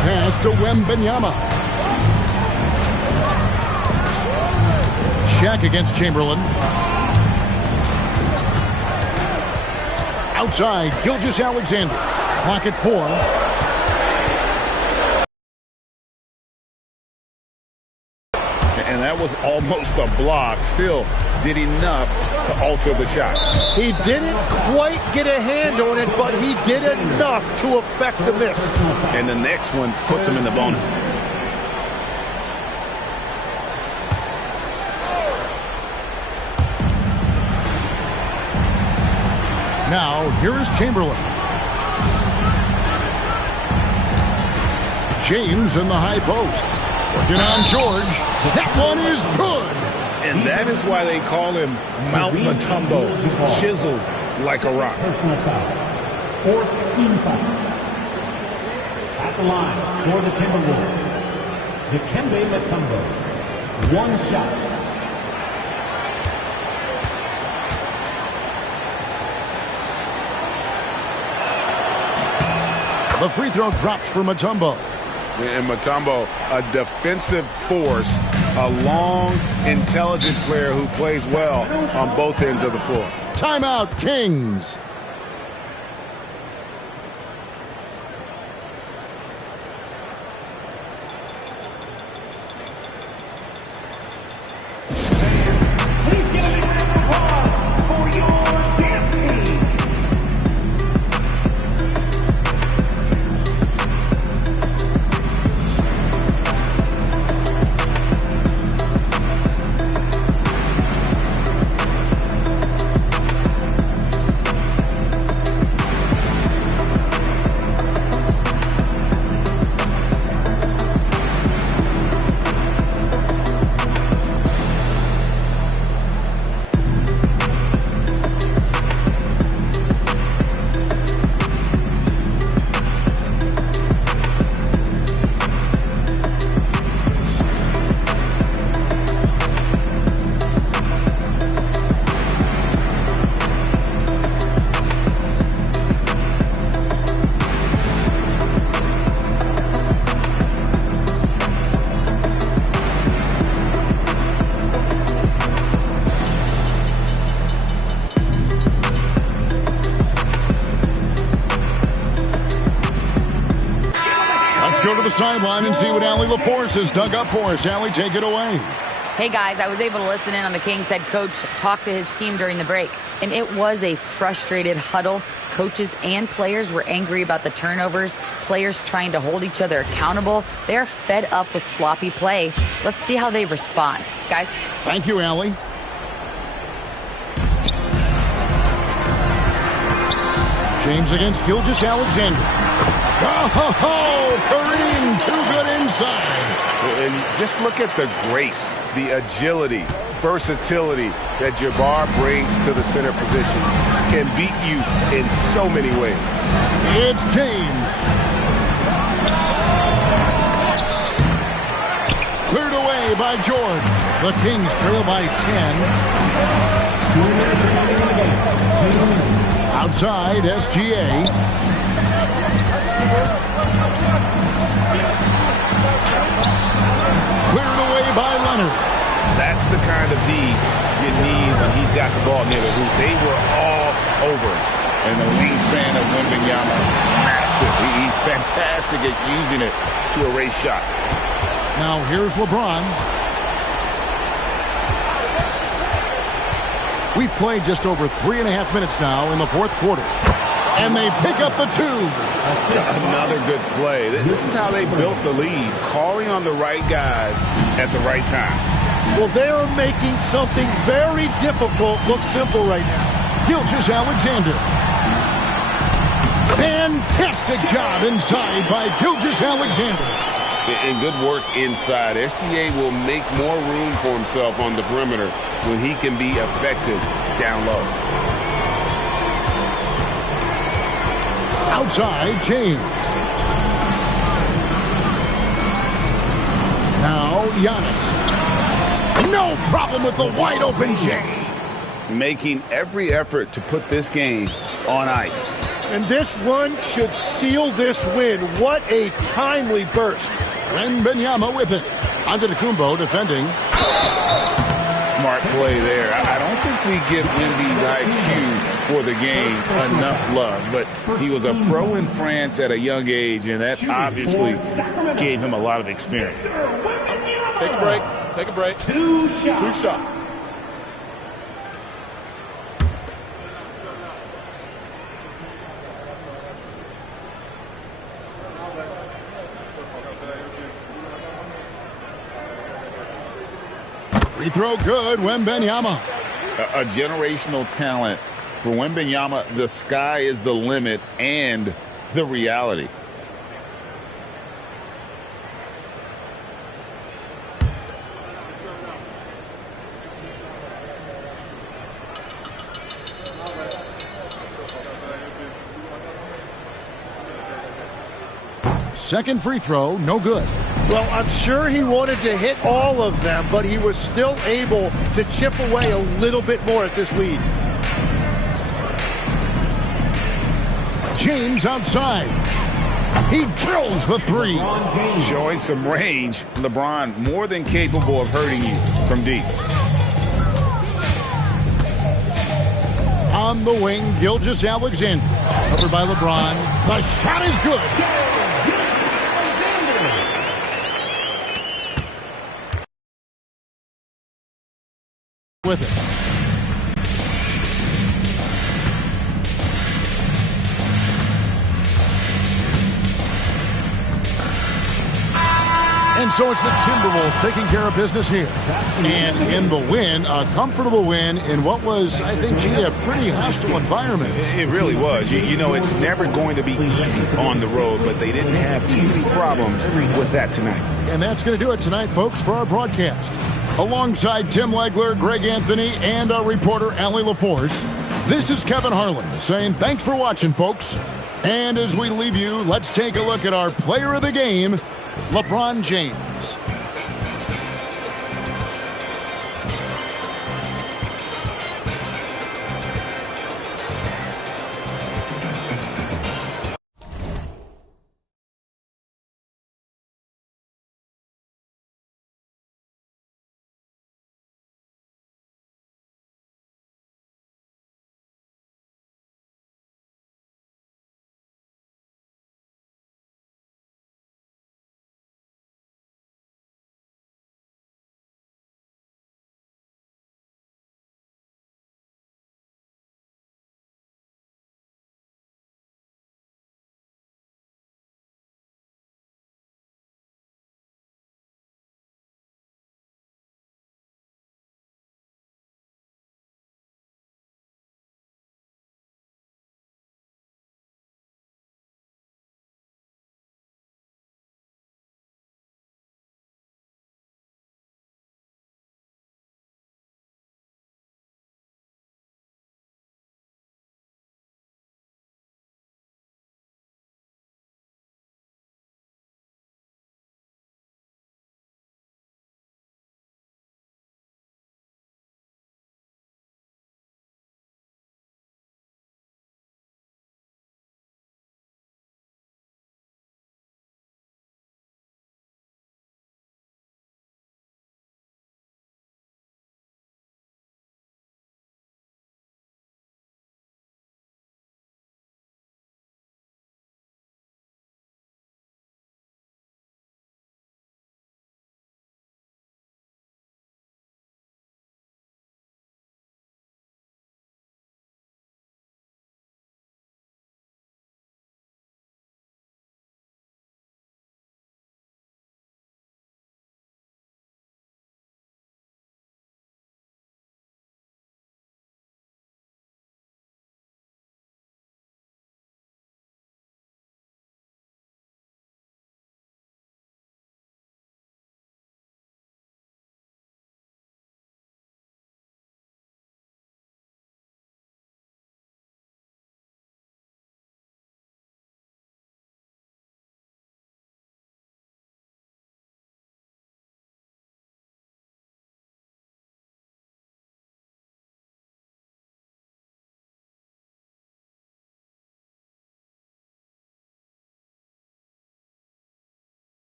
Pass to Wembanyama. Shaq against Chamberlain. Outside, Gilgeous-Alexander. Clock at 4. And that was almost a block. Still did enough to alter the shot. He didn't quite get a hand on it, but he did enough to affect the miss. And the next one puts him in the bonus. Now, here's Chamberlain. James in the high post. Working on George. That one is good. And that is why they call him Mount Mutombo, chiseled like a rock. Personal foul. 4th team foul. At the line for the Timberwolves, Dikembe Mutombo. 1 shot. The free throw drops for Mutombo. And Mutombo, a defensive force, a long, intelligent player who plays well on both ends of the floor. Timeout, Kings. Sideline and see what Allie LaForce has dug up for us. Allie, take it away. Hey guys, I was able to listen in on the Kings head coach talk to his team during the break, and it was a frustrated huddle. Coaches and players were angry about the turnovers, players trying to hold each other accountable. They're fed up with sloppy play. Let's see how they respond. Guys? Thank you, Allie. James against Gilgeous-Alexander. Oh, Kareem, too good inside. And just look at the grace, the agility, versatility that Jabbar brings to the center position. Can beat you in so many ways. It's James. Cleared away by George. The Kings trail by 10. Outside, SGA. Cleared away by Leonard. That's the kind of D you need when he's got the ball near the hoop. They were all over him. And the wingspan of Wembanyama, massive. He's fantastic at using it to erase shots. Now here's LeBron. We've played just over 3.5 minutes now in the fourth quarter. And they pick up the 2. Another good play. This is how they built the lead, calling on the right guys at the right time. Well, they are making something very difficult look simple right now. Gilgeous-Alexander. Fantastic job inside by Gilgeous-Alexander. And good work inside. SGA will make more room for himself on the perimeter when he can be effective down low. Outside, James. Now, Giannis. No problem with the wide open James. Making every effort to put this game on ice. And this run should seal this win. What a timely burst. Wembanyama with it. Antetokounmpo defending. Smart play there. I don't think we give Wemby's IQ for the game enough love, but he was a pro in France at a young age, and that obviously gave him a lot of experience. Take a break. Take a break. Two shots. Free throw good, Wembanyama. A generational talent. For Wembanyama, the sky is the limit and the reality. Second free throw, no good. Well, I'm sure he wanted to hit all of them, but he was still able to chip away a little bit more at this lead. James outside. He drills the 3. Showing some range. LeBron more than capable of hurting you from deep. On the wing, Gilgeous-Alexander. Covered by LeBron. The shot is good. With it. And so it's the Timberwolves taking care of business here. And in the win, a comfortable win in what was, I think, a pretty hostile environment. It really was. You know, it's never going to be easy on the road, but they didn't have too many problems with that tonight. And that's going to do it tonight, folks, for our broadcast. Alongside Tim Legler, Greg Anthony, and our reporter, Allie LaForce, this is Kevin Harlan saying thanks for watching, folks. And as we leave you, let's take a look at our player of the game, LeBron James.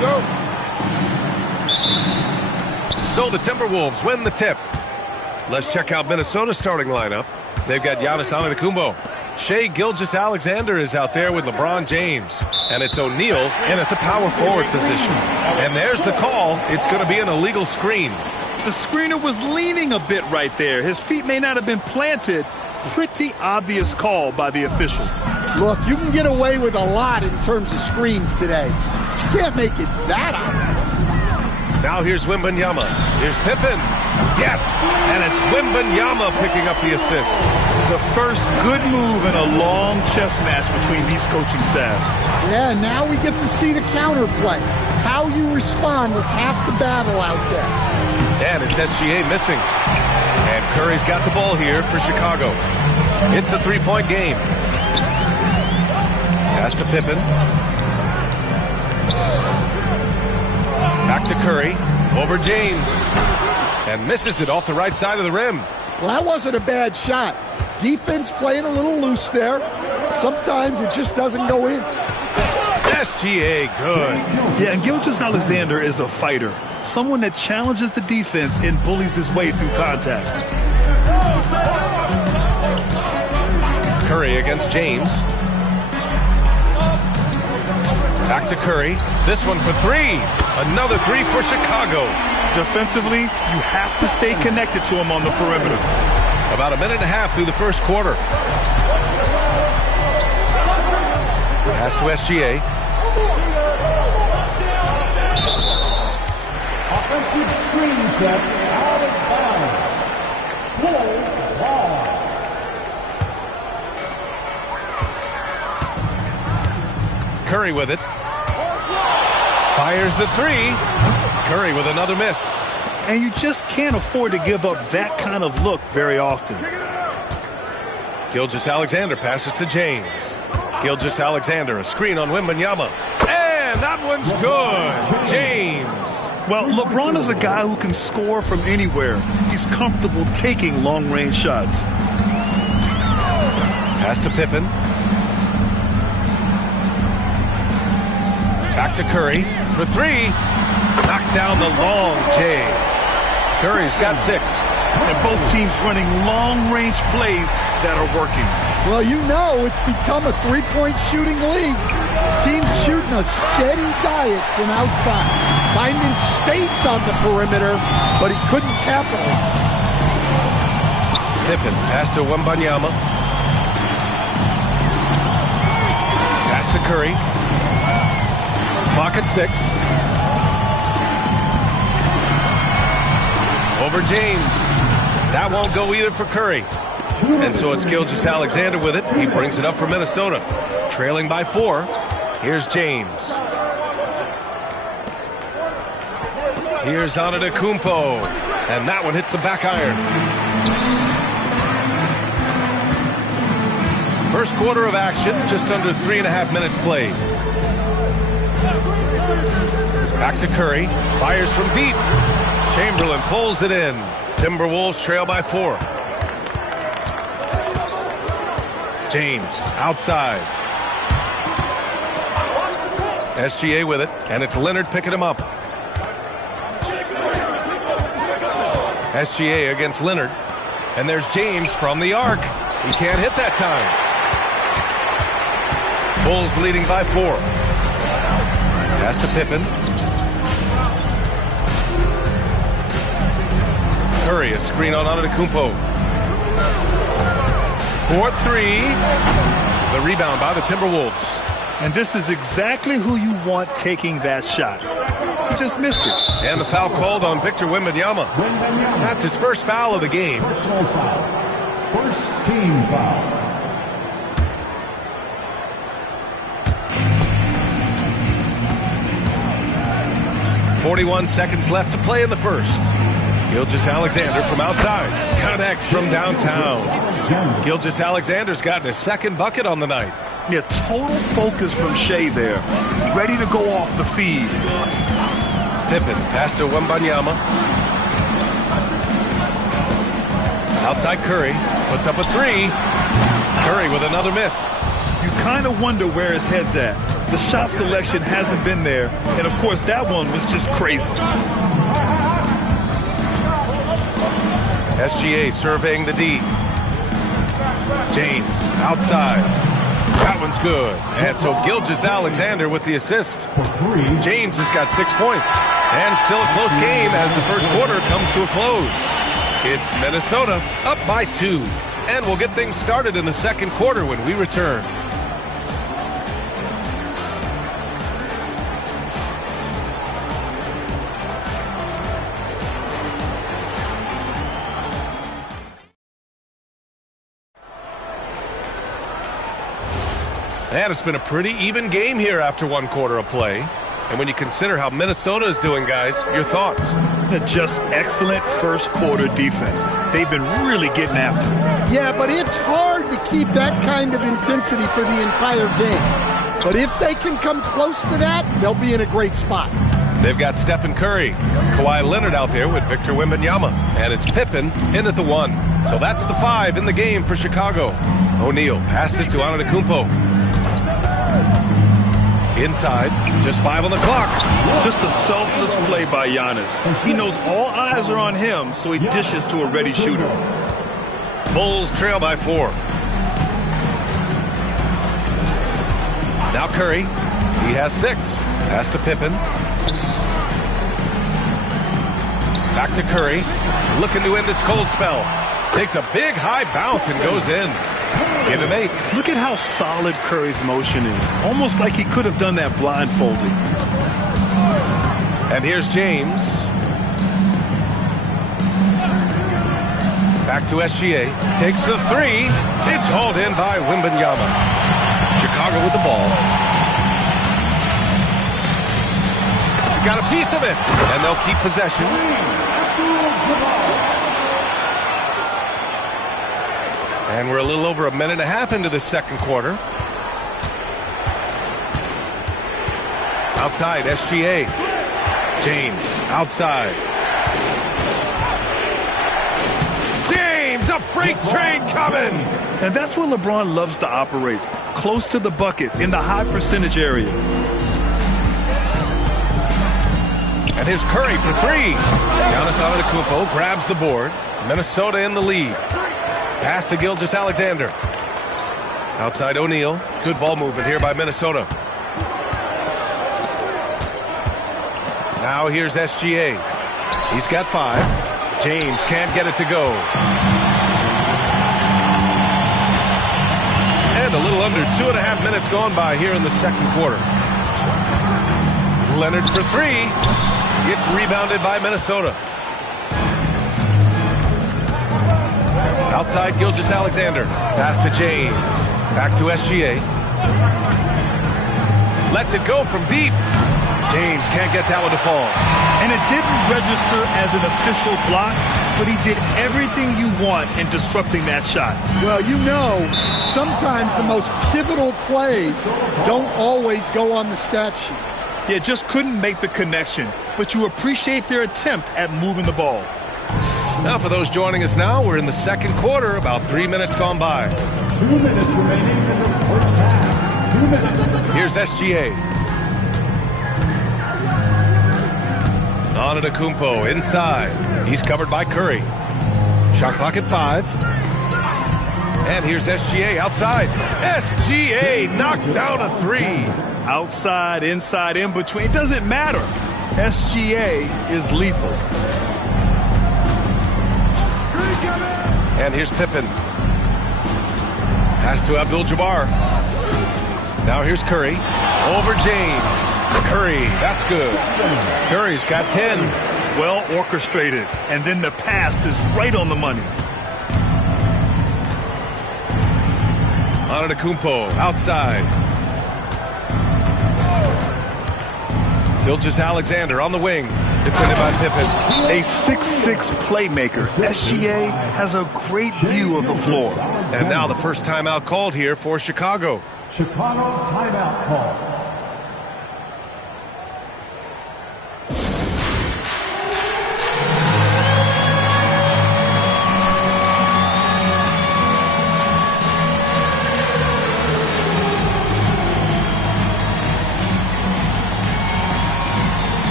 Go. So the Timberwolves win the tip. Let's check out Minnesota's starting lineup. They've got Giannis Antetokounmpo. Shai Gilgeous-Alexander is out there with LeBron James. And it's O'Neal in at the power forward position. And there's the call. It's going to be an illegal screen. The screener was leaning a bit right there. His feet may not have been planted. Pretty obvious call by the officials. Look, you can get away with a lot in terms of screens today. You can't make it that obvious. Now here's Wembanyama. Here's Pippen. Yes! And it's Wembanyama picking up the assist. The first good move in a long chess match between these coaching staffs. Yeah, now we get to see the counterplay. How you respond is half the battle out there. And it's SGA missing. And Curry's got the ball here for Chicago. It's a three-point game. Pass to Pippen. Back to Curry. Over James. And misses it off the right side of the rim. Well, that wasn't a bad shot. Defense playing a little loose there. Sometimes it just doesn't go in. SGA, good. Yeah, and Gilgeous-Alexander is a fighter. Someone that challenges the defense and bullies his way through contact. Curry against James. Back to Curry. This one for three. Another three for Chicago. Defensively, you have to stay connected to him on the perimeter. About a minute and a half through the first quarter. Pass to SGA. Offensive screen set out of bounds. Play ball. Curry with it. Fires the three. Curry with another miss. And you just can't afford to give up that kind of look very often. Gilgeous-Alexander passes to James. Gilgeous-Alexander, a screen on Wembanyama. And that one's good. James. Well, LeBron is a guy who can score from anywhere. He's comfortable taking long-range shots. Pass to Pippen. Back to Curry for three. Knocks down the long J. Curry's got 6. And both teams running long-range plays that are working. Well, you know it's become a three-point shooting league. Teams shooting a steady diet from outside. Finding space on the perimeter, but he couldn't capitalize. Pippen, pass to Wembanyama. Pass to Curry. Clock at 6. Over James. That won't go either for Curry. And so it's Gilgeous-Alexander with it. He brings it up for Minnesota. Trailing by 4. Here's James. Here's Antetokounmpo. And that one hits the back iron. First quarter of action, just under 3.5 minutes played. Back to Curry. Fires from deep. Chamberlain pulls it in. Timberwolves trail by 4. James outside. SGA with it, and it's Leonard picking him up. SGA against Leonard. And there's James from the arc. He can't hit that time. Bulls leading by 4. Pass to Pippen. Curry, a screen on Antetokounmpo. 4-3. The rebound by the Timberwolves. And this is exactly who you want taking that shot. He just missed it. And the foul called on Victor Wembanyama. That's his first foul of the game. Personal foul. First team foul. 41 seconds left to play in the first. Gilgeous-Alexander from outside. Connects from downtown. Gilgeous-Alexander's gotten his second bucket on the night. Yeah, total focus from Shai there. Ready to go off the feed. Pippen, pass to Wembanyama. Outside Curry, puts up a 3. Curry with another miss. You kind of wonder where his head's at. The shot selection hasn't been there. And, of course, that one was just crazy. SGA surveying the D. James outside. That one's good. And so Gilgeous-Alexander with the assist. James has got 6 points. And still a close game as the first quarter comes to a close. It's Minnesota up by 2. And we'll get things started in the second quarter when we return. And it's been a pretty even game here after one quarter of play. And when you consider how Minnesota is doing, guys, your thoughts? Just excellent first quarter defense. They've been really getting after it. Yeah, but it's hard to keep that kind of intensity for the entire game. But if they can come close to that, they'll be in a great spot. They've got Stephen Curry, Kawhi Leonard out there with Victor Wembanyama. And it's Pippen in at the 1. So that's the 5 in the game for Chicago. O'Neal passes to Antetokounmpo. Inside, just 5 on the clock. Just a selfless play by Giannis. He knows all eyes are on him, so he dishes to a ready shooter. Bulls trail by 4. Now Curry, he has 6. Pass to Pippen. Back to Curry, looking to end this cold spell. Takes a big high bounce and goes in. Give him 8. Look at how solid Curry's motion is. Almost like he could have done that blindfolded. And here's James. Back to SGA. Takes the 3. It's hauled in by Wembanyama. Chicago with the ball. Got a piece of it. And they'll keep possession. And we're a little over a minute and a half into the second quarter. Outside, SGA. James, outside. James, a freight train coming! And that's where LeBron loves to operate. Close to the bucket, in the high percentage area. And here's Curry for 3. Giannis Antetokounmpo grabs the board. Minnesota in the lead. Pass to Gilgeous-Alexander. Outside O'Neal. Good ball movement here by Minnesota. Now here's SGA. He's got 5. James can't get it to go. And a little under 2.5 minutes gone by here in the second quarter. Leonard for 3. Gets rebounded by Minnesota. Outside Gilgeous-Alexander. Pass to James. Back to SGA. Lets it go from deep. James can't get that one to fall. And it didn't register as an official block, but he did everything you want in disrupting that shot. Well, you know, sometimes the most pivotal plays don't always go on the stat sheet. Yeah, just couldn't make the connection, but you appreciate their attempt at moving the ball. Now for those joining us now, we're in the second quarter, about 3 minutes gone by. 2 minutes remaining in the first half. 2 minutes. Here's SGA. Antetokounmpo inside. He's covered by Curry. Shot clock at 5. And here's SGA outside. SGA knocks down a 3. Outside, inside, in between, it doesn't matter. SGA is lethal. And here's Pippen. Pass to Abdul-Jabbar. Now here's Curry. Over James. Curry, that's good. Curry's got 10. Well orchestrated. And then the pass is right on the money. Antetokounmpo outside. Gilgeous-Alexander on the wing. Defended by Pippen. A 6'6" playmaker. SGA has a great view of the floor. And now the first timeout called here for Chicago. Chicago timeout call.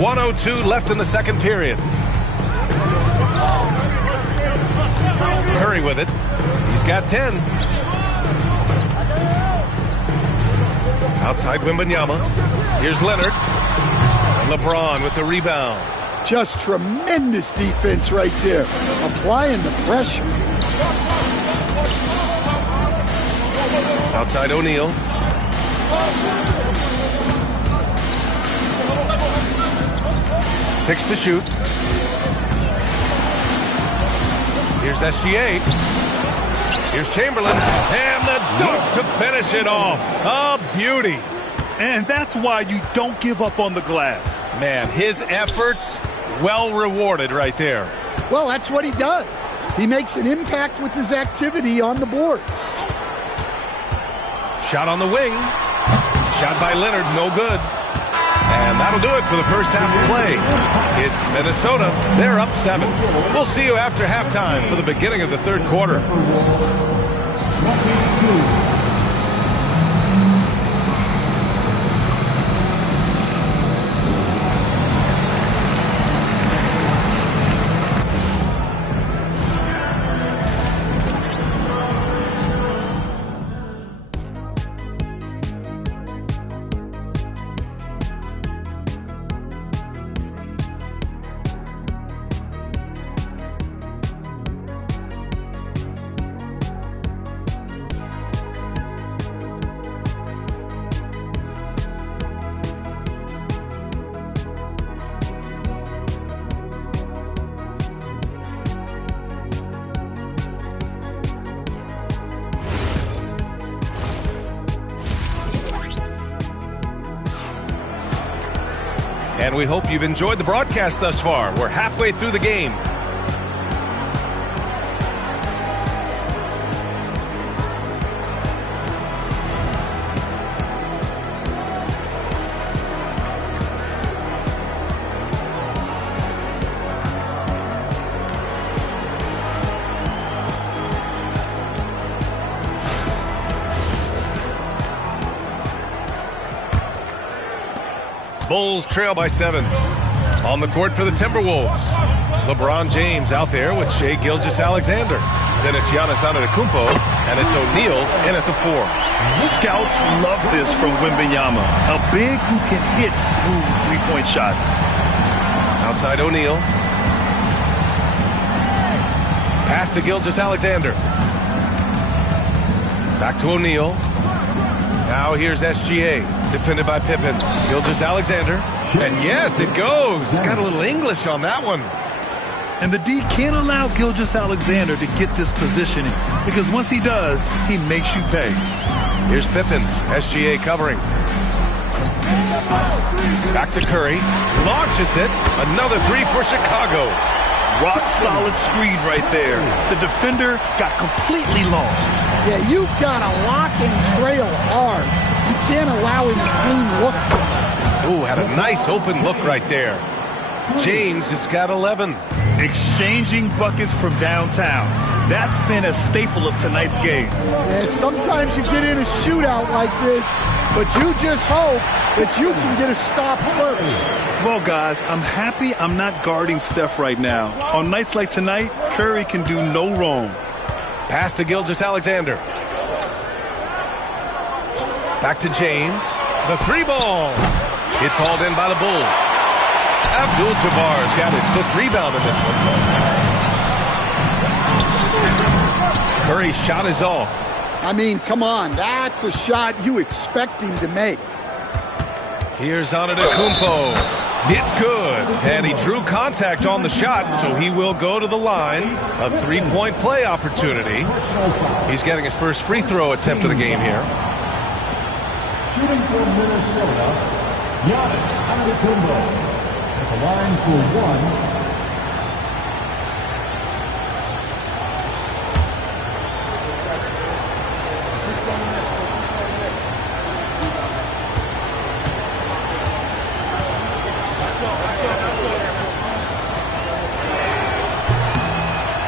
1:02 left in the second period. Curry with it. He's got 10. Outside Wembanyama. Here's Leonard. And LeBron with the rebound. Just tremendous defense right there. Applying the pressure. Outside O'Neal. Six to shoot. Here's SGA. Here's Chamberlain. And the dunk to finish it off. A beauty. And that's why you don't give up on the glass. Man, his efforts well rewarded right there. Well, that's what he does. He makes an impact with his activity on the boards. Shot on the wing. Shot by Leonard, no good. And that'll do it for the first half of play. It's Minnesota. They're up 7. We'll see you after halftime for the beginning of the third quarter. And we hope you've enjoyed the broadcast thus far. We're halfway through the game. Bulls trail by 7. On the court for the Timberwolves. LeBron James out there with Shai Gilgeous-Alexander. Then it's Giannis Antetokounmpo, and it's O'Neal in at the 4. Scouts love this from Wembanyama. A big who can hit smooth three-point shots. Outside O'Neal. Pass to Gilgeous-Alexander. Back to O'Neal. Now here's SGA. Defended by Pippen. Gilgeous-Alexander. And yes, it goes. Got a little English on that one. And the D can't allow Gilgeous-Alexander to get this positioning, because once he does, he makes you pay. Here's Pippen. SGA covering. Back to Curry. Launches it. Another 3 for Chicago. Rock solid screen right there. The defender got completely lost. Yeah, you've got to lock and trail hard. You can't allow him a clean look from that. Oh, had a nice open look right there. James has got 11. Exchanging buckets from downtown. That's been a staple of tonight's game. Yeah, sometimes you get in a shootout like this, but you just hope that you can get a stop first. Well, guys, I'm happy I'm not guarding Steph right now. On nights like tonight, Curry can do no wrong. Pass to Gilgeous-Alexander. Back to James. The 3-ball. It's hauled in by the Bulls. Abdul-Jabbar's got his 5th rebound in this one. Curry's shot is off. I mean, come on. That's a shot you expect him to make. Here's Antetokounmpo. It's good. And he drew contact on the shot, so he will go to the line. A 3-point play opportunity. He's getting his first free throw attempt of the game here. Shooting for Minnesota, Giannis Antetokounmpo. At the line for 1.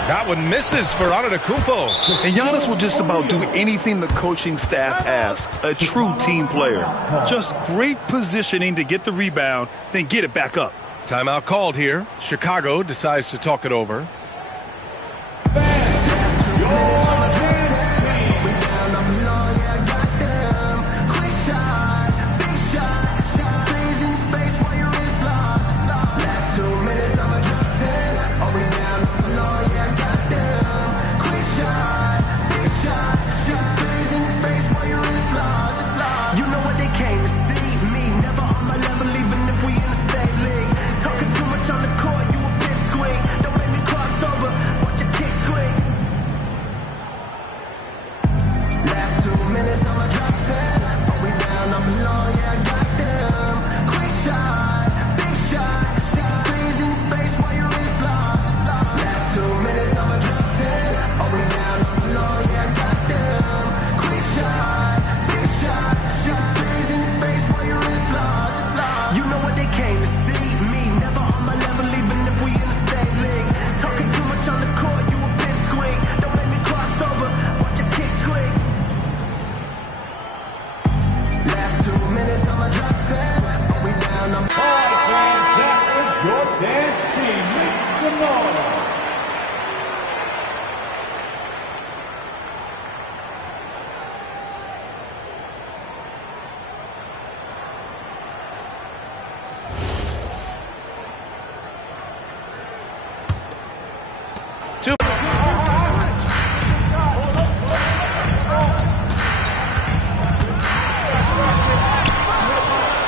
That that one misses for Antetokounmpo. And Giannis will just about do anything the coaching staff asks. A true team player. Just great positioning to get the rebound, then get it back up. Timeout called here. Chicago decides to talk it over.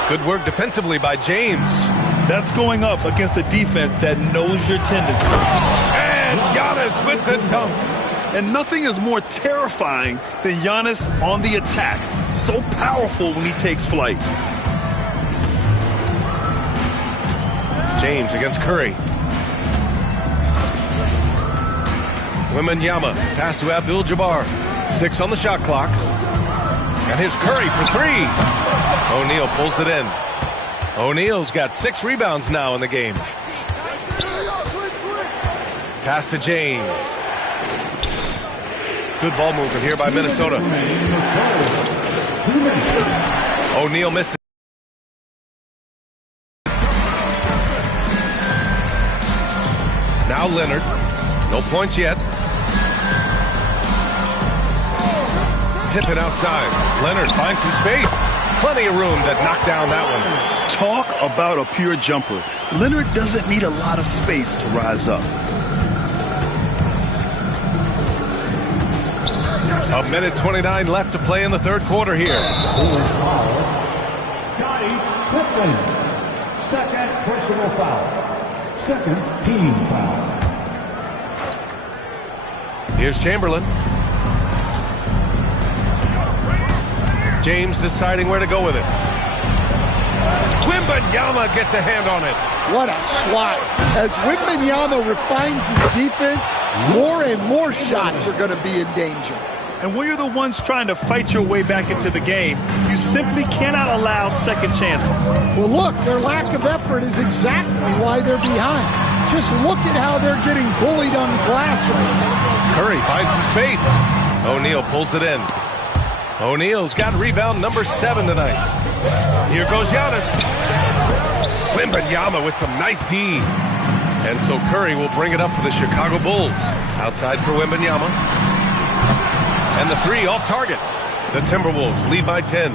Good work defensively by James. That's going up against a defense that knows your tendencies. And Giannis with the dunk. And nothing is more terrifying than Giannis on the attack. So powerful when he takes flight. James against Curry. Wembanyama, pass to Abdul-Jabbar. 6 on the shot clock. And here's Curry for 3. O'Neal pulls it in. O'Neal's got 6 rebounds now in the game. Pass to James. Good ball movement here by Minnesota. O'Neal misses. Now Leonard. No points yet. Pippen outside. Leonard finds some space. Plenty of room to knock down that one. Talk about a pure jumper. Leonard doesn't need a lot of space to rise up. A minute 29 left to play in the third quarter here. Scottie Pippen. Second personal foul. Second team foul. Here's Chamberlain. James deciding where to go with it. Wembanyama gets a hand on it. What a swat. As Wembanyama refines his defense, more and more shots are going to be in danger. And when you're the ones trying to fight your way back into the game, you simply cannot allow second chances. Well, look, their lack of effort is exactly why they're behind. Just look at how they're getting bullied on the glass right now. Curry finds some space. O'Neal pulls it in. O'Neal's got rebound number 7 tonight. Here goes Giannis. Wembanyama with some nice D. And so Curry will bring it up for the Chicago Bulls. Outside for Wembanyama. And the 3 off target. The Timberwolves lead by 10.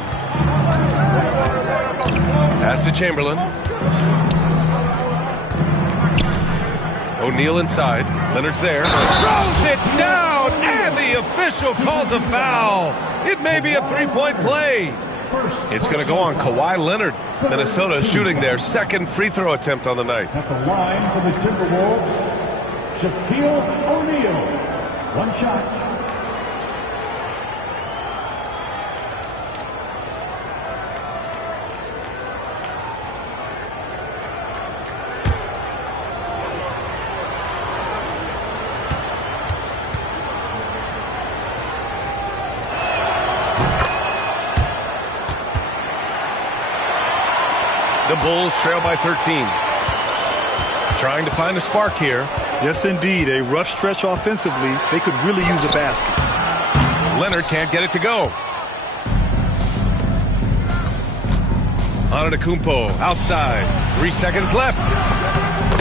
Pass to Chamberlain. O'Neal inside. Leonard's there. Throws it down, and the official calls a foul. It may be a 3-point play. It's going to go on Kawhi Leonard. Minnesota shooting their second free throw attempt on the night. At the line for the Timberwolves, Shaquille O'Neal. One shot. The Bulls trail by 13. Trying to find a spark here. Yes, indeed. A rough stretch offensively. They could really use a basket. Leonard can't get it to go. Antetokounmpo outside. 3 seconds left.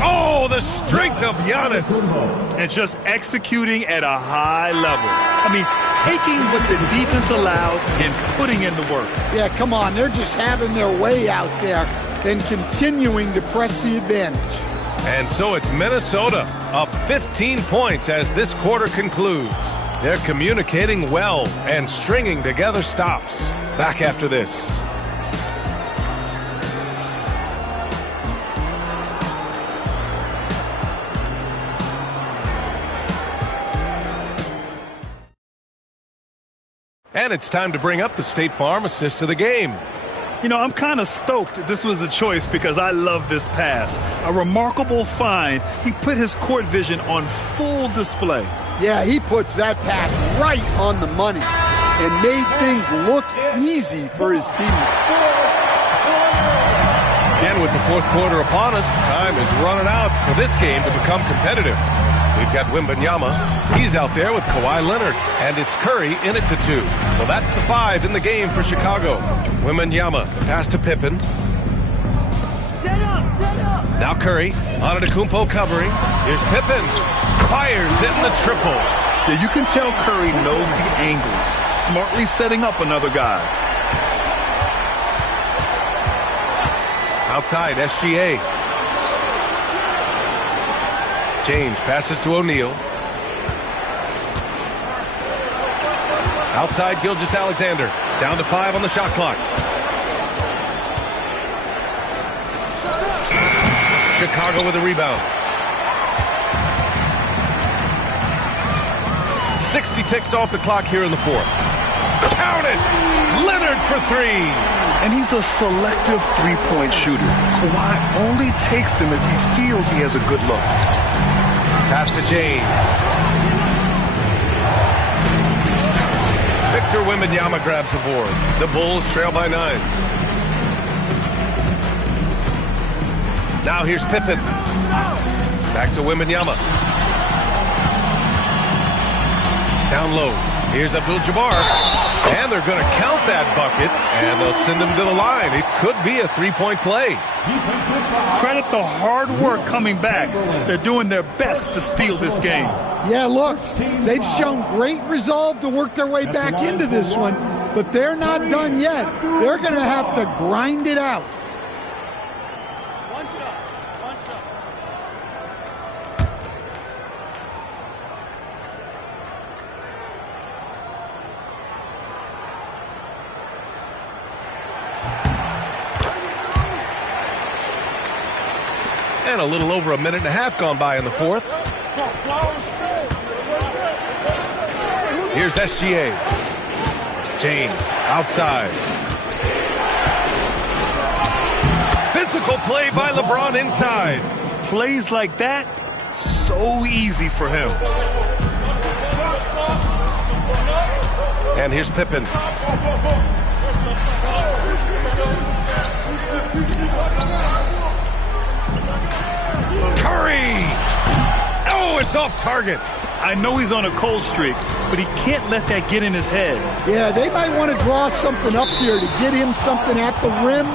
Oh, the strength of Giannis. And just executing at a high level. I mean, taking what the defense allows and putting in the work. Yeah, come on. They're just having their way out there and continuing to press the advantage. And so it's Minnesota up 15 points as this quarter concludes. They're communicating well and stringing together stops. Back after this. And it's time to bring up the State Farm assist of the game. You know, I'm kind of stoked that this was a choice because I love this pass. A remarkable find. He put his court vision on full display. Yeah, he puts that pass right on the money and made things look easy for his teammates. And with the fourth quarter upon us, time is running out for this game to become competitive. We've got Wembanyama. He's out there with Kawhi Leonard. And it's Curry in it to 2. So that's the 5 in the game for Chicago. Wembanyama, the pass to Pippen. Set up. Now Curry. Antetokounmpo covering. Here's Pippen. Fires in the triple. Yeah, you can tell Curry knows the angles. Smartly setting up another guy. Outside, SGA. James passes to O'Neal. Outside, Gilgeous-Alexander. Down to 5 on the shot clock. Chicago with a rebound. 60 ticks off the clock here in the fourth. Count it! Leonard for 3. And he's a selective three-point shooter. Kawhi only takes them if he feels he has a good look. Pass to James. Victor Wembanyama grabs the board. The Bulls trail by 9. Now here's Pippen. Back to Wembanyama. Down low. Here's Abdul-Jabbar. And they're going to count that bucket, and they'll send him to the line. It could be a three-point play. Credit the hard work coming back. They're doing their best to steal this game. Yeah, look, they've shown great resolve to work their way back into this one, but they're not done yet. They're going to have to grind it out. And a little over a minute and a half gone by in the fourth. Here's SGA. James outside. Physical play by LeBron inside. Plays like that, so easy for him. And here's Pippen. Curry! Oh, it's off target. I know he's on a cold streak, but he can't let that get in his head. Yeah, they might want to draw something up here to get him something at the rim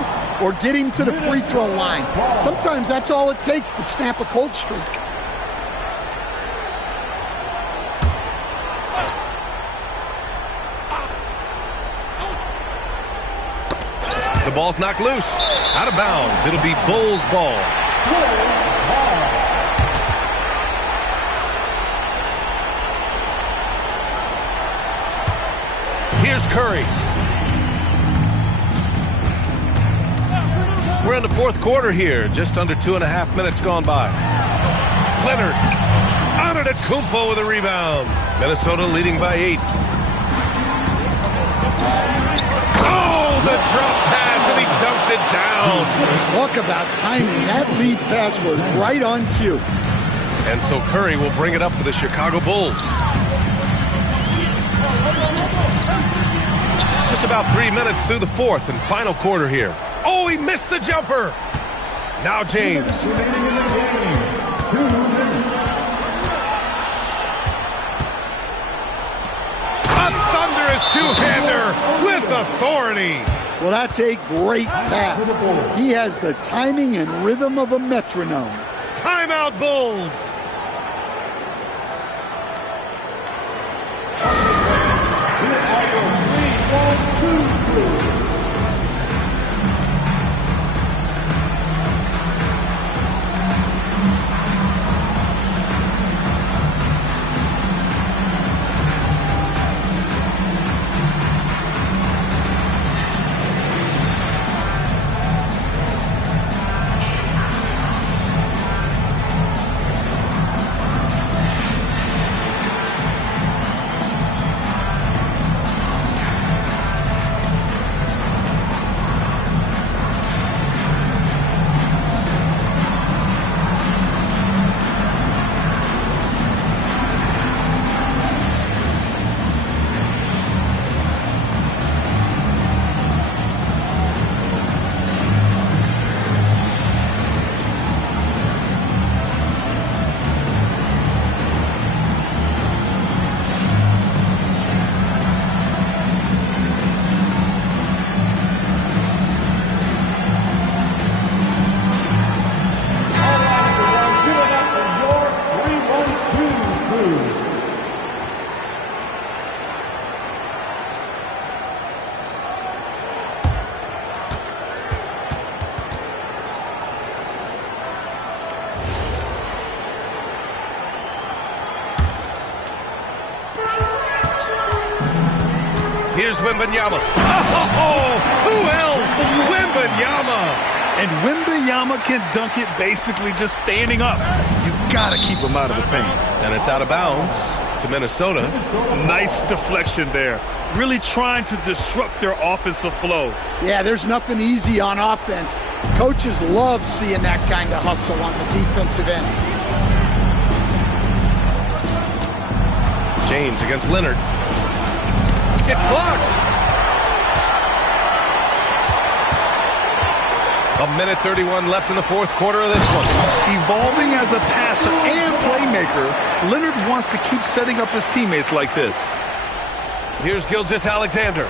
or get him to the free throw line. Sometimes that's all it takes to snap a cold streak. The ball's knocked loose. Out of bounds. It'll be Bulls ball. Here's Curry. We're in the fourth quarter here. Just under 2.5 minutes gone by. Leonard. Antetokounmpo with a rebound. Minnesota leading by 8. Oh, the drop pass, and he dunks it down. Talk about timing. That lead pass was right on cue. And so Curry will bring it up for the Chicago Bulls. Just about 3 minutes through the fourth and final quarter here. Oh, he missed the jumper. Now James. his two-hander with authority. Well, that's a great pass. He has the timing and rhythm of a metronome. Timeout, Bulls. Here's Wembanyama. Oh, who else? Wembanyama. And Wembanyama can dunk it basically just standing up. You got to keep him out of the paint. And it's out of bounds to Minnesota. Nice deflection there. Really trying to disrupt their offensive flow. Yeah, there's nothing easy on offense. Coaches love seeing that kind of hustle on the defensive end. James against Leonard. It's blocked. A minute 31 left in the fourth quarter of this one. Evolving as a passer and playmaker, Leonard wants to keep setting up his teammates like this. Here's Gilgeous-Alexander.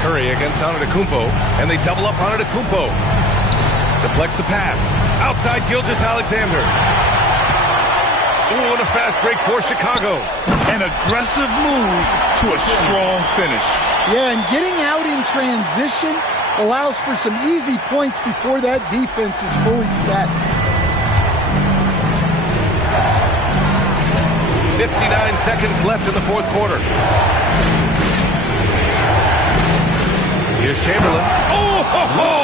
Curry against Antetokounmpo, and they double up Antetokounmpo. Deflects the pass. Outside Gilgeous-Alexander. Ooh, and a fast break for Chicago. An aggressive move to a strong finish. Yeah, and getting out in transition allows for some easy points before that defense is fully set. 59 seconds left in the fourth quarter. Here's Chamberlain. Oh, ho, ho!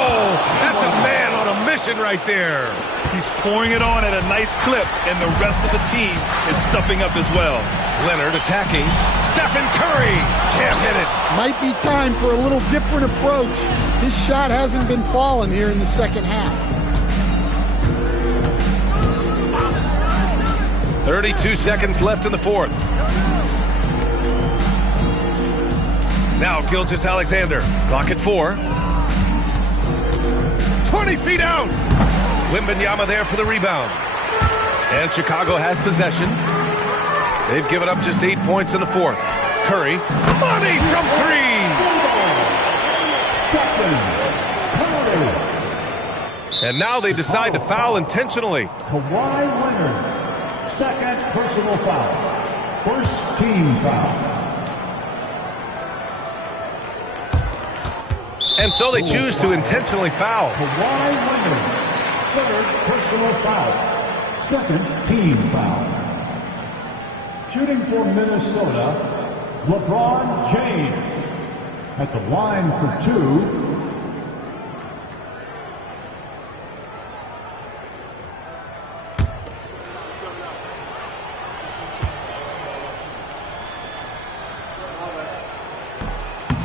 That's a man on a mission right there. He's pouring it on at a nice clip, and the rest of the team is stepping up as well. Leonard attacking. Stephen Curry can't hit it. Might be time for a little different approach. His shot hasn't been falling here in the second half. 32 seconds left in the fourth. Now Gilgeous-Alexander. Clock at 4. 20 feet out. Wembanyama there for the rebound. And Chicago has possession. They've given up just 8 points in the fourth. Curry. Money from 3. And now they decide to foul intentionally. Kawhi Leonard. Second personal foul. First team foul. And so they choose to intentionally foul. Kawhi Leonard. Third personal foul. Second team foul. Shooting for Minnesota, LeBron James. At the line for 2.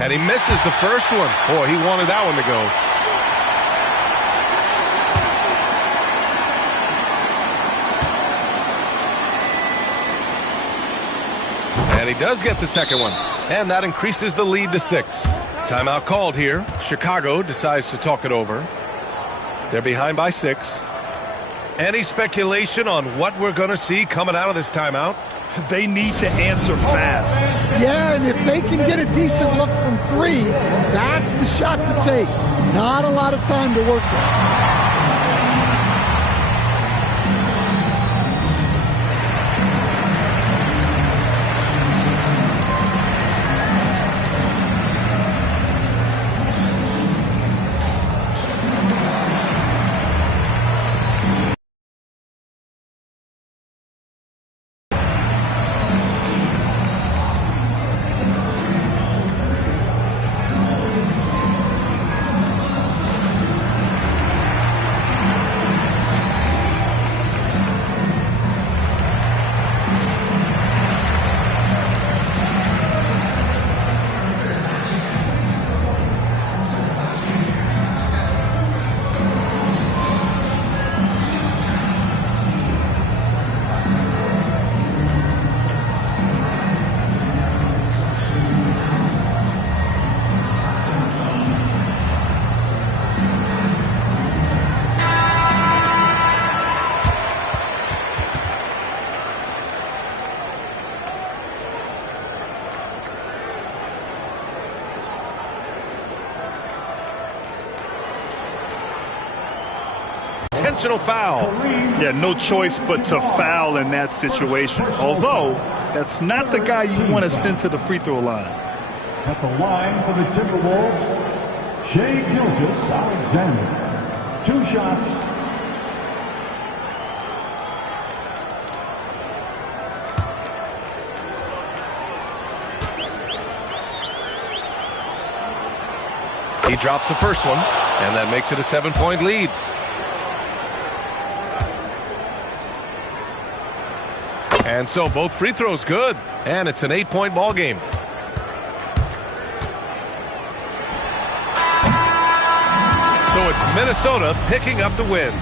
And he misses the first one. Boy, he wanted that one to go. And he does get the second one. And that increases the lead to 6. Timeout called here. Chicago decides to talk it over. They're behind by 6. Any speculation on what we're going to see coming out of this timeout? They need to answer fast. Yeah, and if they can get a decent look from 3, that's the shot to take. Not a lot of time to work with. Intentional foul. Yeah, no choice but to foul in that situation. Although, that's not the guy you want to send to the free throw line. At the line for the Timberwolves, Shai Gilgeous-Alexander. 2 shots. He drops the first one, and that makes it a 7-point lead. And so both free throws good, and it's an 8-point ball game. So it's Minnesota picking up the win.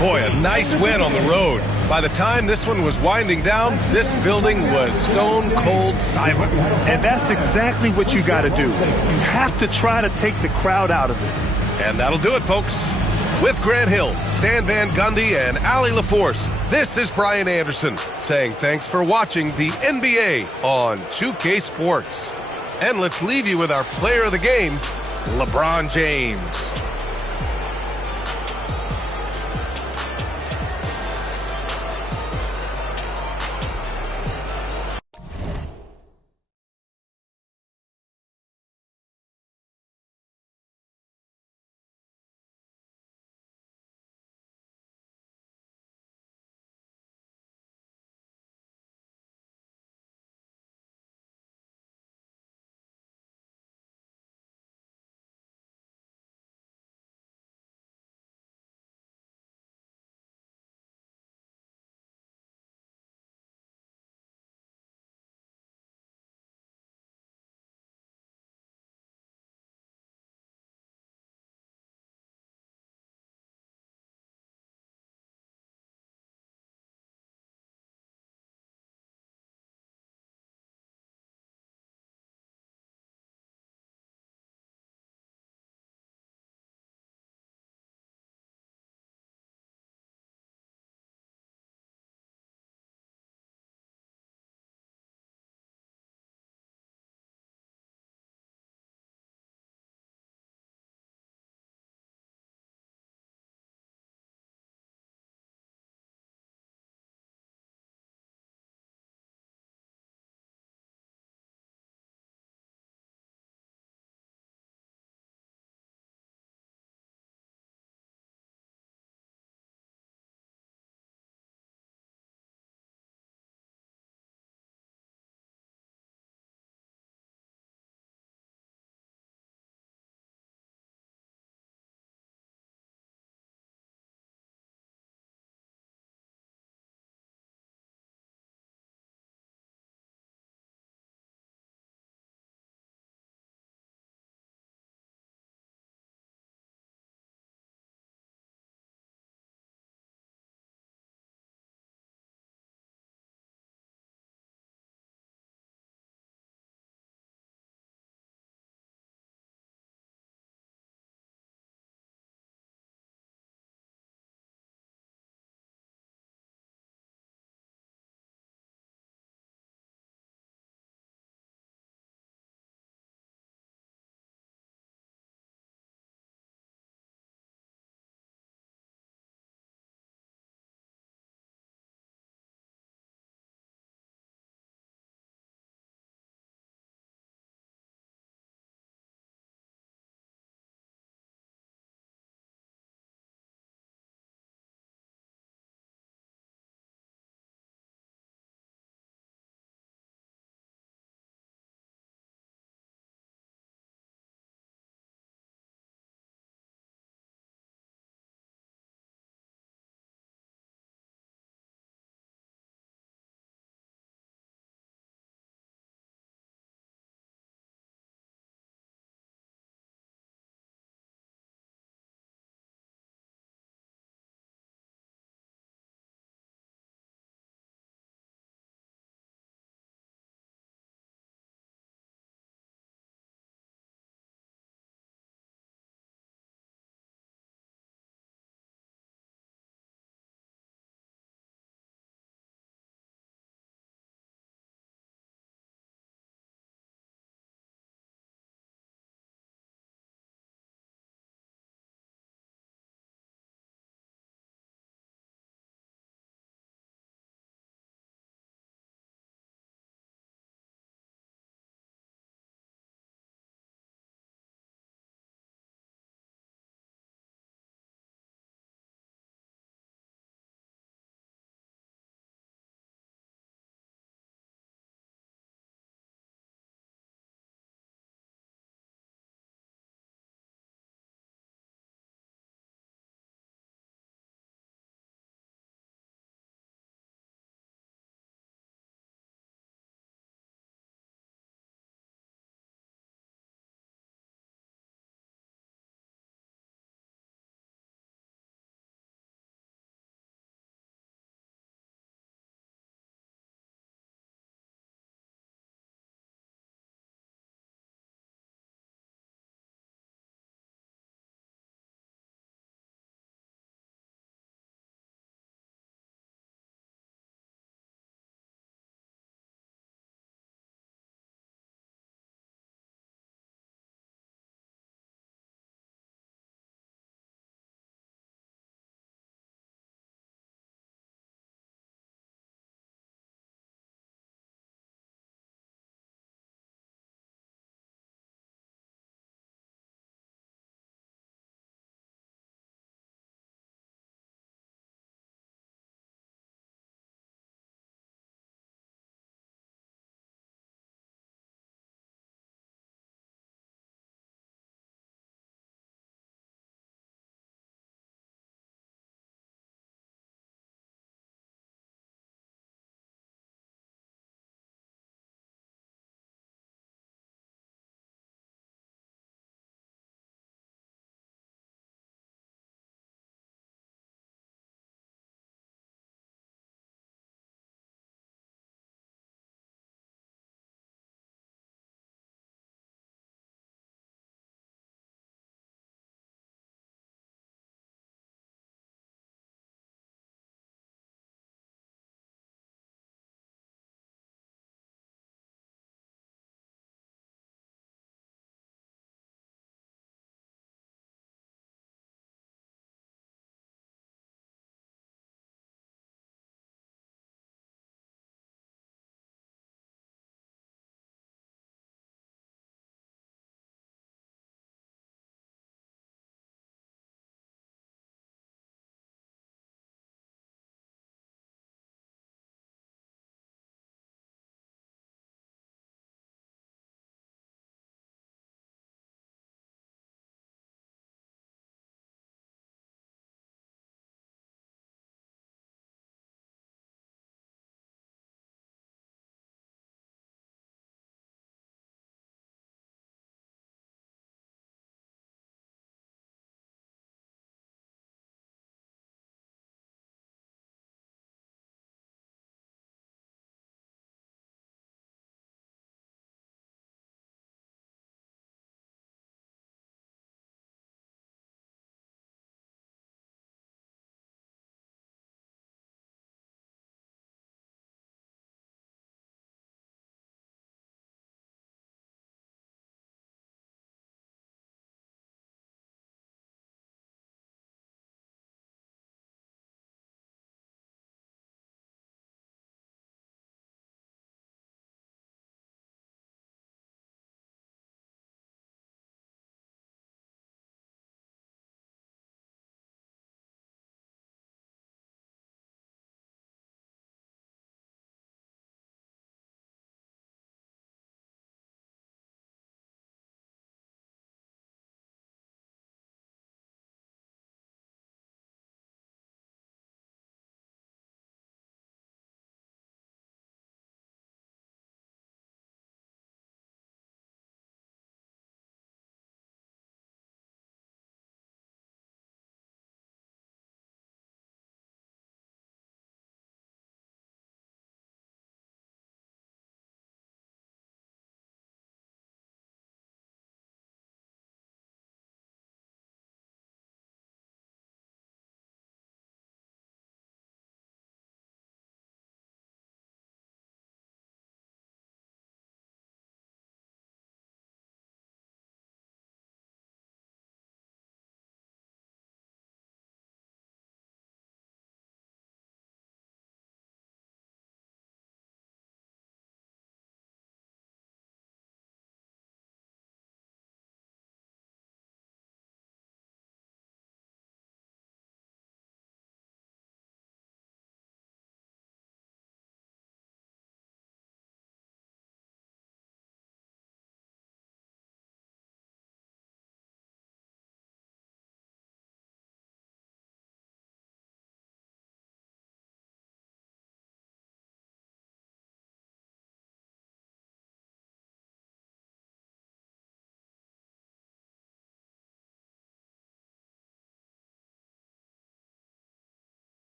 Boy, a nice win on the road. By the time this one was winding down, this building was stone cold silent. And that's exactly what you got to do. You have to try to take the crowd out of it. And that'll do it, folks. With Grant Hill, Stan Van Gundy, and Allie LaForce, this is Brian Anderson saying thanks for watching the NBA on 2K Sports. And let's leave you with our player of the game, LeBron James.